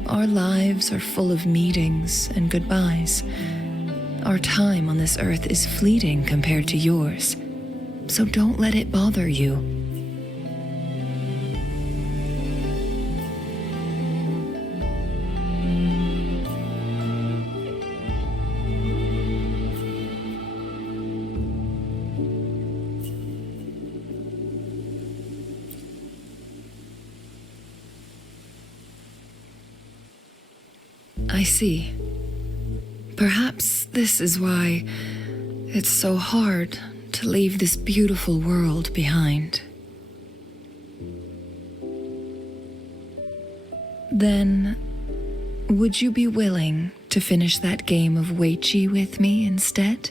Our lives are full of meetings and goodbyes. Our time on this earth is fleeting compared to yours, so don't let it bother you. I see. Perhaps this is why it's so hard to leave this beautiful world behind. Then, would you be willing to finish that game of Weiqi with me instead?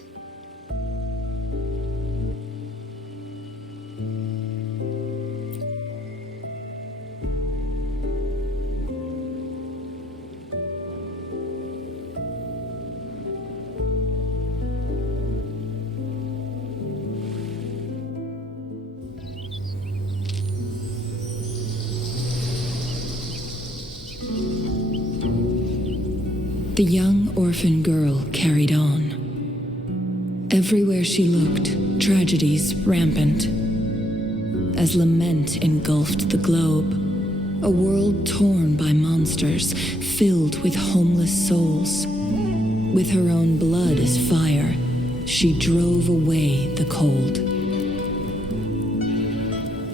The young orphan girl carried on. Everywhere she looked, tragedies rampant. As lament engulfed the globe, a world torn by monsters, filled with homeless souls. With her own blood as fire, she drove away the cold.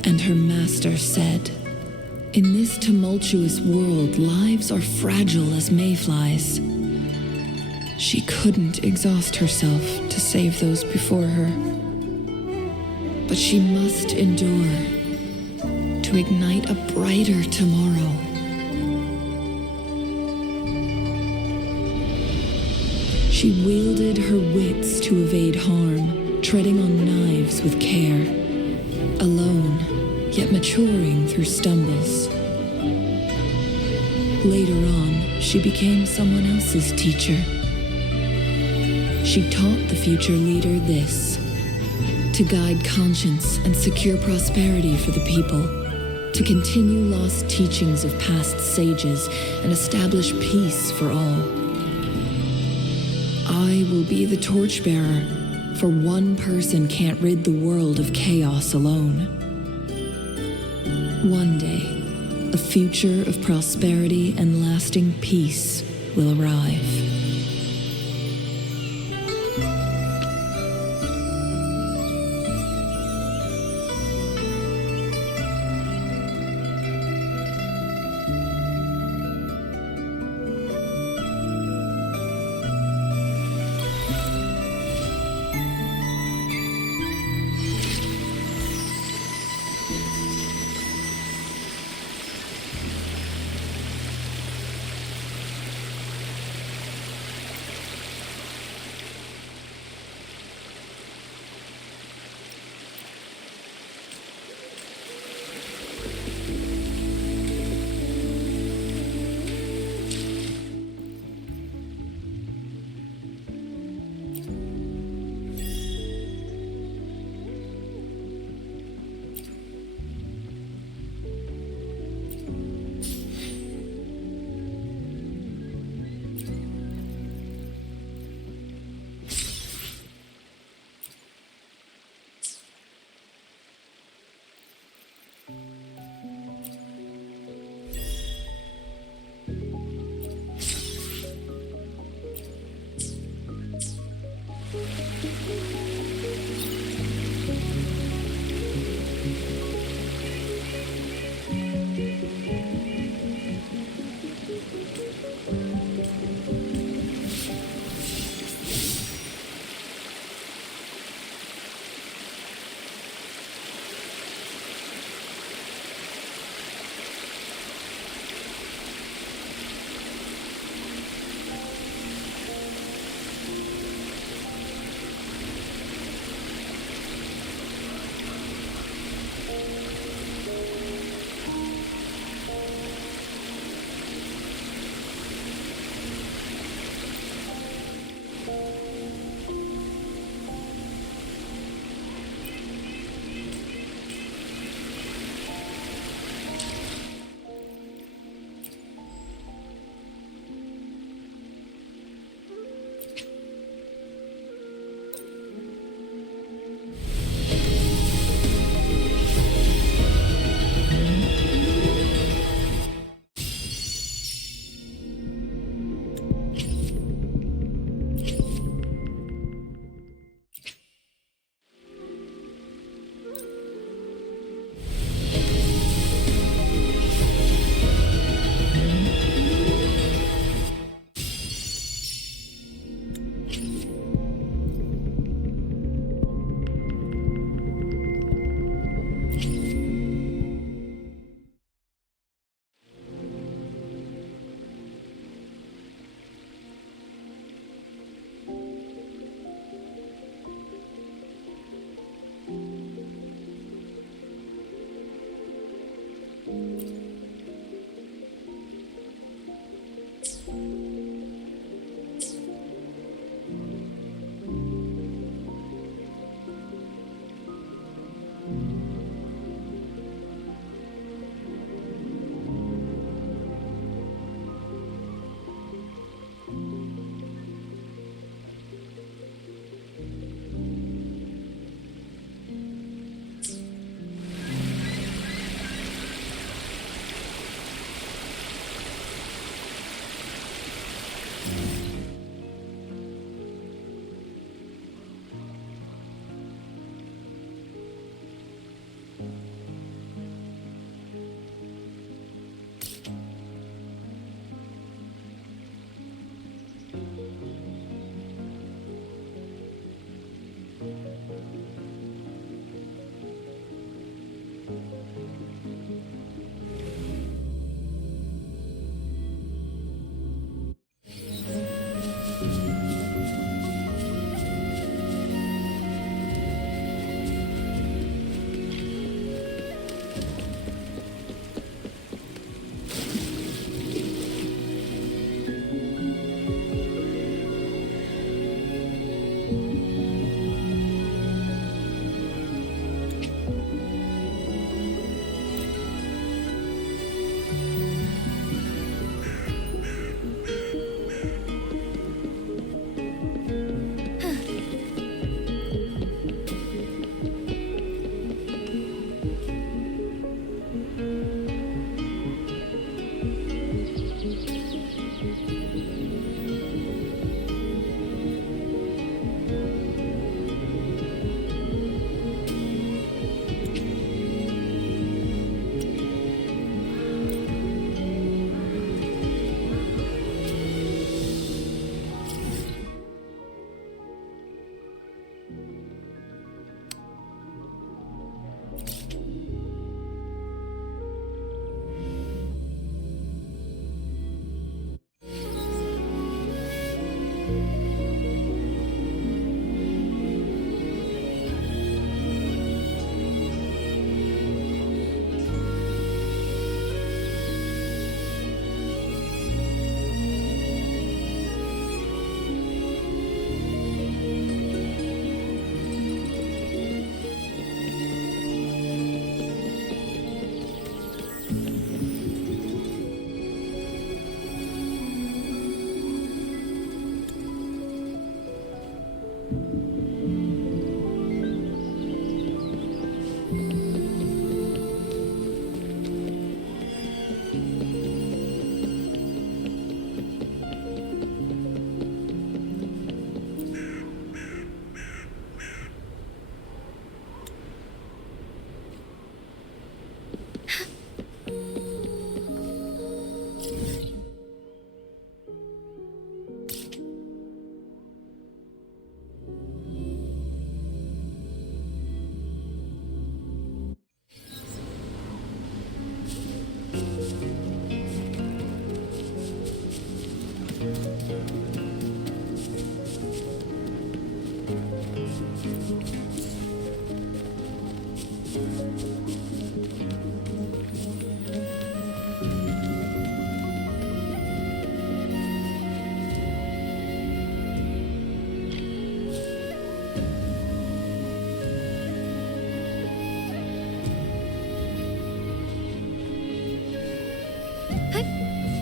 And her master said, "In this tumultuous world, lives are fragile as mayflies." She couldn't exhaust herself to save those before her. But she must endure to ignite a brighter tomorrow. She wielded her wits to evade harm, treading on knives with care, alone, yet maturing through stumbles. Later on, she became someone else's teacher. She taught the future leader this: to guide conscience and secure prosperity for the people, to continue lost teachings of past sages and establish peace for all. I will be the torchbearer, for one person can't rid the world of chaos alone. One day, a future of prosperity and lasting peace will arrive.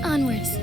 Onwards.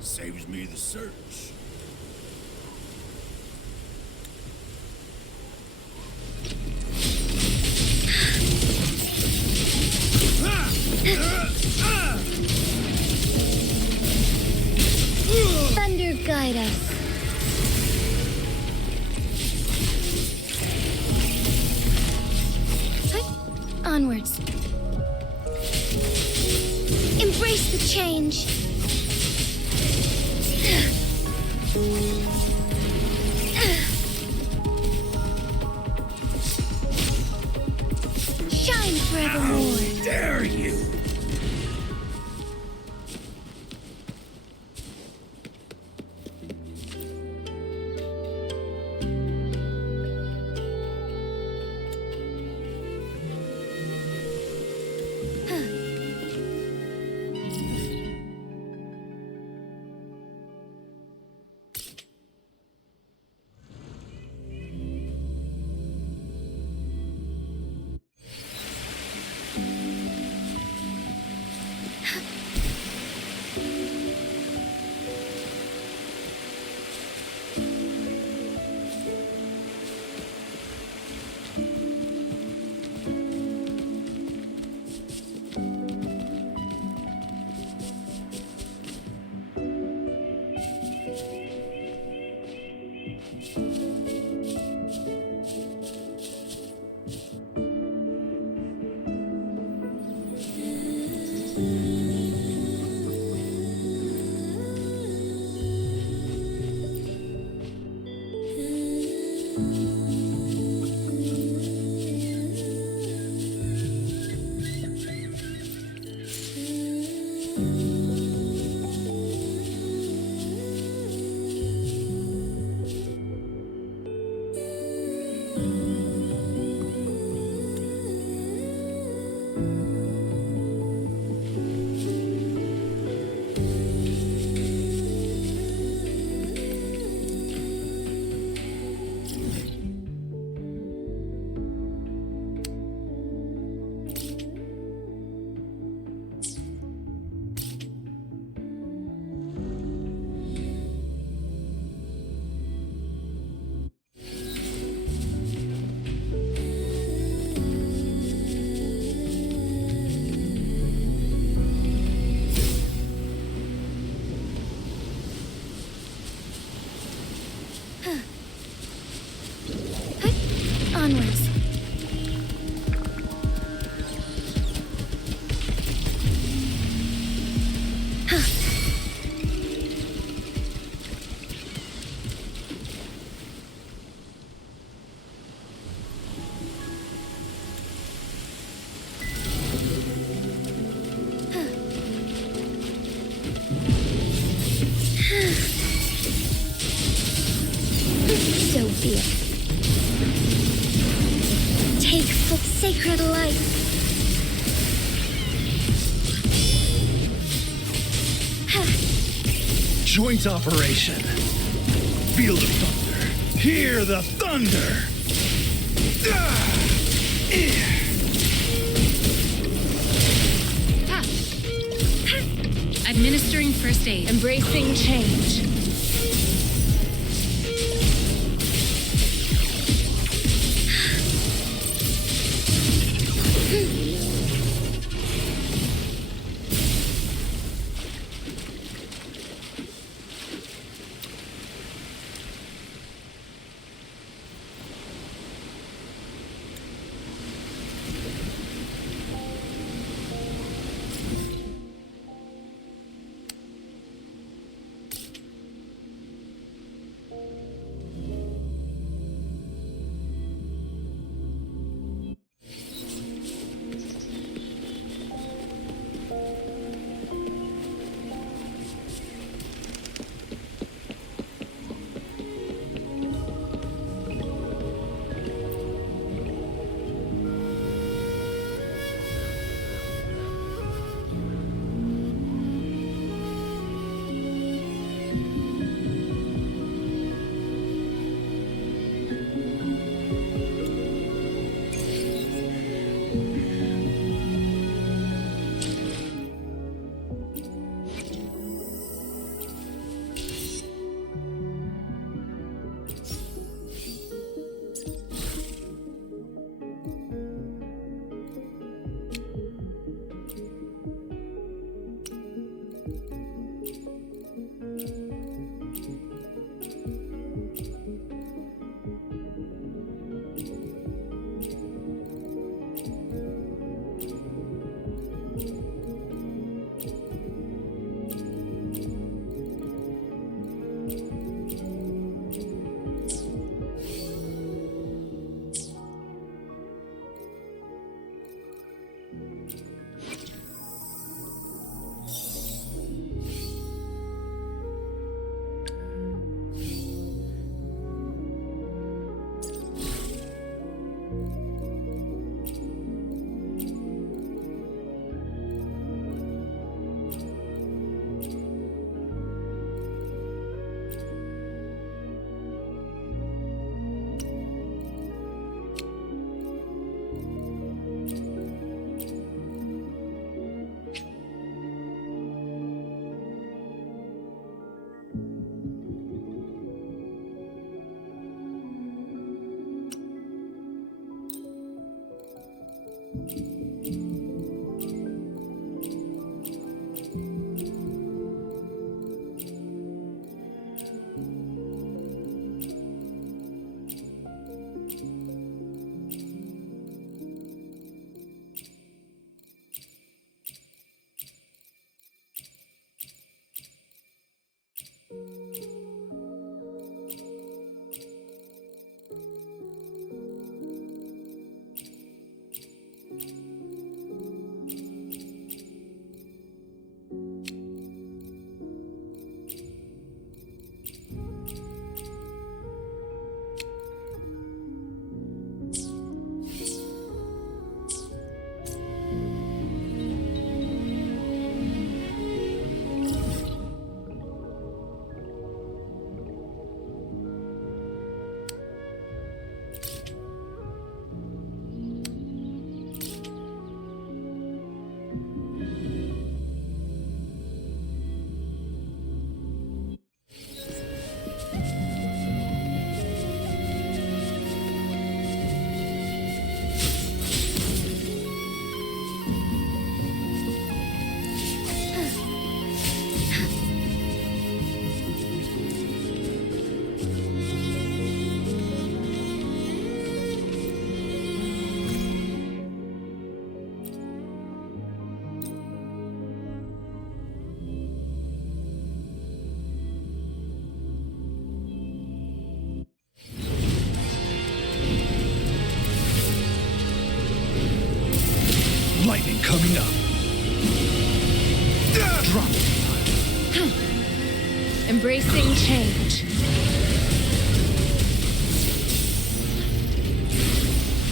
Saves me the search. Thunder guide us. Onwards. Embrace the change. Shine forevermore. How dare you! onwards. So be it. Take full sacred light. Joint operation. Feel the thunder. Hear the thunder. Administering first aid. Embracing change. lightning coming up. Drop. Embracing change.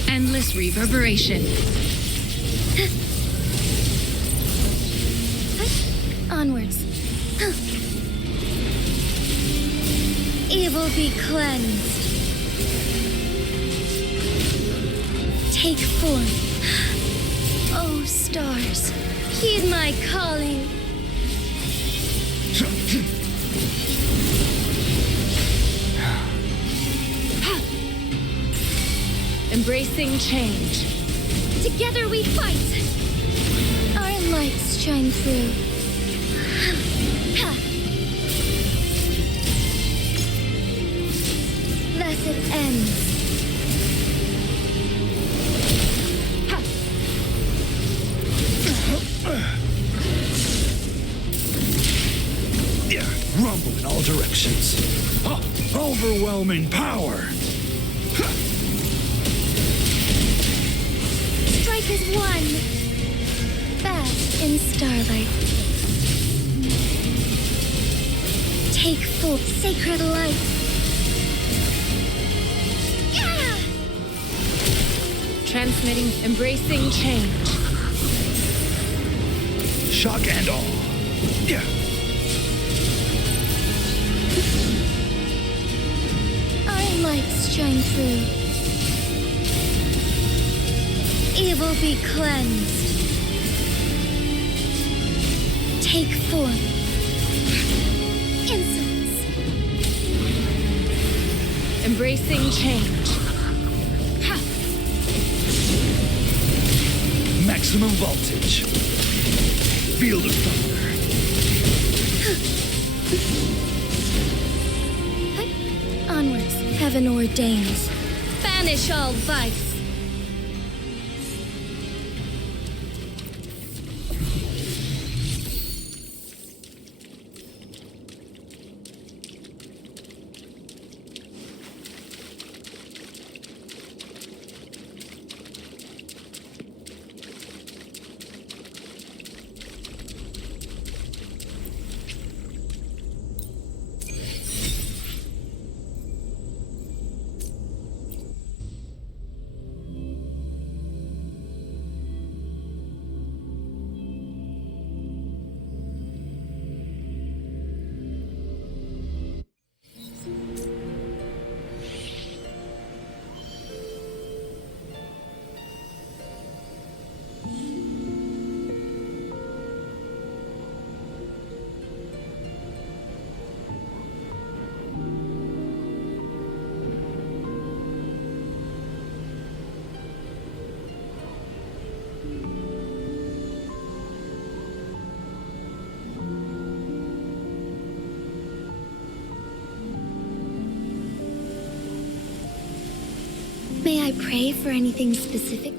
Endless reverberation. Onwards. Evil be cleansed. Take form. Oh, stars, heed my calling. Embracing change. Together we fight. Our lights shine through. Thus it ends. Rumble in all directions. Overwhelming power. Strike as one. Bask in starlight. Take full sacred light. Transmitting, embracing change. Shock and awe. Our lights shine through. Evil be cleansed. Take form. Insolence. Embracing change. Maximum voltage. Field of thunder. Onwards, heaven ordains. Banish all vice. May I pray for anything specific?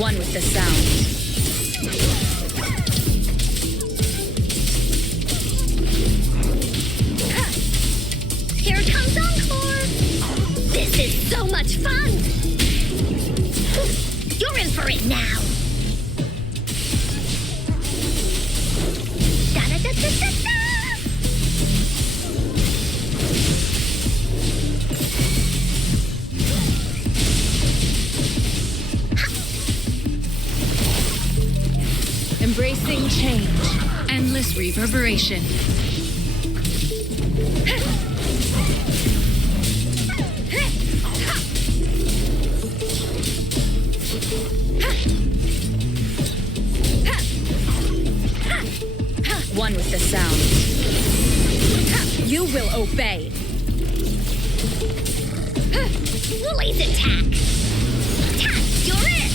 One with the sound. Here comes Encore! This is so much fun! You're in for it now! Da-da-da-da-da-da! Embracing change. Endless reverberation. One with the sound. You will obey. Woolly's attack! Attack! You're it!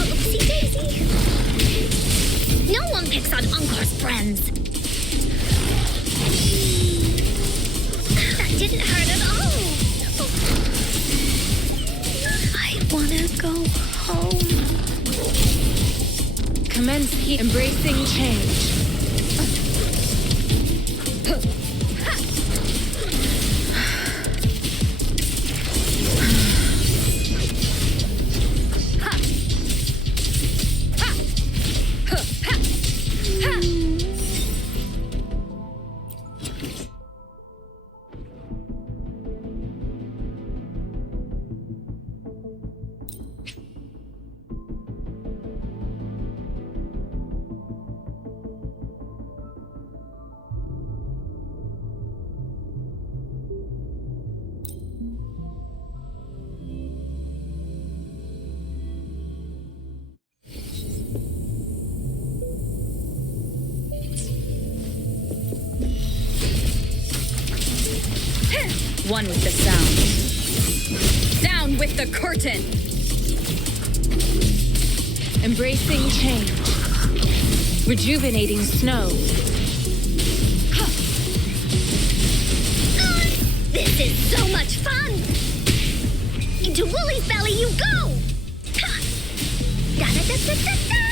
Oopsie daisy! No one picks on Encore's friends! That didn't hurt at all! I wanna go home. Commence heat. Embracing change. One with the sound. Down with the curtain! Embracing change. Rejuvenating snow. This is so much fun! Into Woolly's belly you go! Da-da-da-da-da-da!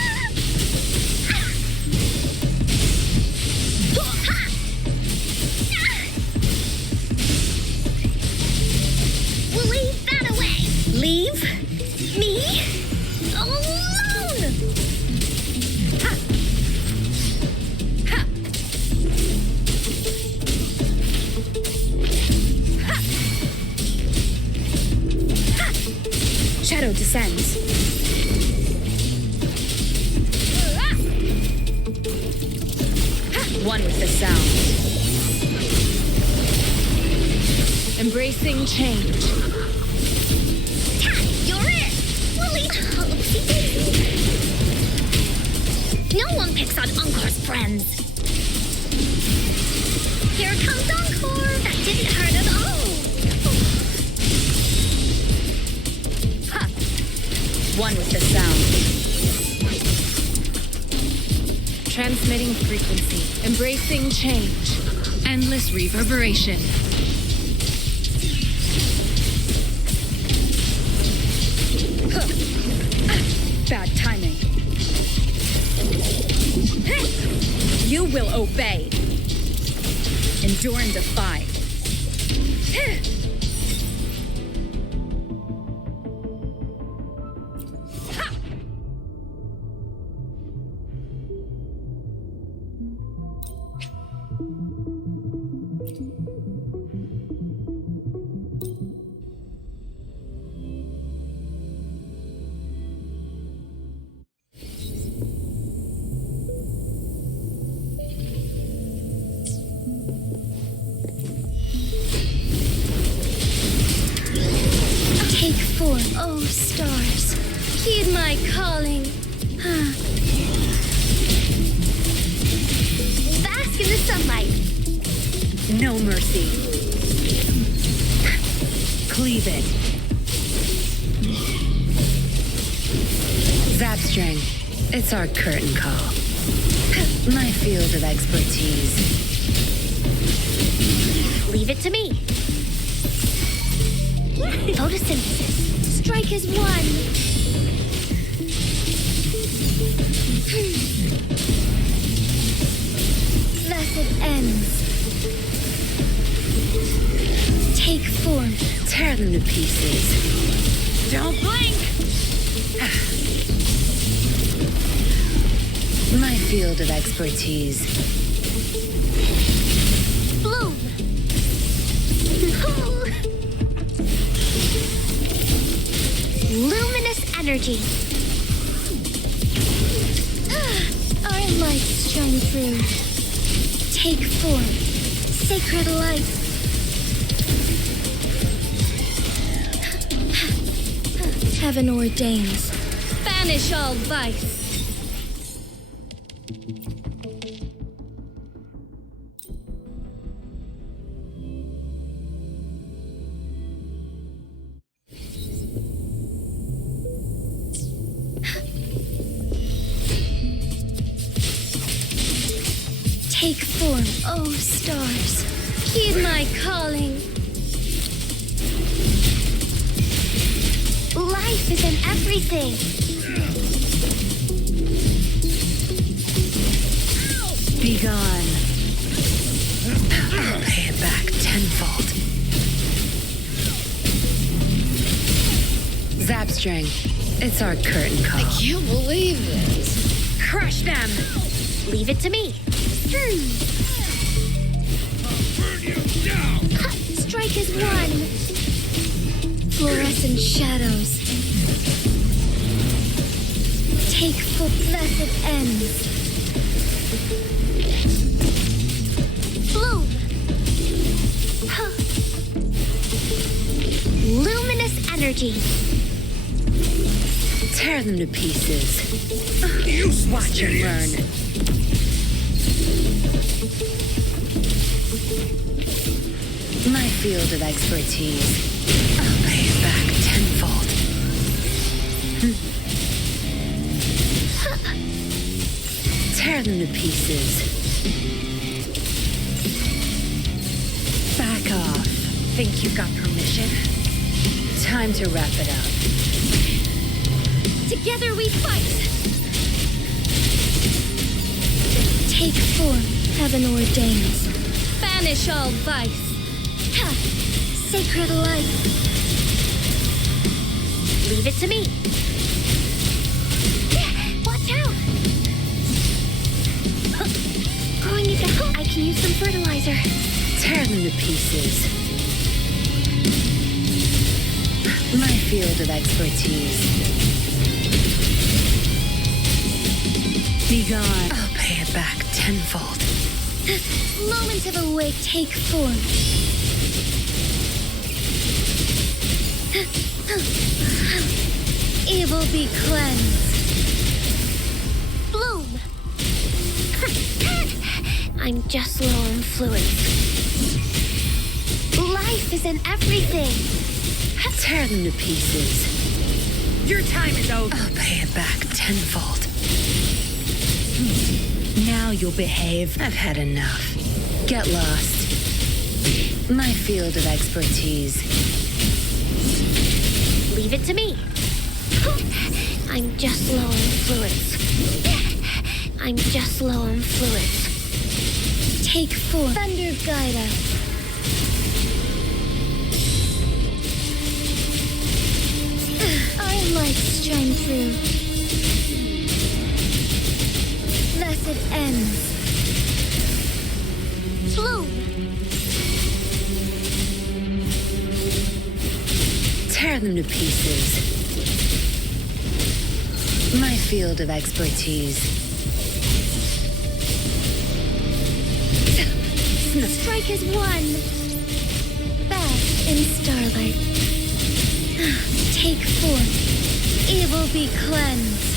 Woolly, that away! Leave me alone! Ha! Ha! Shadow descends. One with the sound. Embracing change. You're it! Woolly! Oopsie daisy! No one picks on Encore's friends. Here comes Encore! That didn't hurt at all! Ha! One with the sound. Transmitting frequency. Embracing change. Endless reverberation. Bad timing. You will obey. Endure and defy. Take 4, oh stars, heed my calling. Bask in the sunlight. No mercy. Cleave it. Zapstring. It's our curtain call. My field of expertise. Leave it to me. Photosynthesis. Strike as one. Thus it ends. Take form. Tear them to pieces. Don't blink! My field of expertise. Bloom. Luminous energy. Our lights shine through. Take form. Sacred light. Heaven ordains. Banish all vice. Take form, oh stars. Heed my calling. Life is in everything. Be gone. I'll pay it back tenfold. Zapstring, it's our curtain call. I can't believe this. Crush them. Leave it to me. Strike as one. Fluorescent shadows. Take full blessed ends. Bloom. Luminous energy. Tear them to pieces. Watch and learn. My field of expertise. I'll pay it back tenfold. Tear them to pieces. Back off. Think you got permission? Time to wrap it up. Together we fight. Take form, heaven ordains. Banish all vice. Ha! Sacred light. Leave it to me. Watch out! Going to get I can use some fertilizer. Tear them to pieces. My field of expertise. Be gone. I'll pay it back tenfold. Moment of awake, take form. Evil be cleansed. Bloom. I'm just low on fluids. Life is in everything. Tear them to pieces. Your time is over. I'll pay it back tenfold. Now you'll behave. I've had enough. Get lost. My field of expertise. Leave it to me. I'm just low on fluids. I'm just low on fluids. Take form. Thunder guide us. Our lights shine through. Thus it ends. Bloom. Tear them to pieces. My field of expertise. Strike as one. Bask in starlight. Take form. Evil be cleansed.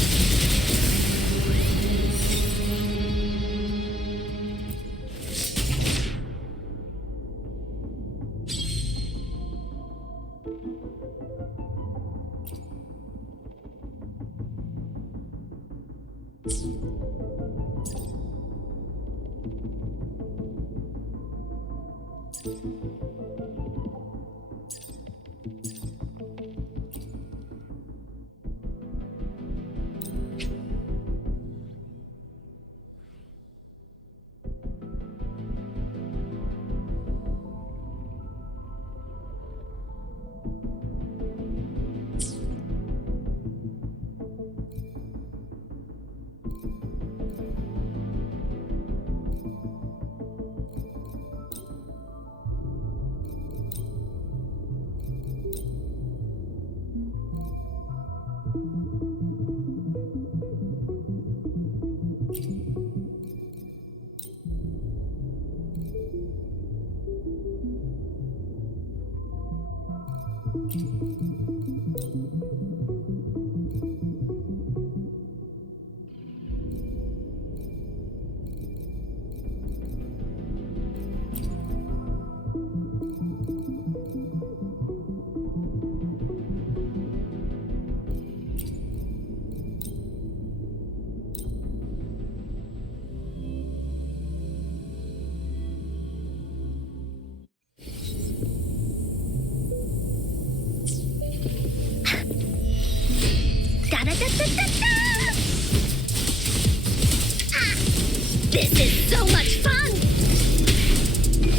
This is so much fun!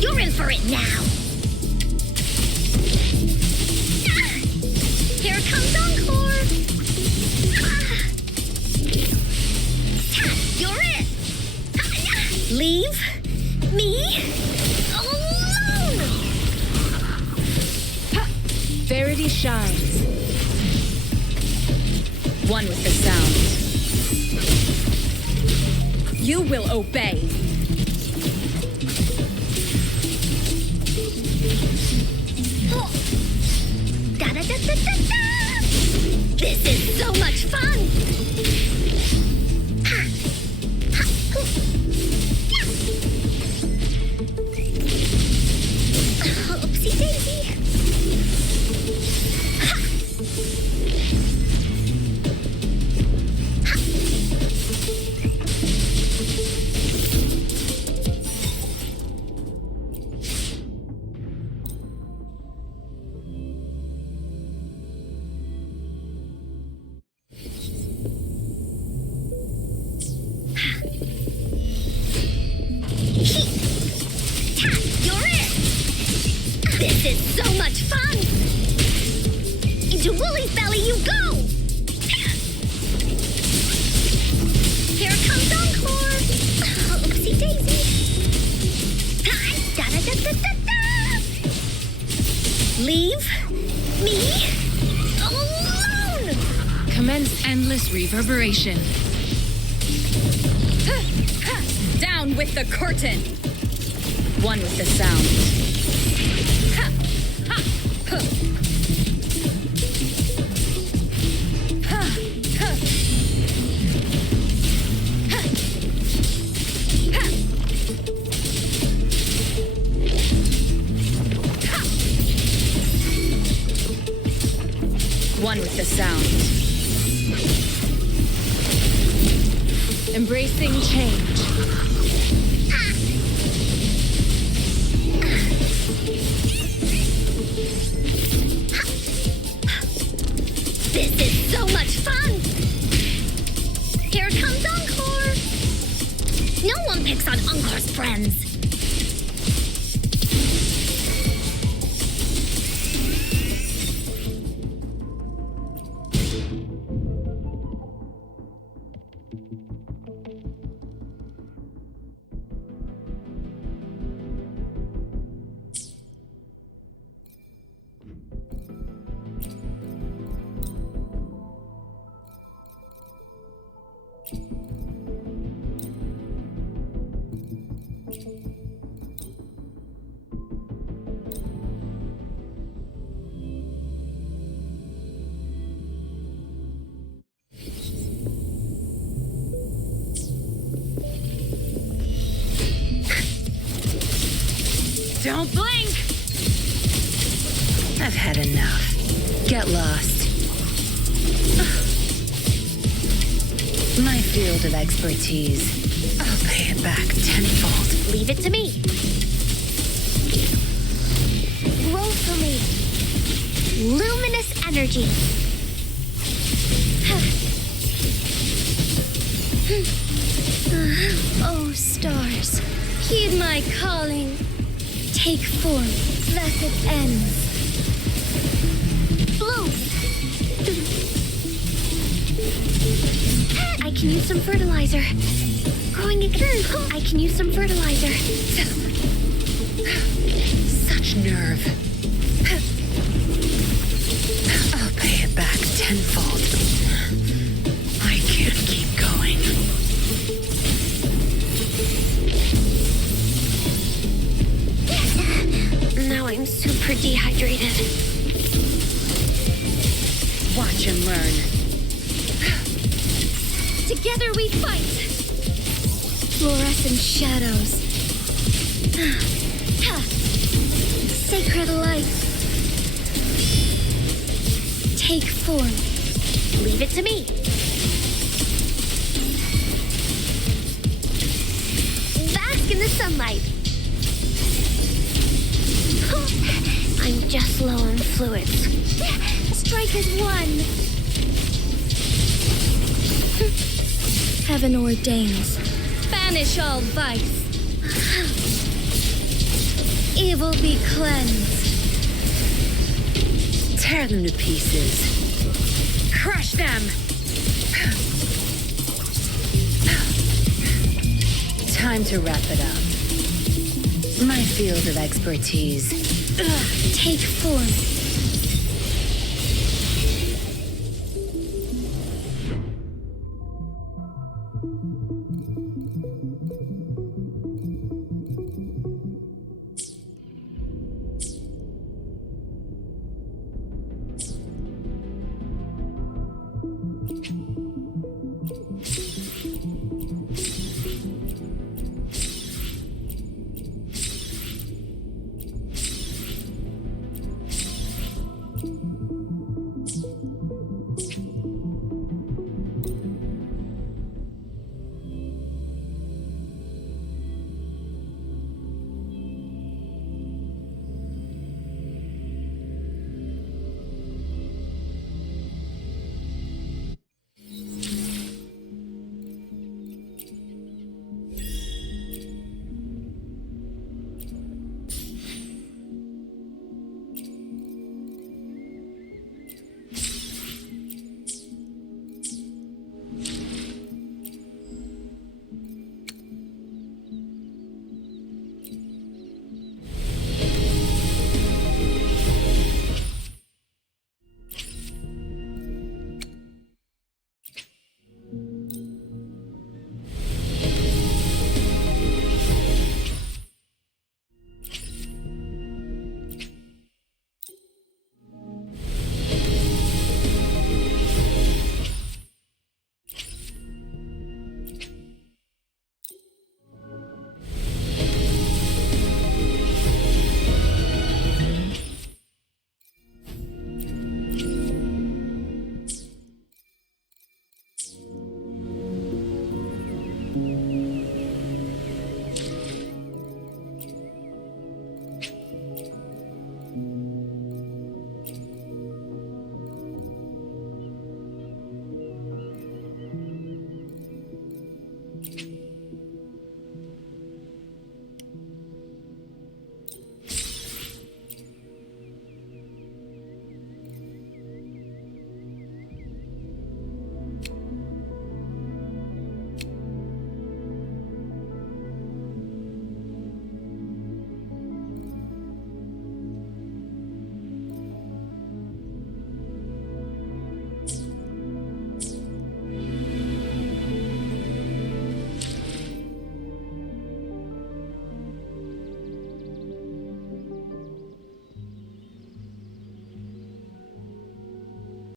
You're in for it now! Here comes Encore! You're it! Leave me alone! Verity shines. One with the sound. You will obey. This is so much fun! Oopsie daisy! This is so much fun! Into Woolly's belly you go! Here comes Encore! Oopsie daisy! Leave me alone! Commence endless reverberation. Down with the curtain! One with the sound. One with the sound. Embracing change. This is so much fun! Here comes Encore! No one picks on Encore's friends. Don't blink! I've had enough. Get lost. My field of expertise. I'll pay it back tenfold. Leave it to me. Roll for me. Luminous energy. Oh, stars, heed my calling. Take form, thus it ends. Bloom. I can use some fertilizer. Growing again. I can use some fertilizer. Such nerve. I'll pay it back tenfold. I can't keep going. Now I'm super dehydrated. watch him learn. Together we fight! Fluorescent shadows. Sacred light. Take form. Leave it to me. Bask in the sunlight. I'm just low on fluids. Strike as one. Heaven ordains. Banish all vice. Evil be cleansed. Tear them to pieces. Crush them! Time to wrap it up. My field of expertise. Take form.